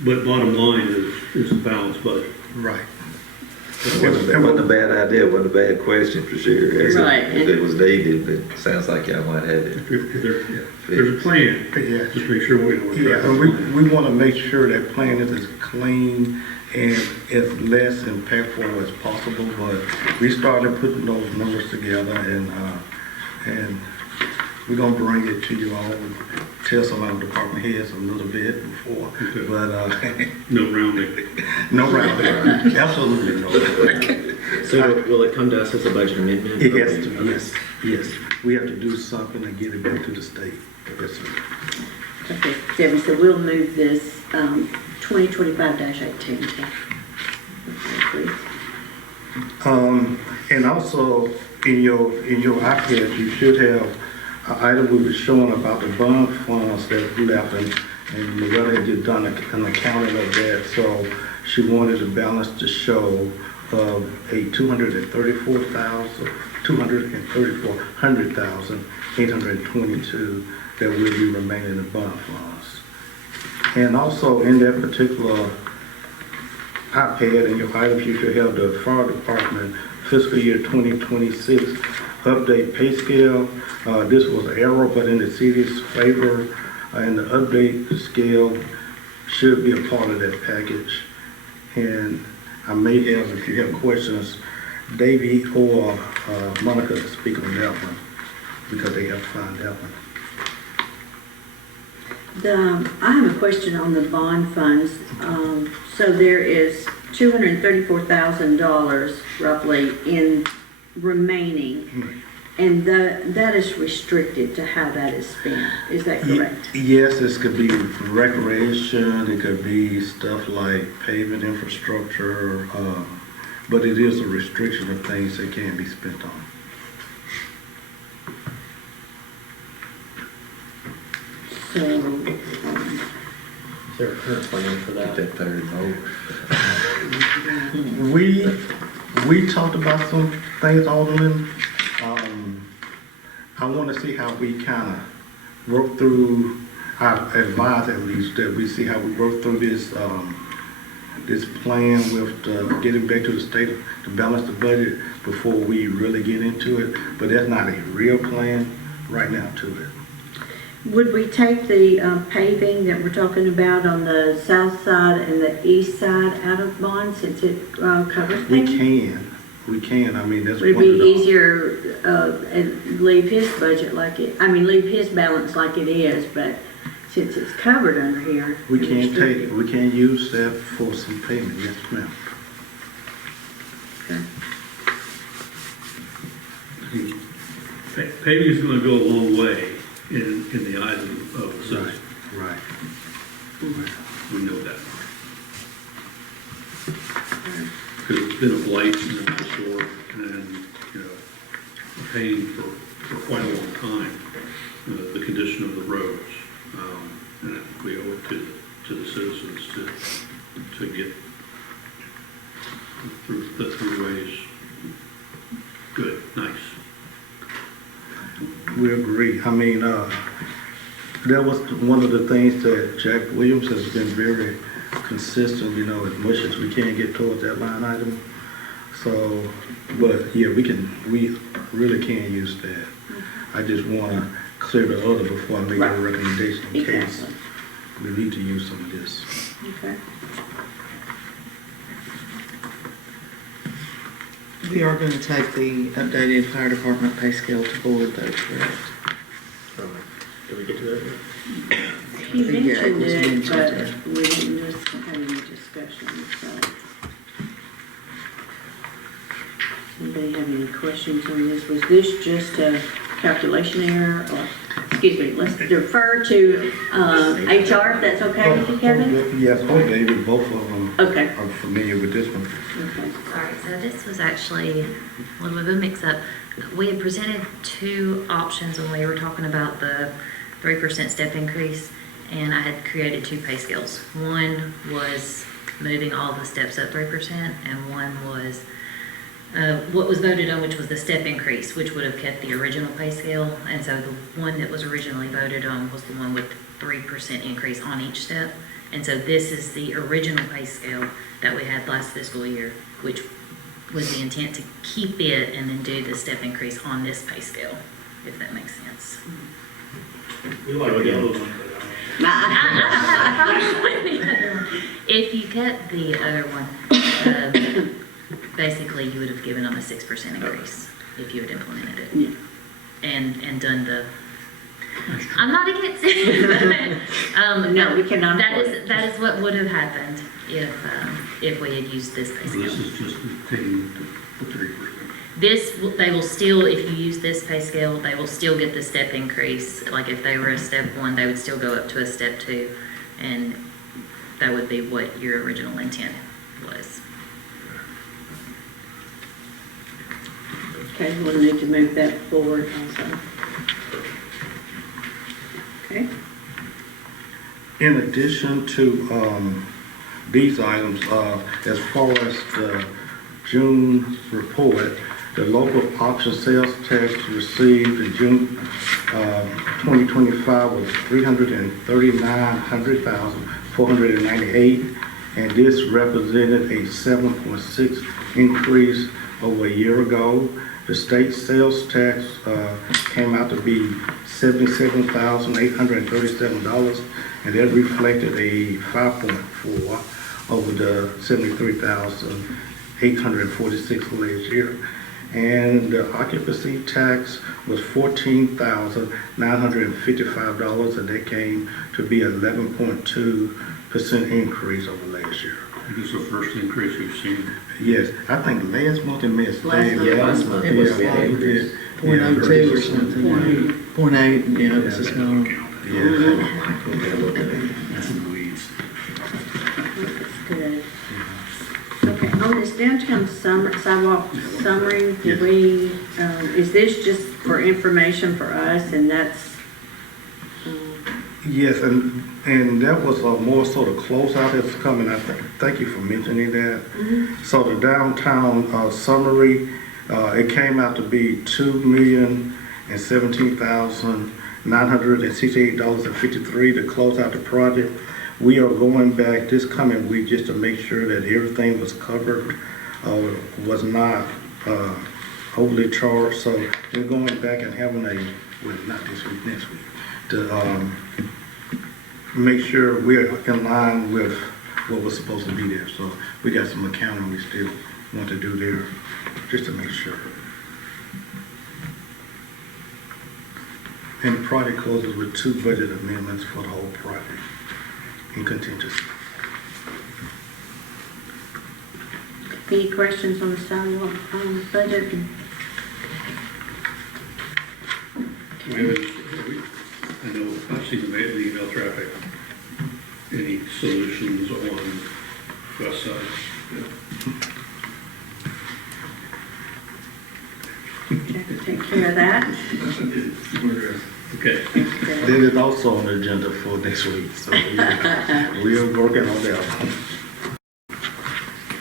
But bottom line is a balanced budget. Right. It wasn't a bad idea, wasn't a bad question for sure. Right. If it was needed, but it sounds like y'all might have it. If there's a plan, Yeah. just make sure we know. Yeah, and we want to make sure that plan is as clean and as less impactful as possible, but we started putting those numbers together, and we're going to bring it to you all and tell some of our department heads a little bit before, Okay. but No rounding. no rounding, absolutely no. So will it come to us as a budget amendment? Yes. We have to do something and get it back to the state. Yes, sir. Okay, Debbie, so we'll move this 2025-18. Okay, please. And also in your iPad, you should have an item we were showing about the bond funds that left, and Loretta had just done an accounting of that. So she wanted the balance to show of a $100,822 that will be remaining in bond funds. And also in that particular iPad in your items, you should have the fire department fiscal year 2026 update pay scale. This was an error, but in the city's favor, and the update scale should be a part of that package. And I may have, if you have questions, Davey or Monica to speak on that one, because they have to find that one. I have a question on the bond funds. So there is $234,000 roughly in remaining, and that is restricted to how that is spent. Is that correct? Yes, this could be recreation, it could be stuff like paving infrastructure, but it is a restriction of things that can be spent on. So, Is there a current plan for that? That third vote. We talked about some things, Alderman. I want to see how we kind of work through, I advise at least that we see how we work through this plan with getting back to the state to balance the budget before we really get into it. But that's not a real plan right now to it. would we take the paving that we're talking about on the south side and the east side out of bond since it covers things? We can. I mean, that's Would it one of be the. easier and leave his budget like it, leave his balance like it is, but since it's covered under here. We can use that for some payment, yes, ma'am. Okay. Paving is gonna go a long way in the eyes of the citizens. Right. We know that. Because it's been a blight in the store and, a pain for quite a long time, the condition of the roads. And I think we owe it to the citizens to get the throughways good, nice. We agree. I mean, that was one of the things that Jack Williams has been very consistent, as much as we can get towards that line item. So, but yeah, we really can use that. I just want to clear the other before I make a recommendation in case we need to use some of this. Okay. We are going to take the updated fire department pay scale to board though, correct? Did we get to that yet? He Yeah, it mentioned was it, mentioned, but yeah. we didn't just have any discussion, so. Anybody have any questions on this? Was this just a calculation error, or, excuse me, let's defer to HR, if that's okay with you, Kevin? Yes, David, both of them Okay. are familiar with this one. Okay. Sorry, so this was actually a little bit of a mix-up. We had presented two options when we were talking about the 3% step increase, and I had created two pay scales. One was moving all the steps up 3%, and one was what was voted on, which was the step increase, which would have kept the original pay scale. And so the one that was originally voted on was the one with 3% increase on each step. And so this is the original pay scale that we had last fiscal year, which was the intent to keep it and then do the step increase on this pay scale, if that makes sense. We like the other one, If you kept the other one, basically you would have given them a 6% increase if you had implemented it. Yeah. And done the, I'm not against it, but, No, we cannot That afford is, that is what would have happened if we had used this pay So scale. this is just taking the 3%. This, they will still, if you use this pay scale, they will still get the step increase. Like if they were a step 1, they would still go up to a step 2, and that would be what your original intent was. Okay, we'll need to move that forward also. Okay. In addition to these items, as far as the June report, the local option sales tax received in June 2025 was $339,498, and this represented a 7.6 increase over a year ago. The state sales tax came out to be $77,837, and that reflected a 5.4 over the $73,846 last year. And the occupancy tax was $14,955, and that came to be 11.2% increase over last year. This is the first increase we've seen. Yes, I think last month it missed. Last month it was like 0.02 or something. 0.8, yeah, it was a small. That's in the weeds. That's good. Okay, on this downtown sidewalk summary, Yes. is this just for information for us, and that's, Yes, and that was more sort of closeout that's coming. Thank you for mentioning that. So the downtown summary, it came out to be $2,017,968.53 to close out the project. We are going back this coming week just to make sure that everything was covered, was not overly charged. So we're going back and having not this week, next week, to make sure we're in line with what was supposed to be there. So we got some accounting we still want to do there, just to make sure. And the project closes with 2 budget amendments for the whole project in contingency. any questions on the sidewalk budget? I know, I've seen the email traffic. Any solutions on west side? Take care of that. Okay. That is also on the agenda for next week, so we are working on that.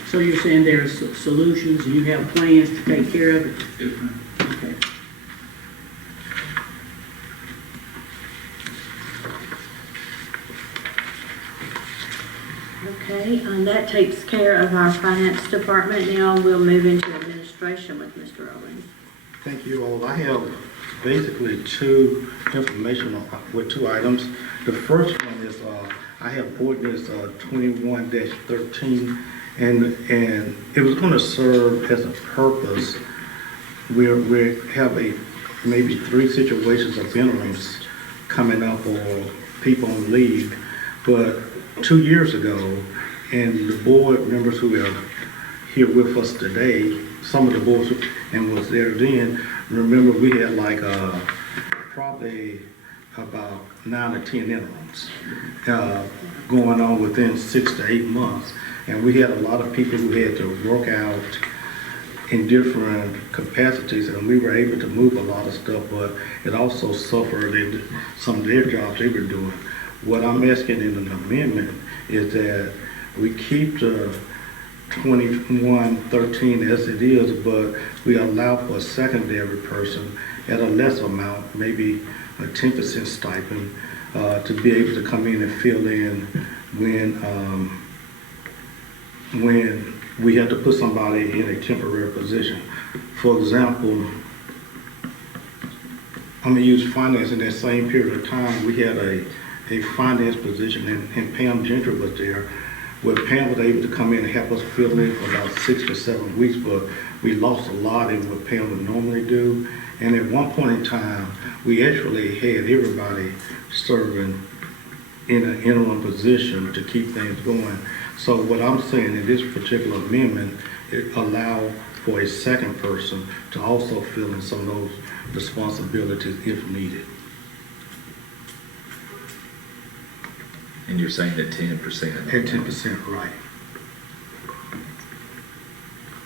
So you're saying there are solutions, and you have plans to take care of it? Okay. Okay, that takes care of our finance department. Now we'll move into administration with Mr. Owens. Thank you all. I have basically two items. The first one is I have ordinance 21-13, and it was going to serve as a purpose. We have maybe 3 situations of interims coming up or people on leave, but 2 years ago, and the board members who are here with us today, some of the boards and was there then, remember we had probably about 9 or 10 interims going on within 6 to 8 months. And we had a lot of people who had to work out in different capacities, and we were able to move a lot of stuff, but it also suffered in some of their jobs they were doing. What I'm asking in an amendment is that we keep the 21-13 as it is, but we allow for a secondary person at a less amount, maybe a 10% stipend, to be able to come in and fill in when we have to put somebody in a temporary position. For example, I'm going to use finance. In that same period of time, we had a finance position, and Pam Gentry was there, where Pam was able to come in and help us fill in for about 6 to 7 weeks, but we lost a lot in what Pam would normally do. And at one point in time, we actually had everybody serving in an interim position to keep things going. So what I'm saying in this particular amendment, it allows for a second person to also fill in some of those responsibilities if needed. And you're saying that 10%? At 10%, right.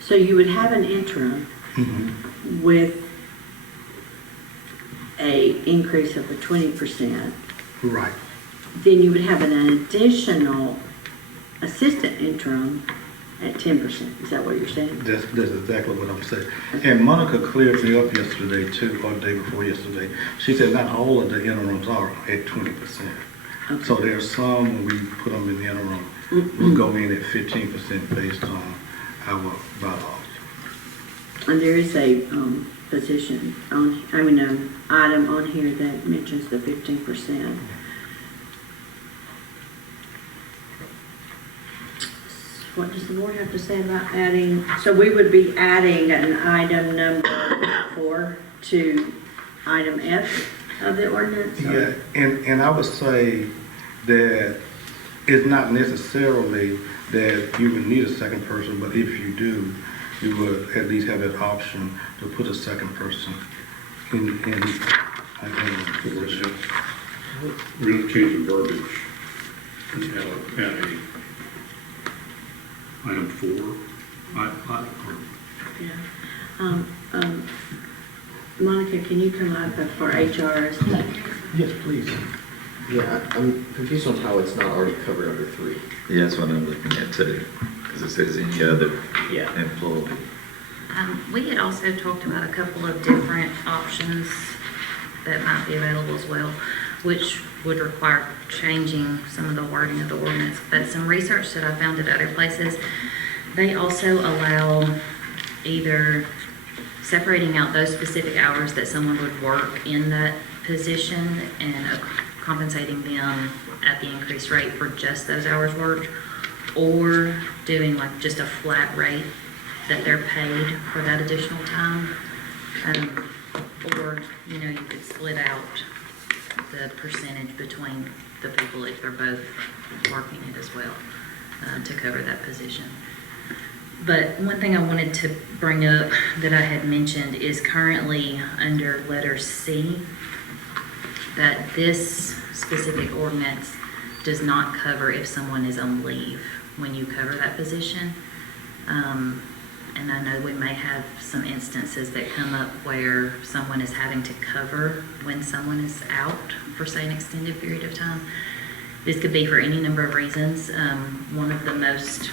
So you would have an interim with a increase of a 20%. Right. Then you would have an additional assistant interim at 10%. Is that what you're saying? That's exactly what I'm saying. And Monica cleared me up yesterday too, or the day before yesterday. She said not all of the interims are at 20%. So there's some, when we put them in the interim, we'll go in at 15% based on our bylaws. And there is a position on, item on here that mentions the 15%. What does the board have to say about adding? So we would be adding an item number 4 to item F of the ordinance? Yeah, and I would say that it's not necessarily that you would need a second person, but if you do, you would at least have that option to put a second person in We're going to change the verbiage and add a item 4. Monica, can you come up for HRS? Yes, please. Yeah, I'm confused on how it's not already covered under 3. Yeah, that's what I'm looking at too, because it says any other Yeah. employee. We had also talked about a couple of different options that might be available as well, which would require changing some of the wording of the ordinance. But some research that I found at other places, they also allow either separating out those specific hours that someone would work in that position and compensating them at the increased rate for just those hours worked, or doing like just a flat rate that they're paid for that additional time. Or, you could split out the percentage between the people if they're both working it as well, to cover that position. But one thing I wanted to bring up that I had mentioned is currently under letter C, that this specific ordinance does not cover if someone is on leave when you cover that position. And I know we may have some instances that come up where someone is having to cover when someone is out for, say, an extended period of time. This could be for any number of reasons. One of the most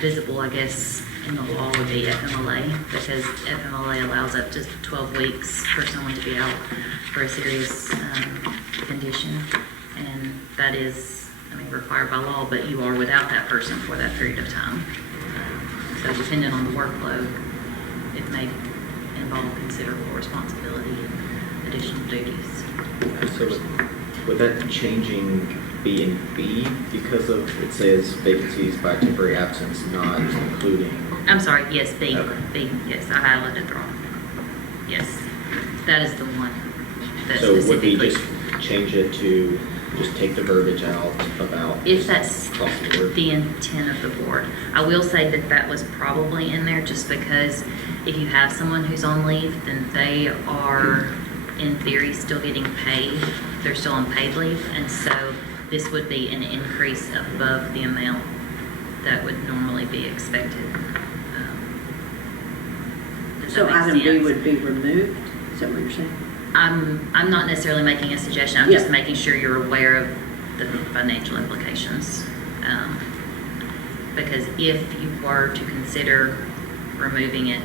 visible, I guess, in the law would be FMLA, because FMLA allows up to 12 weeks for someone to be out for a serious condition. And that is, required by law, but you are without that person for that period of time. So depending on the workload, it may involve considerable responsibility and additional duties. So would that changing be in B because of, it says vacancies by temporary absence, not including? I'm sorry, yes, B. Okay. B, yes, I highlighted it wrong. Yes, that is the one. That So would we specifically- just change it to just take the verbiage out about? If that's across the board? the intent of the board. I will say that that was probably in there just because if you have someone who's on leave, then they are, in theory, still getting paid. They're still on paid leave, and so this would be an increase above the amount that would normally be expected. Does So that make item B sense? would be removed? Is that what you're saying? I'm not necessarily making a suggestion, I'm Yeah. just making sure you're aware of the financial implications. Because if you were to consider removing it,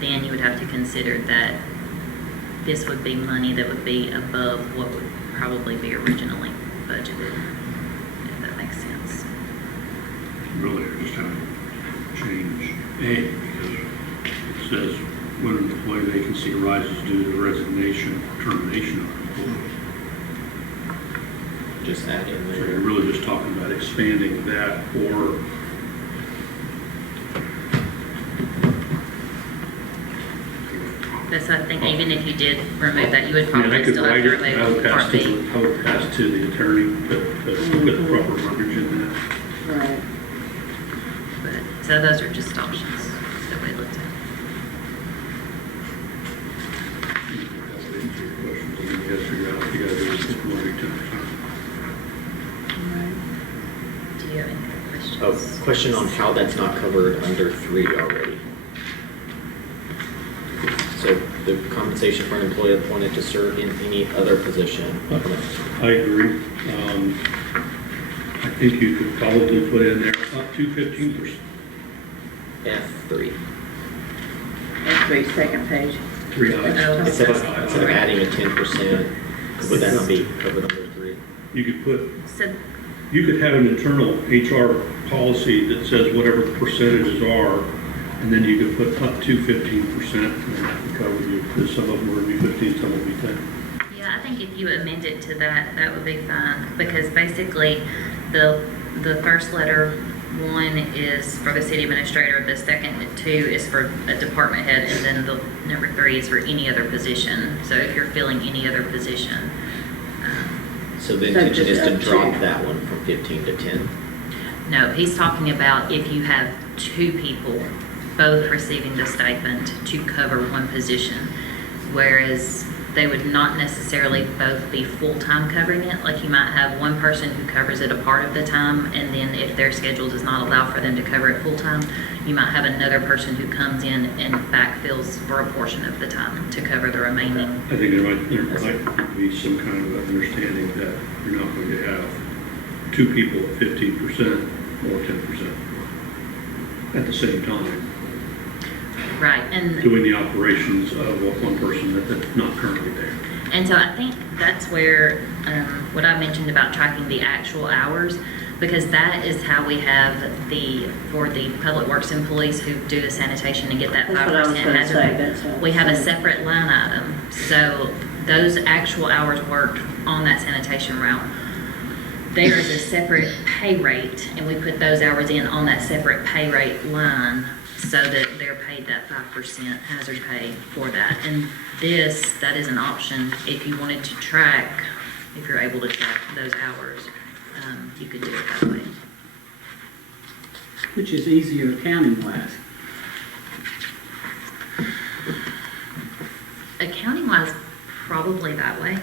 then you would have to consider that this would be money that would be above what would probably be originally budgeted, if that makes sense. Really, I just have to change A, because it says when an employee vacancy arises due to the resignation or termination of an employee. Just add in So there. you're really just talking about expanding that, or But so I think even if you did remove that, you would I probably could still have write to it, I remove would pass Part B. I would pass to the attorney, but put the proper verbiage in that. Right. But, so those are just options that we looked at. That's the answer to your questions. I mean, you gotta figure out what you gotta do with employee time. Do you have any other questions? Oh, question on how that's not covered under 3 already. So the compensation for an employee appointed to serve in any other position. I agree. I think you could probably put in there up to 15%. F3. F3, second page. 3 hours. Oh, Instead of adding a 10%, would that not be covered under 3? You could put, So, you could have an internal HR policy that says whatever the percentages are, and then you could put up to 15%, and that would cover you. Because some of them would be 15, some would be 10. yeah, I think if you amend it to that, that would be fine, because basically, the first letter, 1 is for the city administrator, the second 2 is for a department head, and then the number 3 is for any other position. So if you're filling any other position. So the So intention is just to up to- drop that one from 15 to 10. No, he's talking about if you have 2 people both receiving the stipend to cover one position, whereas they would not necessarily both be full-time covering it. Like you might have one person who covers it a part of the time, and then if their schedule does not allow for them to cover it full-time, you might have another person who comes in and backfills for a portion of the time to cover the remaining. I think there might be some kind of understanding that you're not going to have 2 people at 15% or 10% at the same time Right, and doing the operations of one person that's not currently there. And so I think that's where, what I mentioned about tracking the actual hours, because that is how we have for the public works employees who do the sanitation and get that 5% That's what I was gonna hazard say, pay. that's what I was We have a saying. separate line item, so those actual hours worked on that sanitation route. There is a separate pay rate, and we put those hours in on that separate pay rate line so that they're paid that 5% hazard pay for that. And that is an option if you wanted to track, if you're able to track those hours, you could do it that way. Which is easier accounting-wise. Accounting-wise, probably that way.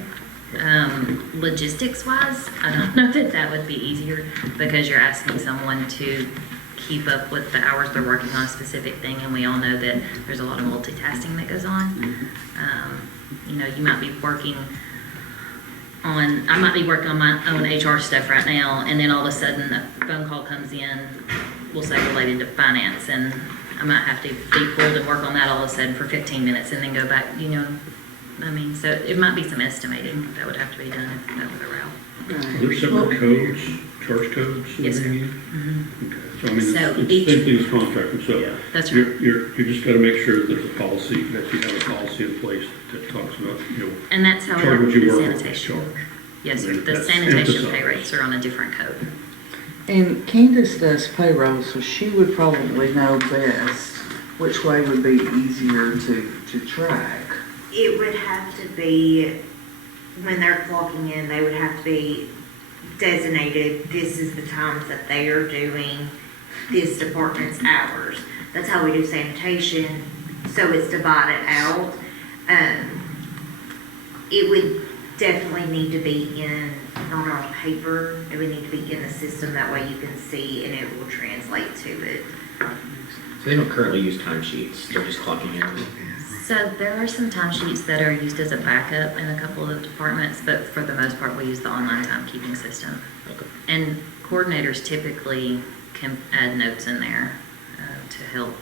Logistics-wise, I don't know that would be easier because you're asking someone to keep up with the hours they're working on a specific thing, and we all know that there's a lot of multitasking that goes on. You might be working I might be working on my own HR stuff right now, and then all of a sudden a phone call comes in, we'll say related to finance, and I might have to be pulled and work on that all of a sudden for 15 minutes and then go back, so it might be some estimating that would have to be done if that were the route. Are there separate codes, charge codes? that Yes, are sir. being used? Mhm. Okay. So I mean, So it's each- same thing as contracting, so. That's You just gotta make sure there's a policy, that you have a policy in place that talks about, And that's how charge what you the work for, sanitation. charge. Yes, sir. And The that's sanitation pay emphasized. rates are on a different code. And Candace does payroll, so she would probably know best which way would be easier to track. It would have to be, when they're clocking in, they would have to be designated, this is the times that they are doing this department's hours. That's how we do sanitation, so it's divided out. It would definitely need to be not on paper, it would need to be in the system, that way you can see and it will translate to it. So they don't currently use timesheets, they're just clocking in. So there are some timesheets that are used as a backup in a couple of the departments, but for the most part, we use the online timekeeping system. Okay. And coordinators typically can add notes in there to help.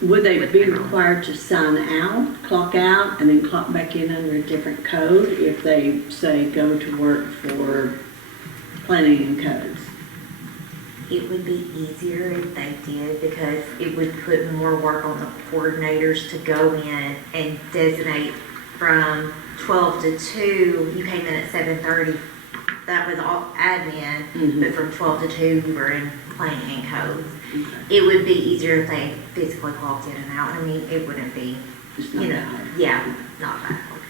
Would they With be payroll. required to sign out, clock out, and then clock back in under a different code if they, say, go to work for planning and codes? It would be easier if they did, because it would put more work on the coordinators to go in and designate from 12 to 2, you came in at 7:30. That was all admin, but from 12 to 2, you were in planning and codes. It would be easier if they physically clocked in and out. I mean, it wouldn't be, It's not that hard. yeah, not that hard.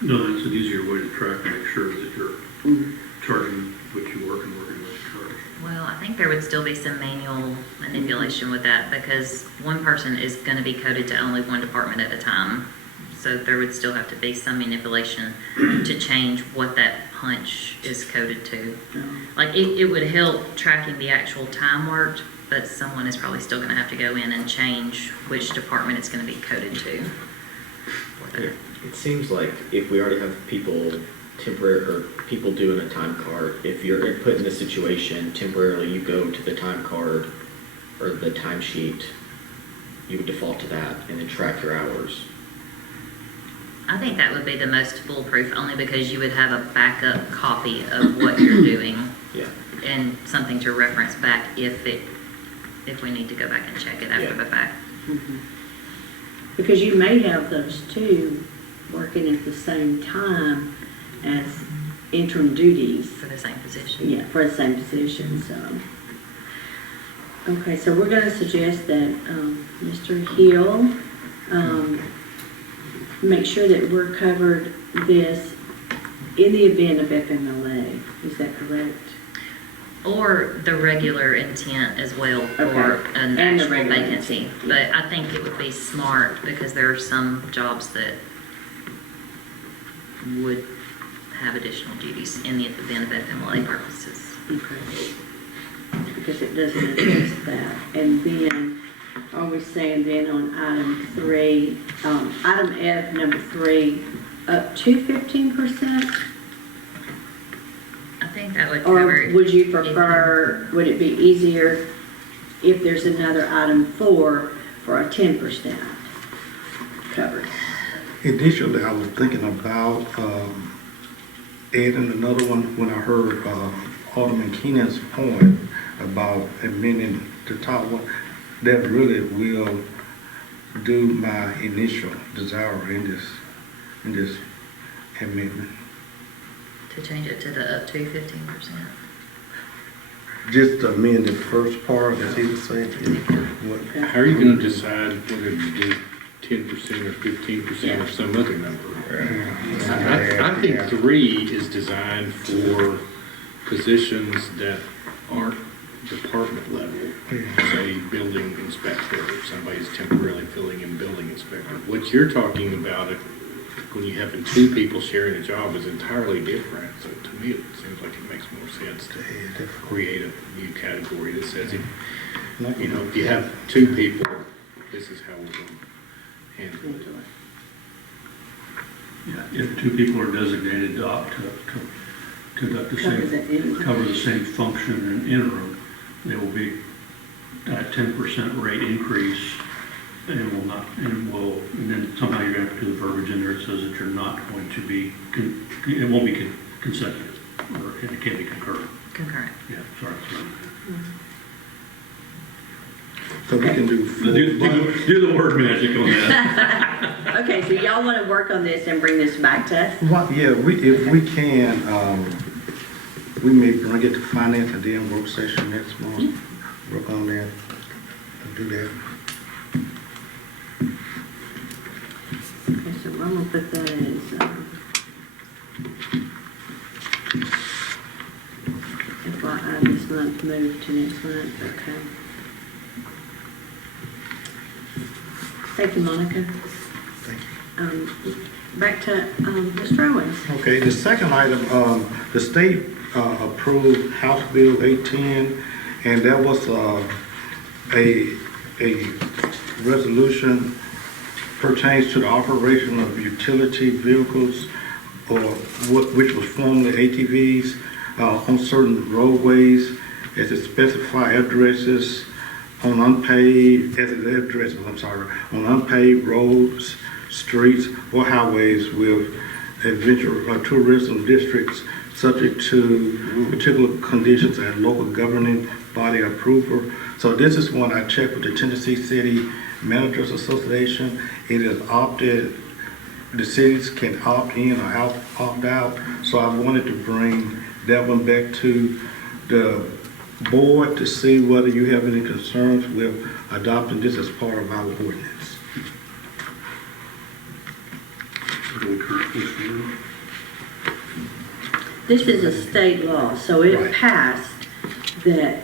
No, it's an easier way to track and make sure that you're charging what you work and working what you charge. Well, I think there would still be some manual manipulation with that because one person is going to be coded to only one department at a time. So there would still have to be some manipulation to change what that punch is coded to. Like it would help tracking the actual time worked, but someone is probably still going to have to go in and change which department it's going to be coded to. for that. It seems like if we already have people people doing a time card, if you're put in this situation, temporarily you go to the time card or the timesheet, you would default to that and then track your hours. I think that would be the most foolproof, only because you would have a backup copy of what you're doing. Yeah. And something to reference back if we need to go back and check it after the fact. Because you may have those two working at the same time as interim duties. For the same position. Yeah, for the same position, so. Okay, so we're gonna suggest that, Mr. Hill, make sure that we're covered this in the event of FMLA. Is that correct? Or the regular intent as well for Okay. an And the actual regular vacancy. intent. But I think it would be smart because there are some jobs that would have additional duties in the event of FMLA purposes. Okay. Because it doesn't address that. And then, are we saying then on item 3, item F, number 3, up to 15%? I think that would cover Or it. would you prefer, would it be easier if there's another item 4 for a 10% covered? Initially, I was thinking about adding another one when I heard Alderman Keenan's point about amending the top one. That really will do my initial desire in this amendment. To change it to the up to 15%. Just amend the first part, as he was saying. What- How are you gonna decide whether to do 10% or 15% or some other number? I think 3 is designed for positions that aren't department level. Say building inspector, if somebody's temporarily filling in building inspector. What you're talking about, when you having 2 people sharing a job, is entirely different. So to me, it seems like it makes more sense to create a new category that says, if you have 2 people, this is how we're going to handle it. Yeah, if 2 people are designated to conduct the cover the same function in interim, there will be a 10% rate increase, and and then somehow you're going to have to do the verbiage in there that says that you're not going to be, it won't be consecutive, or it can't be concurrent. Concurrent. Yeah, sorry. So we can do the word magic on that. Okay, so y'all want to work on this and bring this back to us? Yeah, if we can, we may bring it to finance and then work session next month, work on that, and do that. Okay, so I'm gonna put that as, FYI this month, move to next month, okay. Thank you, Monica. Thank you. Back to, Mr. Owens. Okay, the second item, the state approved House Bill 810, and that was a resolution pertains to the operation of utility vehicles, or which was formerly ATVs, on certain roadways, as it specify addresses on unpaved, on unpaved roads, streets, or highways with adventure or tourism districts subject to particular conditions and local governing body approval. So this is one I checked with the Tennessee City Managers Association. It is opted, the cities can opt in or opt out. So I wanted to bring that one back to the board to see whether you have any concerns with adopting this as part of our ordinance. This is a state law, so it Right. passed that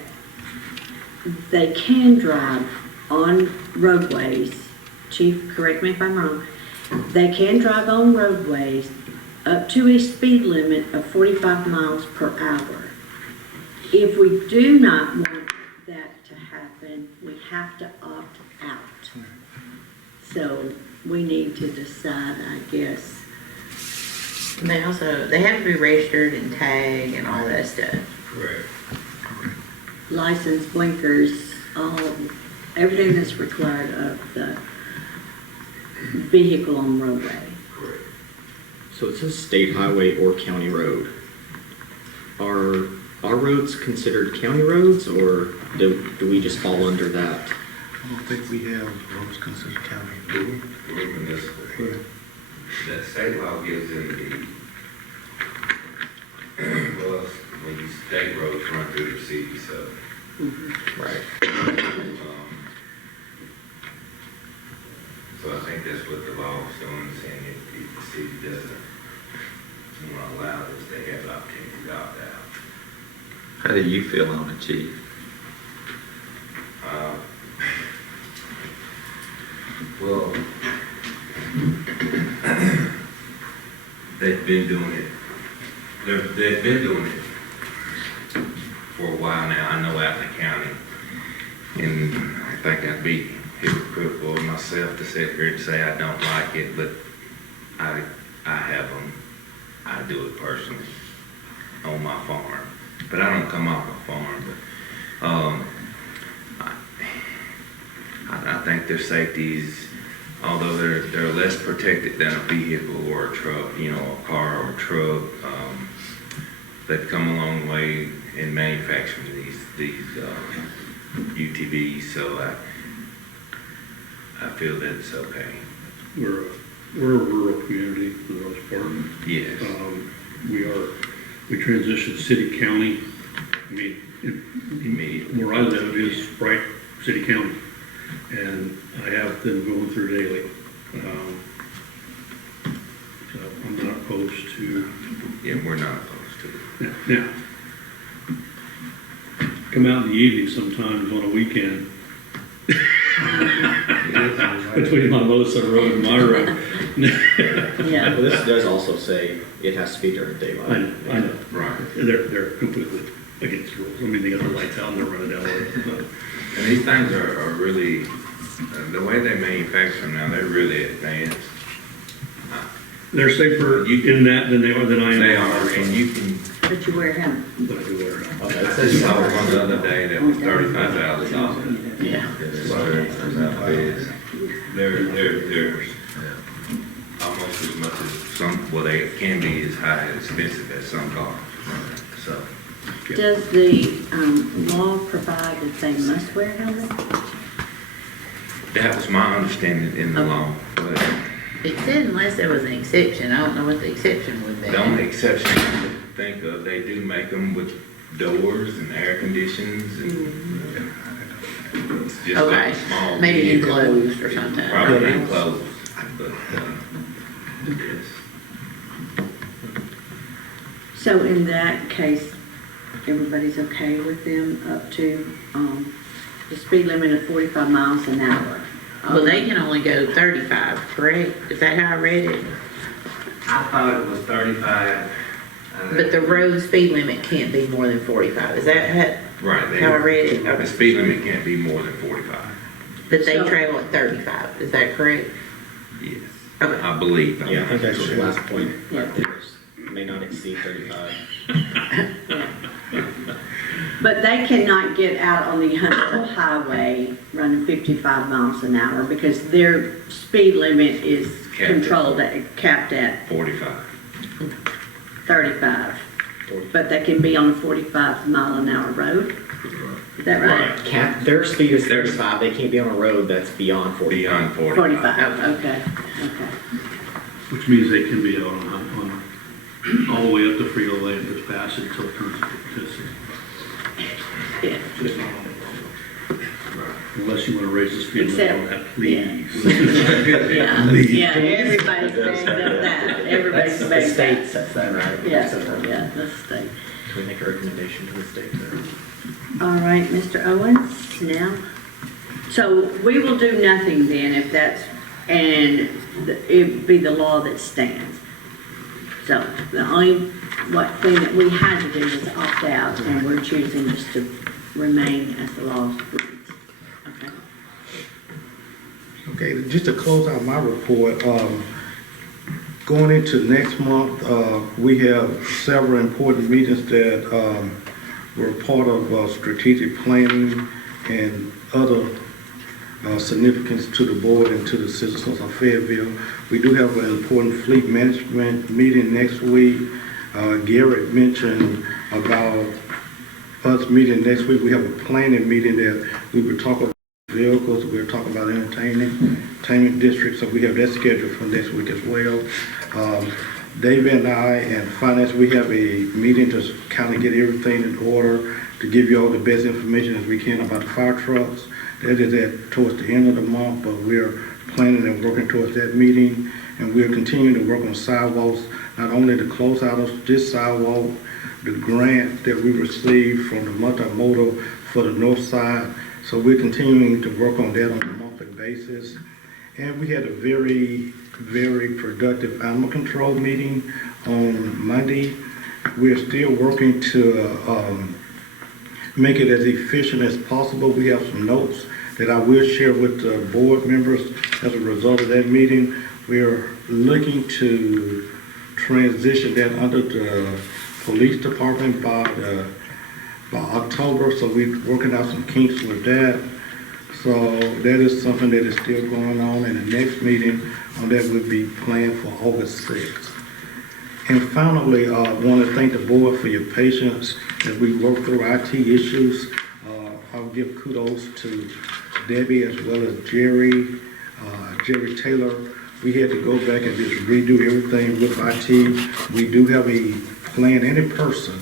they can drive on roadways. Chief, correct me if I'm wrong. They can drive on roadways up to a speed limit of 45 miles per hour. If we do not want that to happen, we have to opt out. So we need to decide, I guess. And they have to be registered and tagged and all that stuff. Correct. License, blinkers, everything that's required of the vehicle on roadway. So it says state highway or county road. Are our roads considered county roads, or do we just fall under that? I don't think we have roads considered county. We're municipal. That state law gives them well, these state roads run through the city, so. Right. So I think that's what the law is doing, saying if the city doesn't want to allow this, they have the opportunity to opt out. How do you feel on it, Chief? Well, they've been doing it. They've been doing it for a while now. I know out in the county, and I think I'd be hypocritical of myself to sit here and say I don't like it, but I have them. I do it personally on my farm, but I don't come off a farm. But I think their safeties, although they're less protected than a vehicle or a truck, you know, a car or a truck, they've come a long way in manufacturing these UTVs. So I feel that it's okay. We're a rural community for the most part. Yes. We transitioned city county. I mean, Immediately. where I live is right city county, and I have them going through daily. So I'm not opposed to. Yeah, we're not opposed to it. Now, come out in the evening sometimes on a weekend. Between my Mosa Road and my road. Yeah. Well, this does also say it has to be during daylight. I know. Right. They're completely against the rules. I mean, they got the lights out and they're running down there. And these things are really, the way they manufacture them now, they're really advanced. They're safer in that than I am. They are, and you can. But you wear a helmet. But I do wear a helmet. Okay, it I says saw one the other day that was $35,000. Yeah. They're almost as much as some, well, they can be as high and expensive as some cars. So, Does the law provide that they must wear helmets? that was my understanding in the law, but It said unless there was an exception, I don't know what the exception would be. the only exception I could think of, they do make them with doors and air conditions and it's just like Okay, a small maybe vehicle. enclosed or something. Probably enclosed, but, yes. So in that case, everybody's okay with them up to the speed limit of 45 miles an hour? Well, they can only go 35, correct? Is that how I read it? I thought it was 35. But the road speed limit can't be more than 45. Is that Right. how I read it? The speed limit can't be more than 45. But they So- travel at 35, is that correct? Yes. Okay. I believe. Yeah, I think that's the last point. Yeah. May not exceed 35. But they cannot get out on the Huntsville Highway running 55 miles an hour because their speed limit is capped at 45. 35. But they can be on a 45 mile an hour road? Is that right? Their speed is 35, they can't be on a road that's beyond 45. Beyond 45. 45, okay. Which means they can be out on all the way up to Frito Lane, just pass it until it turns to 65. Yeah. Unless you want to raise the speed limit on that, please. Yeah, everybody's begging of that. Everybody's The begging state that. sets that, right? Yeah, So, yeah, the state. Can we make a recommendation to the state there? All right, Mr. Owens, now. So we will do nothing then if that's, and it'd be the law that stands. So the only thing that we had to do was opt out, and we're choosing just to remain as the law reads. Okay. Okay, just to close out my report, going into next month, we have several important meetings that were part of strategic planning and other significance to the board and to the citizens of Fayetteville. We do have an important fleet management meeting next week. Garrett mentioned about us meeting next week. We have a planning meeting that we were talking about vehicles, we were talking about entertainment districts, so we have that scheduled for next week as well. David and I and finance, we have a meeting to kind of get everything in order, to give you all the best information as we can about the fire trucks. That is towards the end of the month, but we're planning and working towards that meeting, and we're continuing to work on sidewalks, not only to close out of this sidewalk, the grant that we received from the multimodal for the north side. So we're continuing to work on that on a monthly basis. And we had a very, very productive animal control meeting on Monday. We're still working to make it as efficient as possible. We have some notes that I will share with the board members as a result of that meeting. We're looking to transition that under the police department by October, so we're working out some kinks with that. So that is something that is still going on, and the next meeting on that will be planned for August 6th. And finally, I want to thank the board for your patience as we work through IT issues. I'll give kudos to Debbie as well as Jerry Taylor. We had to go back and just redo everything with IT. We do have a plan and a person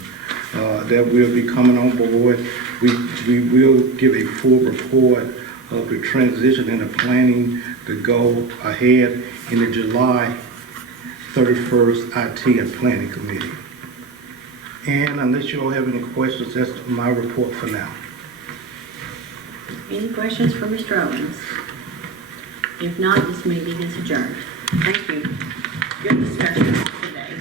that will be coming on board. We will give a full report of the transition and the planning to go ahead in the July 31st IT and Planning Committee. And unless you all have any questions, that's my report for now. Any questions for Mr. Owens? If not, this meeting is adjourned. Thank you. Good discussion today.